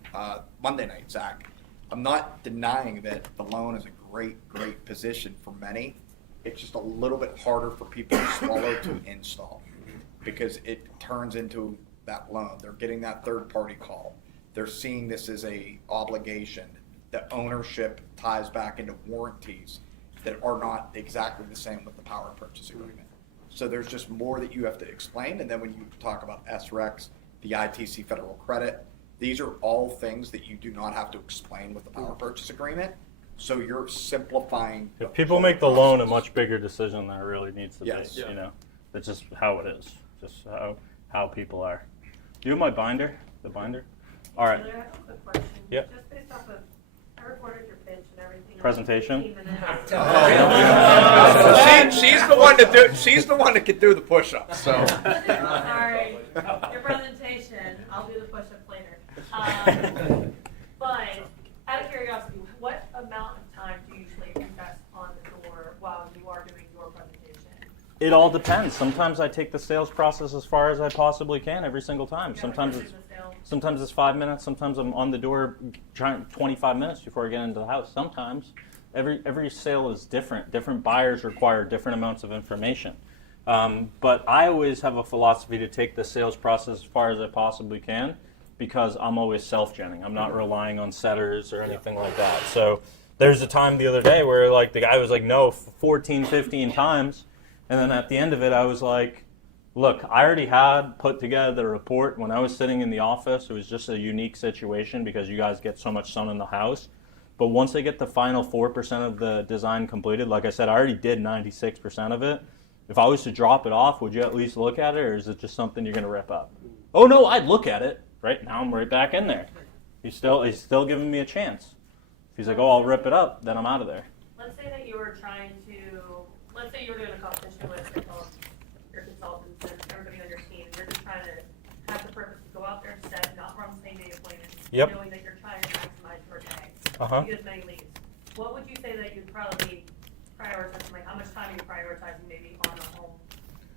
Monday night, Zach. I'm not denying that the loan is a great position for many. It's just a little bit harder for people to swallow to install, because it turns into that loan. They're getting that third-party call. They're seeing this as a obligation. The ownership ties back into warranties that are not exactly the same with the power purchase agreement. So there's just more that you have to explain. And then when you talk about SREX, the ITC federal credit, these are all things that you do not have to explain with the power purchase agreement. So you're simplifying. If people make the loan a much bigger decision than it really needs to be, Yeah. you know, it's just how it is, just how people are. Do you have my binder? The binder? All right. I have a quick question. Yep. Just based off of, I recorded your pitch and everything. Presentation? 15 minutes. She's the one to do. She's the one that can do the push-ups. So. Sorry, your presentation. I'll do the push-ups later. But out of curiosity, what amount of time do you usually invest on the door while you are doing your presentation? It all depends. Sometimes I take the sales process as far as I possibly can every single time. Sometimes it's 5 minutes. Sometimes I'm on the door trying 25 minutes before I get into the house. Sometimes every sale is different. Different buyers require different amounts of information. But I always have a philosophy to take the sales process as far as I possibly can because I'm always self-genning. I'm not relying on setters or anything like that. So there's a time the other day where like the guy was like, no, 14, 15 times. And then at the end of it, I was like, look, I already had put together the report when I was sitting in the office. It was just a unique situation because you guys get so much sun in the house. But once I get the final 4% of the design completed, like I said, I already did 96% of it. If I was to drop it off, would you at least look at it, or is it just something you're going to rip up? Oh, no, I'd look at it. Right now, I'm right back in there. He's still giving me a chance. If he's like, oh, I'll rip it up, then I'm out of there. Let's say that you were trying to, let's say you were doing a competition with your consultants and everybody on your team. You're just trying to have the purpose to go out there and set, not run the same day appointments, knowing that you're trying to maximize your day. To get as many leads. What would you say that you'd probably prioritize? Like, how much time are you prioritizing maybe on a home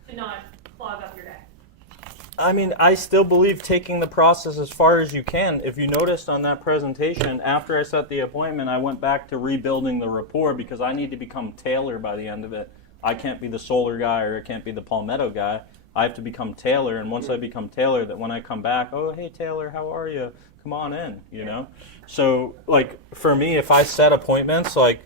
to not clog up your day? I mean, I still believe taking the process as far as you can. If you noticed on that presentation, after I set the appointment, I went back to rebuilding the rapport because I need to become Taylor by the end of it. I can't be the solar guy or I can't be the Palmetto guy. I have to become Taylor, and once I become Taylor, that when I come back, oh, hey, Taylor, how are you? Come on in, you know? So, like, for me, if I set appointments, like,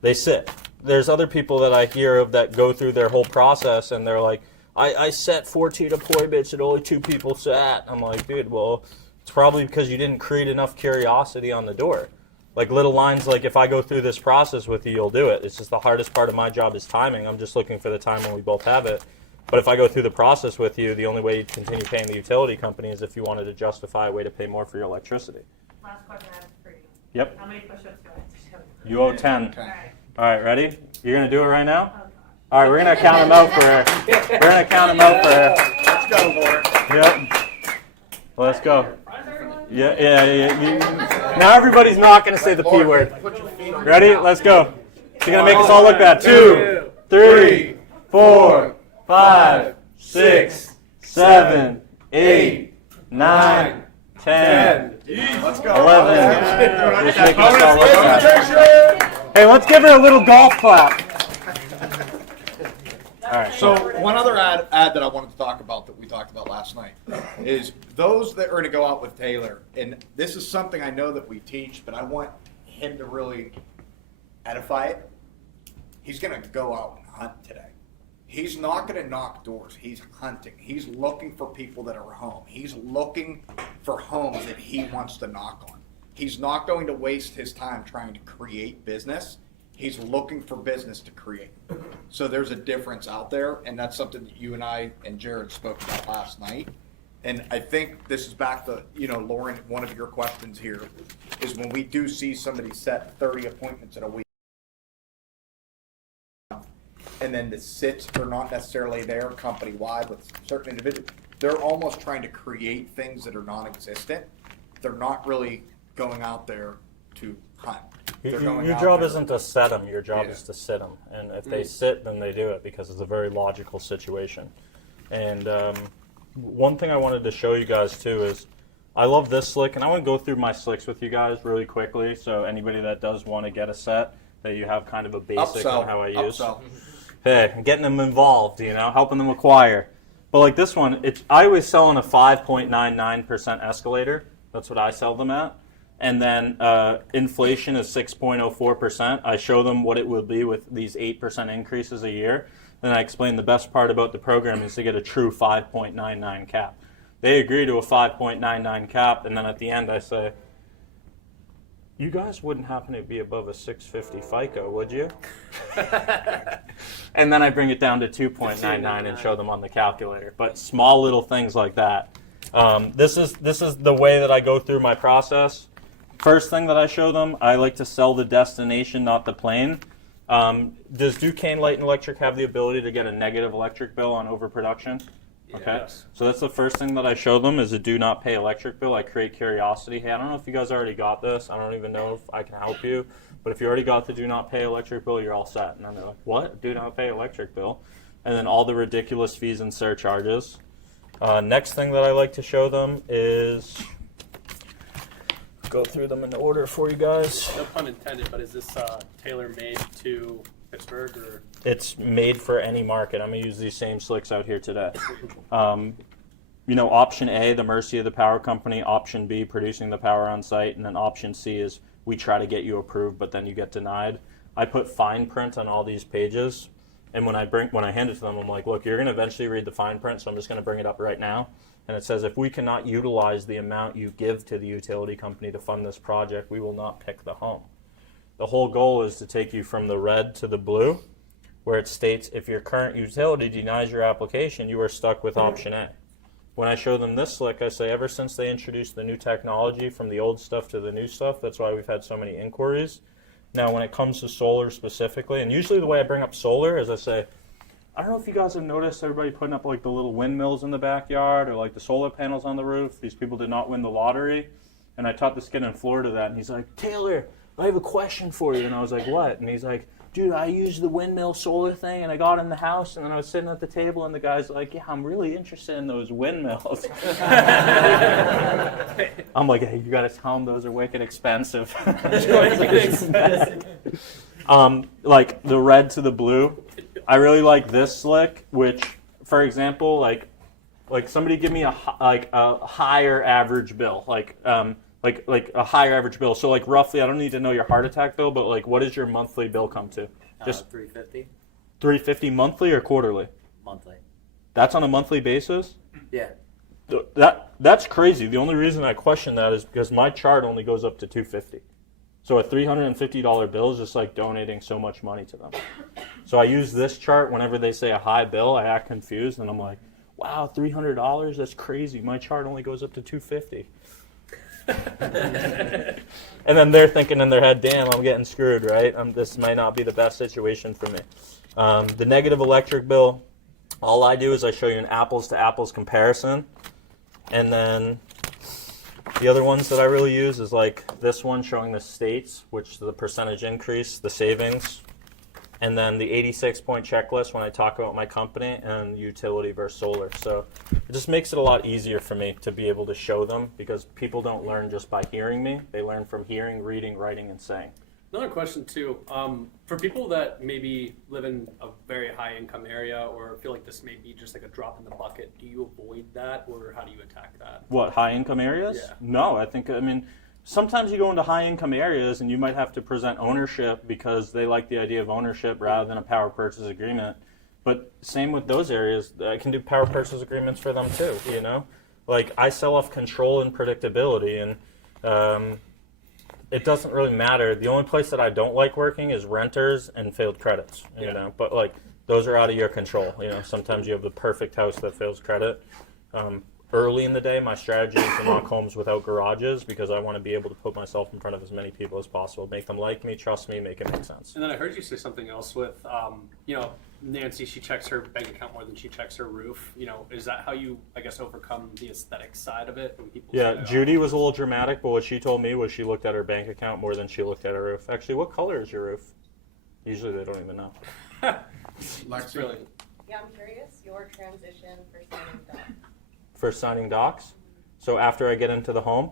they sit. There's other people that I hear of that go through their whole process, and they're like, I set 14 appointments and only 2 people sat. I'm like, dude, well, it's probably because you didn't create enough curiosity on the door. Like little lines like, if I go through this process with you, you'll do it. It's just the hardest part of my job is timing. I'm just looking for the time when we both have it. But if I go through the process with you, the only way you'd continue paying the utility company is if you wanted to justify a way to pay more for your electricity. Last question I have for you. Yep. How many push-ups do I have to do? You owe 10. All right. All right, ready? You're going to do it right now? All right, we're going to count them out for her. We're going to count them out for her. Let's go, Lauren. Yep. Let's go. Yeah. Now everybody's not going to say the P word. Ready? Let's go. She's going to make us all look bad. 2, 3, 4, 5, 6, 7, 8, 9, 10, Let's go. 11. Just making us all look bad. Hey, let's give her a little golf clap. All right. So one other ad that I wanted to talk about that we talked about last night is those that are going to go out with Taylor, and this is something I know that we teach, but I want him to really edify it. He's going to go out and hunt today. He's not going to knock doors. He's hunting. He's looking for people that are home. He's looking for homes that he wants to knock on. He's not going to waste his time trying to create business. He's looking for business to create. So there's a difference out there, and that's something that you and I and Jared spoke about last night. And I think this is back to, Lauren, one of your questions here is when we do see somebody set 30 appointments in a week, and then the sits are not necessarily there company-wide with certain individuals, they're almost trying to create things that are non-existent. They're not really going out there to hunt. Your job isn't to set them. Your job is to sit them. And if they sit, then they do it because it's a very logical situation. And one thing I wanted to show you guys too is I love this slick, and I want to go through my slicks with you guys really quickly. So anybody that does want to get a set, that you have kind of a basic on how I use. Upsell. Hey, getting them involved, helping them acquire. But like this one, I always sell on a 5.99% escalator. That's what I sell them at. And then inflation is 6.04%. I show them what it would be with these 8% increases a year. Then I explain the best part about the program is to get a true 5.99 cap. They agree to a 5.99 cap, and then at the end I say, you guys wouldn't happen to be above a 650 FICO, would you? And then I bring it down to 2.99 and show them on the calculator. But small little things like that. This is the way that I go through my process. First thing that I show them, I like to sell the destination, not the plane. Does Duquesne Light and Electric have the ability to get a negative electric bill on overproduction? Okay, so that's the first thing that I show them is a do not pay electric bill. I create curiosity. Hey, I don't know if you guys already got this. I don't even know if I can help you. But if you already got the do not pay electric bill, you're all set. And then they're like, what? Do not pay electric bill? and then all the ridiculous fees and surcharges. Next thing that I like to show them is, go through them in order for you guys. No pun intended, but is this tailor-made to Pittsburgh, or? It's made for any market. I'm going to use these same slicks out here today. You know, option A, the mercy of the power company. Option B, producing the power on site. And then option C is we try to get you approved, but then you get denied. I put fine print on all these pages. And when I hand it to them, I'm like, look, you're going to eventually read the fine print, so I'm just going to bring it up right now. And it says, if we cannot utilize the amount you give to the utility company to fund this project, we will not pick the home. The whole goal is to take you from the red to the blue, where it states if your current utility denies your application, you are stuck with option A. When I show them this slick, I say ever since they introduced the new technology from the old stuff to the new stuff, that's why we've had so many inquiries. Now, when it comes to solar specifically, and usually the way I bring up solar is I say, I don't know if you guys have noticed everybody putting up like the little windmills in the backyard or like the solar panels on the roof. These people did not win the lottery. And I taught this kid in Florida that, and he's like, Taylor, I have a question for you. And I was like, what? And he's like, dude, I used the windmill solar thing, and I got in the house, and then I was sitting at the table, and the guy's like, yeah, I'm really interested in those windmills. I'm like, hey, you got to tell him those are wicked expensive. Like the red to the blue. I really like this slick, which, for example, like somebody give me a higher average bill, like a higher average bill. So like roughly, I don't need to know your heart attack bill, but like what does your monthly bill come to? Just $350. $350 monthly or quarterly? Monthly. That's on a monthly basis? Yeah. That's crazy. The only reason I question that is because my chart only goes up to $250. So a $350 bill is just like donating so much money to them. So I use this chart whenever they say a high bill. I act confused and I'm like, wow, $300? That's crazy. My chart only goes up to $250. And then they're thinking in their head, damn, I'm getting screwed, right? This might not be the best situation for me. The negative electric bill, all I do is I show you an apples to apples comparison. And then the other ones that I really use is like this one showing the states, which is the percentage increase, the savings. And then the 86-point checklist when I talk about my company and utility versus solar. So it just makes it a lot easier for me to be able to show them because people don't learn just by hearing me. They learn from hearing, reading, writing, and saying. Another question too, for people that maybe live in a very high income area or feel like this may be just like a drop in the bucket, do you avoid that or how do you attack that? What, high income areas? Yeah. No, I mean, sometimes you go into high income areas and you might have to present ownership because they like the idea of ownership rather than a power purchase agreement. But same with those areas, I can do power purchase agreements for them too, you know? Like I sell off control and predictability and it doesn't really matter. The only place that I don't like working is renters and failed credits, you know? But like those are out of your control, you know? Sometimes you have the perfect house that fails credit. Early in the day, my strategy is to knock homes without garages because I want to be able to put myself in front of as many people as possible, make them like me, trust me, make it make sense. And then I heard you say something else with, you know, Nancy, she checks her bank account more than she checks her roof. You know, is that how you, I guess, overcome the aesthetic side of it? When people say, Judy was a little dramatic, but what she told me was she looked at her bank account more than she looked at her roof. Actually, what color is your roof? Usually they don't even know. Lexi. Yeah, I'm curious, your transition for signing docs. For signing docs? So after I get into the home?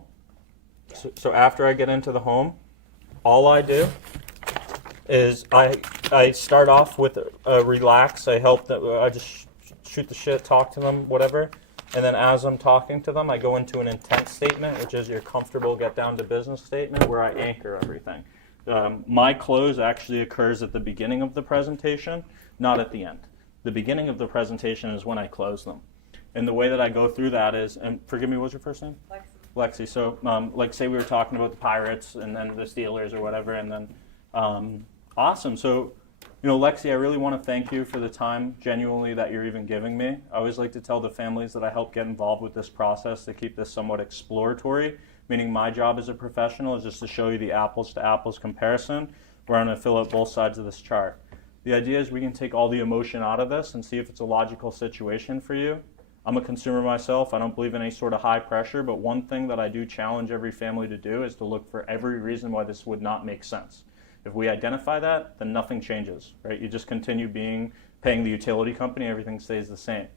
Yeah. So after I get into the home, all I do is I start off with relax. I help them. I just shoot the shit, talk to them, whatever. And then as I'm talking to them, I go into an intent statement, which is your comfortable get down to business statement, where I anchor everything. My close actually occurs at the beginning of the presentation, not at the end. The beginning of the presentation is when I close them. And the way that I go through that is, and forgive me, what's your first name? Lexi. So, like, say we were talking about the Pirates and then the Steelers or whatever, and then, awesome. So, you know, Lexi, I really want to thank you for the time, genuinely, that you're even giving me. I always like to tell the families that I help get involved with this process to keep this somewhat exploratory, meaning my job as a professional is just to show you the apples to apples comparison, where I'm going to fill out both sides of this chart. The idea is we can take all the emotion out of this and see if it's a logical situation for you. I'm a consumer myself. I don't believe in any sort of high pressure, but one thing that I do challenge every family to do is to look for every reason why this would not make sense. If we identify that, then nothing changes, right? You just continue being paying the utility company, everything stays the same.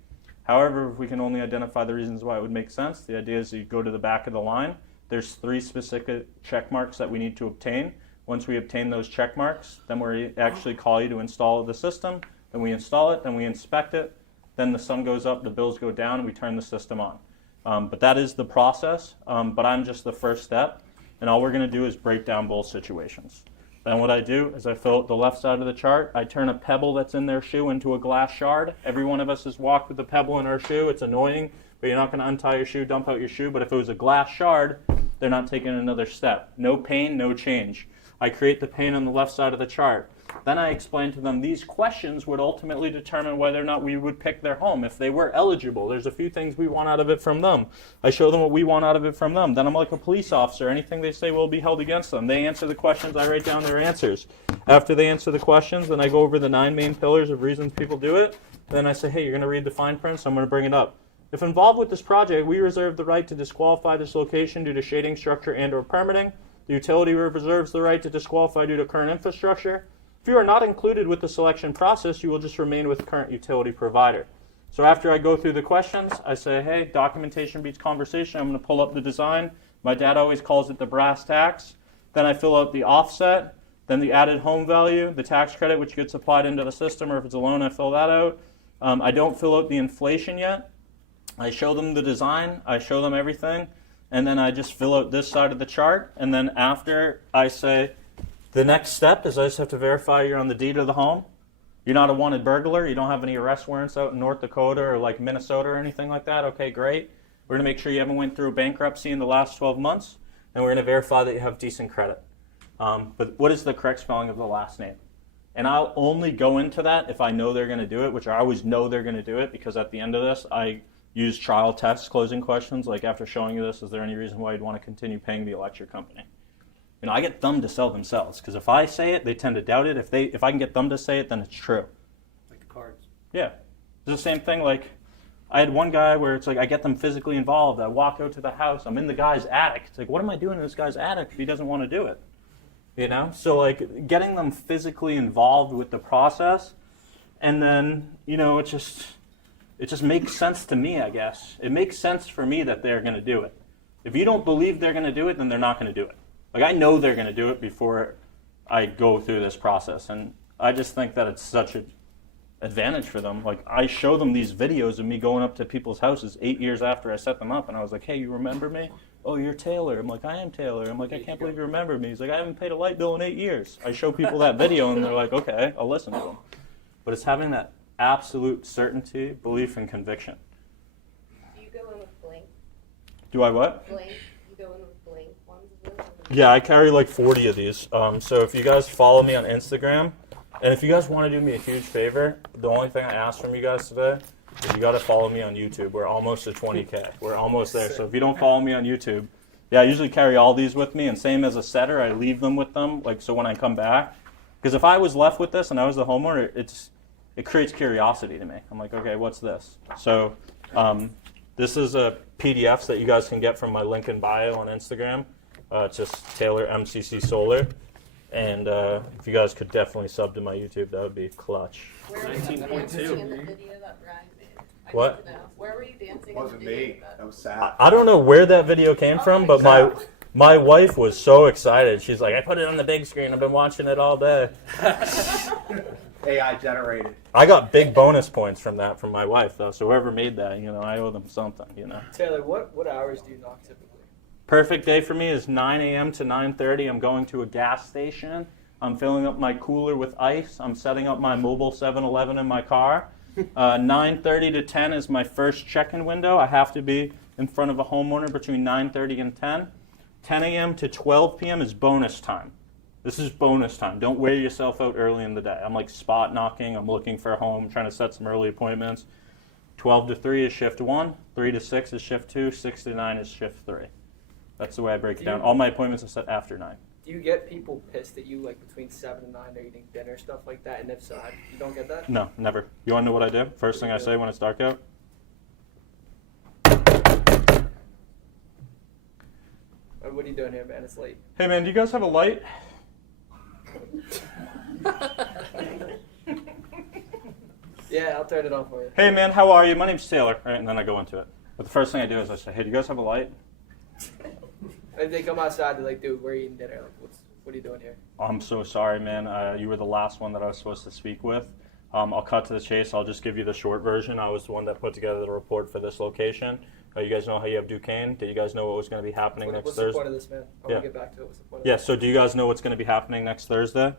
However, if we can only identify the reasons why it would make sense, the idea is you go to the back of the line. There's 3 specific check marks that we need to obtain. Once we obtain those check marks, then we actually call you to install the system. Then we install it, then we inspect it. Then the sun goes up, the bills go down, and we turn the system on. But that is the process, but I'm just the first step. And all we're going to do is break down both situations. Then what I do is I fill out the left side of the chart. I turn a pebble that's in their shoe into a glass shard. Every one of us has walked with a pebble in our shoe. It's annoying, but you're not going to untie your shoe, dump out your shoe. But if it was a glass shard, they're not taking another step. No pain, no change. I create the pain on the left side of the chart. Then I explain to them these questions would ultimately determine whether or not we would pick their home if they were eligible. There's a few things we want out of it from them. I show them what we want out of it from them. Then I'm like a police officer. Anything they say will be held against them. They answer the questions. I write down their answers. After they answer the questions, then I go over the 9 main pillars of reasons people do it. Then I say, hey, you're going to read the fine print, so I'm going to bring it up. If involved with this project, we reserve the right to disqualify this location due to shading, structure, and or permitting. The utility reserves the right to disqualify due to current infrastructure. If you are not included with the selection process, you will just remain with the current utility provider. So after I go through the questions, I say, hey, documentation beats conversation. I'm going to pull up the design. My dad always calls it the brass tacks. Then I fill out the offset, then the added home value, the tax credit, which gets applied into the system, or if it's a loan, I fill that out. I don't fill out the inflation yet. I show them the design. I show them everything. And then I just fill out this side of the chart. And then after I say, the next step is I just have to verify you're on the deed of the home. You're not a wanted burglar. You don't have any arrest warrants out in North Dakota or like Minnesota or anything like that. Okay, great. We're going to make sure you haven't went through bankruptcy in the last 12 months. And we're going to verify that you have decent credit. But what is the correct spelling of the last name? And I'll only go into that if I know they're going to do it, which I always know they're going to do it, because at the end of this, I use trial tests, closing questions. Like, after showing you this, is there any reason why you'd want to continue paying the electric company? You know, I get them to sell themselves, because if I say it, they tend to doubt it. If I can get them to say it, then it's true. Like the cards. Yeah. It's the same thing. Like, I had one guy where it's like I get them physically involved. I walk out to the house. I'm in the guy's attic. It's like, what am I doing in this guy's attic if he doesn't want to do it? You know? So, like, getting them physically involved with the process, and then, you know, it just makes sense to me, I guess. It makes sense for me that they're going to do it. If you don't believe they're going to do it, then they're not going to do it. Like, I know they're going to do it before I go through this process, and I just think that it's such an advantage for them. Like, I show them these videos of me going up to people's houses 8 years after I set them up, and I was like, hey, you remember me? Oh, you're Taylor. I'm like, I am Taylor. I'm like, I can't believe you remember me. He's like, I haven't paid a light bill in 8 years. I show people that video, and they're like, okay, I'll listen to them. But it's having that absolute certainty, belief, and conviction. Do you go in with blank? Do I what? Blank? You go in with blank ones? Yeah, I carry like 40 of these. So if you guys follow me on Instagram, and if you guys want to do me a huge favor, the only thing I ask from you guys today is you got to follow me on YouTube. We're almost at 20K. We're almost there. So if you don't follow me on YouTube, yeah, I usually carry all these with me. And same as a setter, I leave them with them, like, so when I come back. Because if I was left with this and I was the homeowner, it creates curiosity to me. I'm like, okay, what's this? So this is a PDFs that you guys can get from my link in bio on Instagram. It's just Taylor MCC Solar. And if you guys could definitely sub to my YouTube, that would be clutch. Where were you dancing in the video that Ryan made? What? Where were you dancing? Wasn't me. That was sad. I don't know where that video came from, but my wife was so excited. She's like, I put it on the big screen. I've been watching it all day. AI generated. I got big bonus points from that from my wife, though. So whoever made that, you know, I owe them something, you know. Taylor, what hours do you knock typically? Perfect day for me is 9 a.m. to 9:30. I'm going to a gas station. I'm filling up my cooler with ice. I'm setting up my mobile 7-Eleven in my car. 9:30 to 10 is my first check-in window. I have to be in front of a homeowner between 9:30 and 10. 10 a.m. to 12 p.m. is bonus time. This is bonus time. Don't wear yourself out early in the day. I'm like spot knocking. I'm looking for a home, trying to set some early appointments. 12 to 3 is shift 1. 3 to 6 is shift 2. 6 to 9 is shift 3. That's the way I break it down. All my appointments are set after 9. Do you get people pissed at you, like, between 7 and 9, they're eating dinner, stuff like that? And if so, you don't get that? No, never. You want to know what I do? First thing I say when it's dark out? What are you doing here, man? It's late. Hey, man, do you guys have a light? Yeah, I'll turn it on for you. Hey man, how are you? My name's Taylor. Right, and then I go into it. But the first thing I do is I say, hey, do you guys have a light? If they come outside, they're like, dude, we're eating dinner. Like, what are you doing here? I'm so sorry, man. You were the last one that I was supposed to speak with. I'll cut to the chase. I'll just give you the short version. I was the one that put together the report for this location. You guys know how you have Duquesne? Do you guys know what was going to be happening next Thursday? What's the point of this, man? I want to get back to it. What's the point of this? So do you guys know what's going to be happening next Thursday?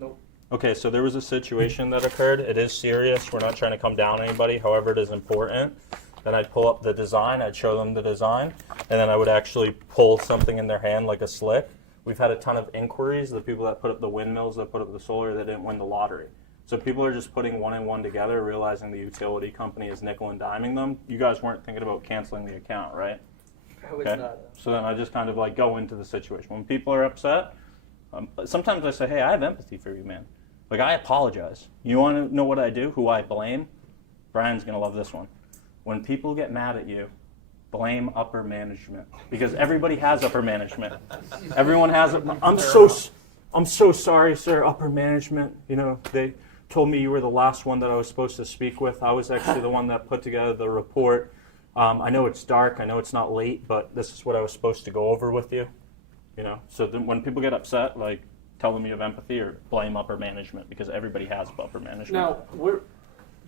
Nope. Okay, so there was a situation that occurred. It is serious. We're not trying to come down on anybody. However, it is important. Then I'd pull up the design. I'd show them the design. And then I would actually pull something in their hand like a slick. We've had a ton of inquiries. The people that put up the windmills, that put up the solar, they didn't win the lottery. So people are just putting one and one together, realizing the utility company is nickel and diming them. You guys weren't thinking about canceling the account, right? I was not. So then I just kind of like go into the situation. When people are upset, sometimes I say, hey, I have empathy for you, man. Like, I apologize. You want to know what I do, who I blame? Brian's going to love this one. When people get mad at you, blame upper management. Because everybody has upper management. Everyone has it. I'm so sorry, sir, upper management. You know, they told me you were the last one that I was supposed to speak with. I was actually the one that put together the report. I know it's dark. I know it's not late, but this is what I was supposed to go over with you. You know, so then when people get upset, like, tell them you have empathy or blame upper management, because everybody has upper management. Now,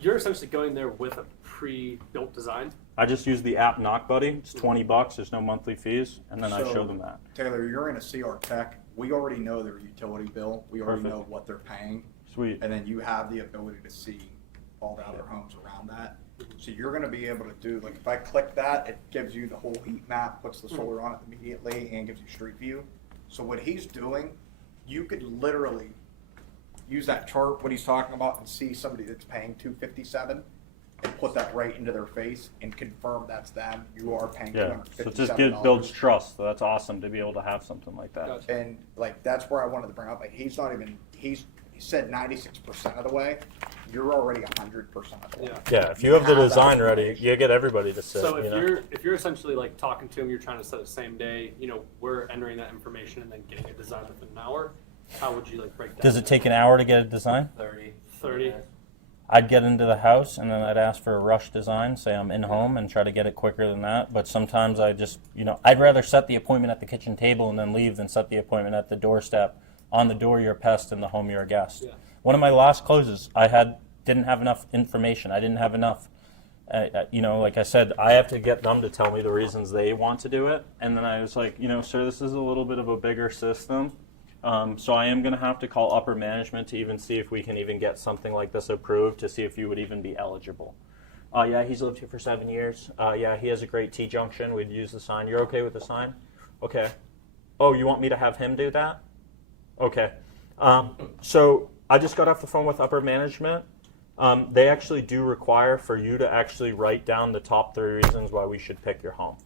you're essentially going there with a pre-built design. I just use the app Knock Buddy. It's $20. There's no monthly fees, and then I show them that. Taylor, you're in a CR Tech. We already know their utility bill. We already know what they're paying. Sweet. And then you have the ability to see all the other homes around that. So you're going to be able to do, like, if I click that, it gives you the whole heat map, puts the solar on it immediately, and gives you street view. So what he's doing, you could literally use that chart, what he's talking about, and see somebody that's paying $257 and put that right into their face and confirm that's them. You are paying $257. So it just builds trust. So that's awesome to be able to have something like that. Gotcha. And like that's where I wanted to bring up. Like he said 96% of the way. You're already 100% of the way. Yeah, if you have the design ready, you get everybody to sit. So if you're essentially like talking to him, you're trying to set the same day. You know, we're entering that information and then getting a design within an hour. How would you like break down? Does it take an hour to get a design? 30. I'd get into the house and then I'd ask for a rush design, say I'm in home, and try to get it quicker than that. But sometimes I just, I'd rather set the appointment at the kitchen table and then leave than set the appointment at the doorstep. On the door, you're a pest, in the home, you're a guest. Yeah. One of my last closes, didn't have enough information. I didn't have enough, like I said, I have to get them to tell me the reasons they want to do it. And then I was like, sir, this is a little bit of a bigger system. So I am going to have to call upper management to even see if we can even get something like this approved, to see if you would even be eligible. Yeah, he's lived here for 7 years. Yeah, he has a great T-junction. We'd use the sign. You're okay with the sign? Okay. Oh, you want me to have him do that? Okay. So I just got off the phone with upper management. They actually do require for you to actually write down the top 3 reasons why we should pick your home.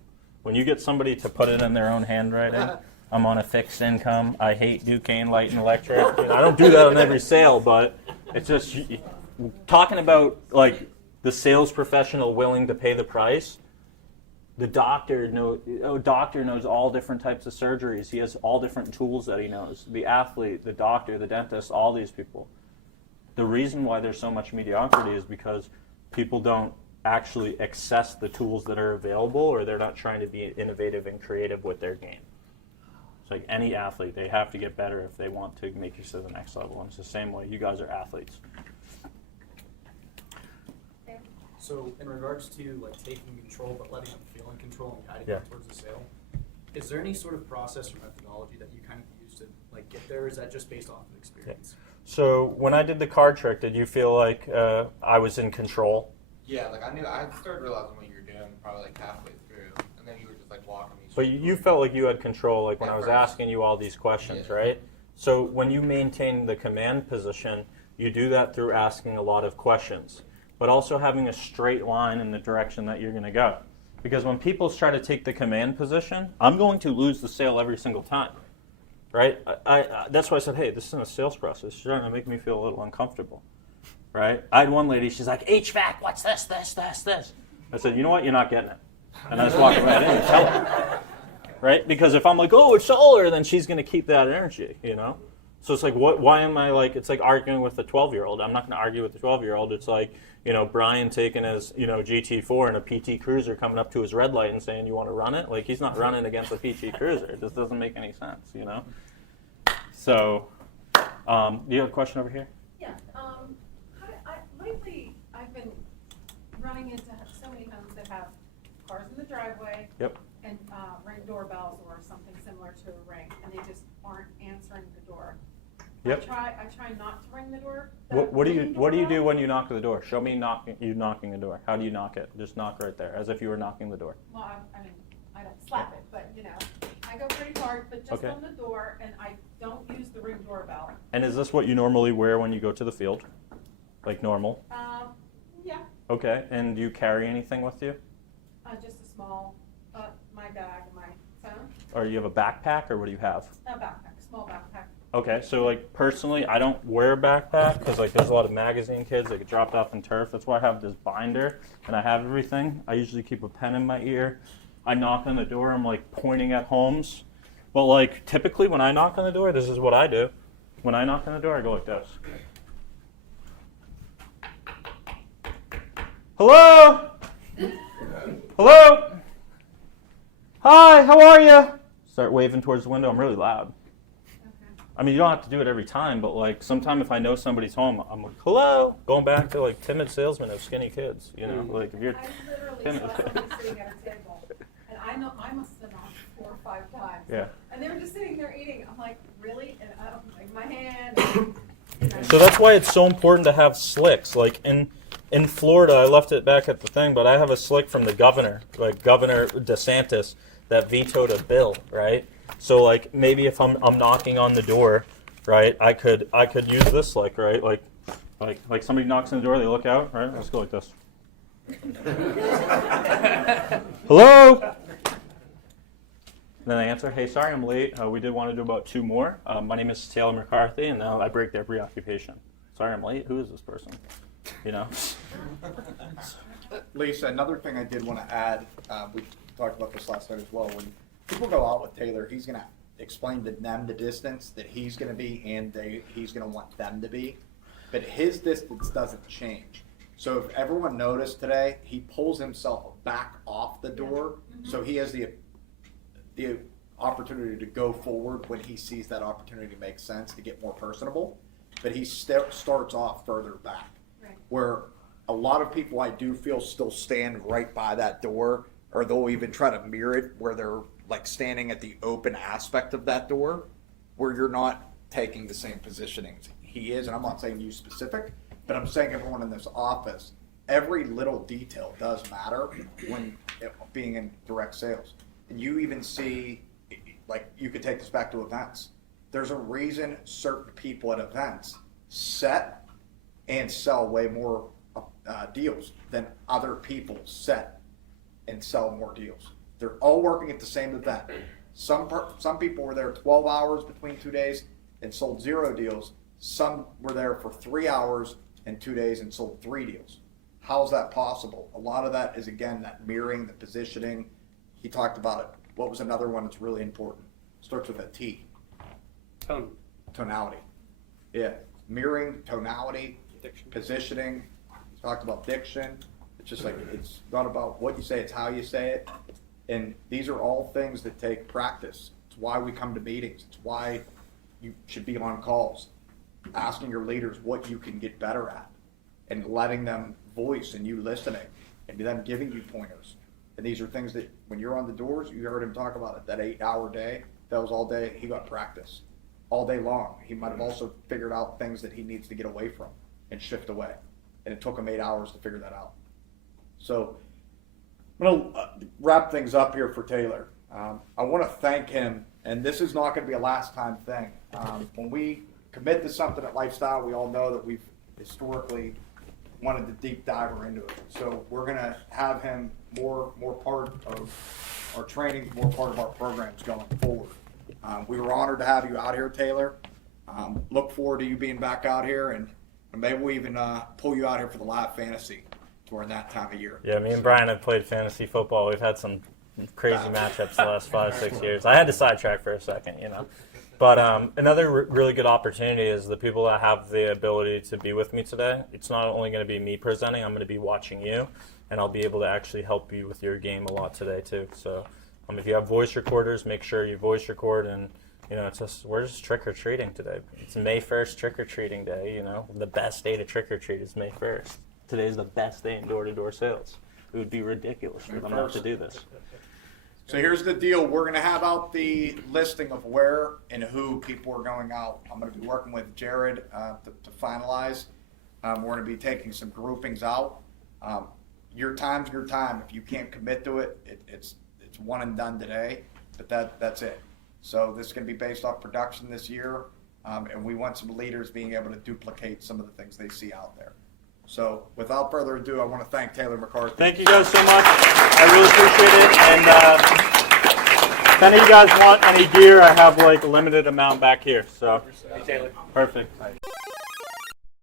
When you get somebody to put it in their own handwriting, I'm on a fixed income, I hate Duquesne Light and Electric. I don't do that on every sale, but it's just talking about like the sales professional willing to pay the price. The doctor knows all different types of surgeries. He has all different tools that he knows. The athlete, the doctor, the dentist, all these people. The reason why there's so much mediocrity is because people don't actually access the tools that are available, or they're not trying to be innovative and creative with their game. It's like any athlete, they have to get better if they want to make it to the next level. And it's the same way. You guys are athletes. So in regards to like taking control but letting them feel in control and guiding Yeah. them towards the sale, is there any sort of process or methodology that you kind of use to like get there? Or is that just based off of experience? So when I did the card trick, did you feel like I was in control? Yeah, like I started realizing what you were doing probably like halfway through, and then you were just like walking me. But you felt like you had control, like when I was asking you all these questions, right? So when you maintain the command position, you do that through asking a lot of questions, but also having a straight line in the direction that you're going to go. Because when people try to take the command position, I'm going to lose the sale every single time, right? That's why I said, hey, this isn't a sales process. You're trying to make me feel a little uncomfortable, right? I had one lady, she's like, HVAC, what's this? I said, you know what, you're not getting it. And I just walked away. I didn't even tell her, right? Because if I'm like, oh, it's solar, then she's going to keep that energy, So it's like, why am I like, it's like arguing with a 12-year-old. I'm not going to argue with a 12-year-old. It's like, Brian taking his, GT4 and a PT Cruiser coming up to his red light and saying, you want to run it? Like, he's not running against a PT Cruiser. It just doesn't make any sense, So, you have a question over here? Yeah. Lately, I've been running into so many homes that have cars in the driveway. Yep. And ring doorbells or something similar to a ring, and they just aren't answering the door. Yep. I try not to ring the door. What do you do when you knock on the door? Show me you knocking the door. How do you knock it? Just knock right there, as if you were knocking the door. Well, I mean, I don't slap it, but I go pretty hard, but just on the door, and I don't use the ring doorbell. And is this what you normally wear when you go to the field? Like normal? Yeah. Okay, and do you carry anything with you? Just a small, my bag, my phone. Or you have a backpack, or what do you have? A backpack, small backpack. Okay, so like personally, I don't wear a backpack because like there's a lot of magazine kids that get dropped off in turf. That's why I have this binder and I have everything. I usually keep a pen in my ear. I knock on the door. I'm like pointing at homes. But like typically when I knock on the door, this is what I do. When I knock on the door, I go like this. Hello? Hello? Hi, how are you? Start waving towards the window. I'm really loud. I mean, you don't have to do it every time, but like sometime if I know somebody's home, I'm like, hello. Going back to like timid salesmen of skinny kids, like if you're timid. I literally saw somebody sitting at a table, and I know I must have knocked 4 or 5 times. Yeah. And they were just sitting there eating. I'm like, really? And I don't like my hand. So that's why it's so important to have slicks. Like in Florida, I left it back at the thing, but I have a slick from the governor, like Governor DeSantis, that vetoed a bill, right? So like maybe if I'm knocking on the door, right, I could use this slick, right? Like somebody knocks on the door, they look out, right? Let's go like this. Hello? And then I answer, hey, sorry I'm late. We did want to do about 2 more. My name is Taylor McCarthy, and now I break their preoccupation. Sorry I'm late. Who is this person? Lisa, another thing I did want to add, we talked about this last night as well. When people go out with Taylor, he's going to explain to them the distance that he's going to be and he's going to want them to be. But his distance doesn't change. So if everyone noticed today, he pulls himself back off the door, so he has the opportunity to go forward when he sees that opportunity makes sense to get more personable. But he starts off further back. Right. Where a lot of people I do feel still stand right by that door, or they'll even try to mirror it where they're like standing at the open aspect of that door, where you're not taking the same positioning he is. And I'm not saying you specific, but I'm saying everyone in this office, every little detail does matter when being in direct sales. And you even see, like you could take this back to events. There's a reason certain people at events set and sell way more deals than other people set and sell more deals. They're all working at the same event. Some people were there 12 hours between 2 days and sold 0 deals. Some were there for 3 hours and 2 days and sold 3 deals. How is that possible? A lot of that is, again, that mirroring, the positioning. He talked about it. What was another one that's really important? Starts with a T. Tonality. Yeah. Mirroring, tonality, positioning. He talked about diction. It's just like, it's not about what you say, it's how you say it. And these are all things that take practice. It's why we come to meetings. It's why you should be on calls, asking your leaders what you can get better at and letting them voice and you listening and them giving you pointers. And these are things that when you're on the doors, you heard him talk about it, that 8-hour day, that was all day, he got practice all day long. He might have also figured out things that he needs to get away from and shift away. And it took him 8 hours to figure that out. So I'm going to wrap things up here for Taylor. I want to thank him, and this is not going to be a last time thing. When we commit to something at Lifestyle, we all know that we've historically wanted to deep dive into it. So we're going to have him more part of our training, more part of our programs going forward. We were honored to have you out here, Taylor. Look forward to you being back out here, and maybe we even pull you out here for the live fantasy during that time of year. Yeah, me and Brian have played fantasy football. We've had some crazy matchups the last 5-6 years. I had to sidetrack for a second, But another really good opportunity is the people that have the ability to be with me today. It's not only going to be me presenting, I'm going to be watching you, and I'll be able to actually help you with your game a lot today too. So if you have voice recorders, make sure you voice record. And we're just trick-or-treating today. It's May 1st, trick-or-treating day. The best day to trick-or-treat is May 1st. Today is the best day in door-to-door sales. It would be ridiculous for them not to do this. So here's the deal. We're going to have out the listing of where and who people are going out. I'm going to be working with Jared to finalize. We're going to be taking some groupings out. Your time's your time. If you can't commit to it, it's one and done today, but that's it. So this is going to be based off production this year, and we want some leaders being able to duplicate some of the things they see out there. So without further ado, I want to thank Taylor McCarthy. Thank you guys so much. I really appreciate it. And if any of you guys want any gear, I have like a limited amount back here. So, Hey, Taylor. Perfect.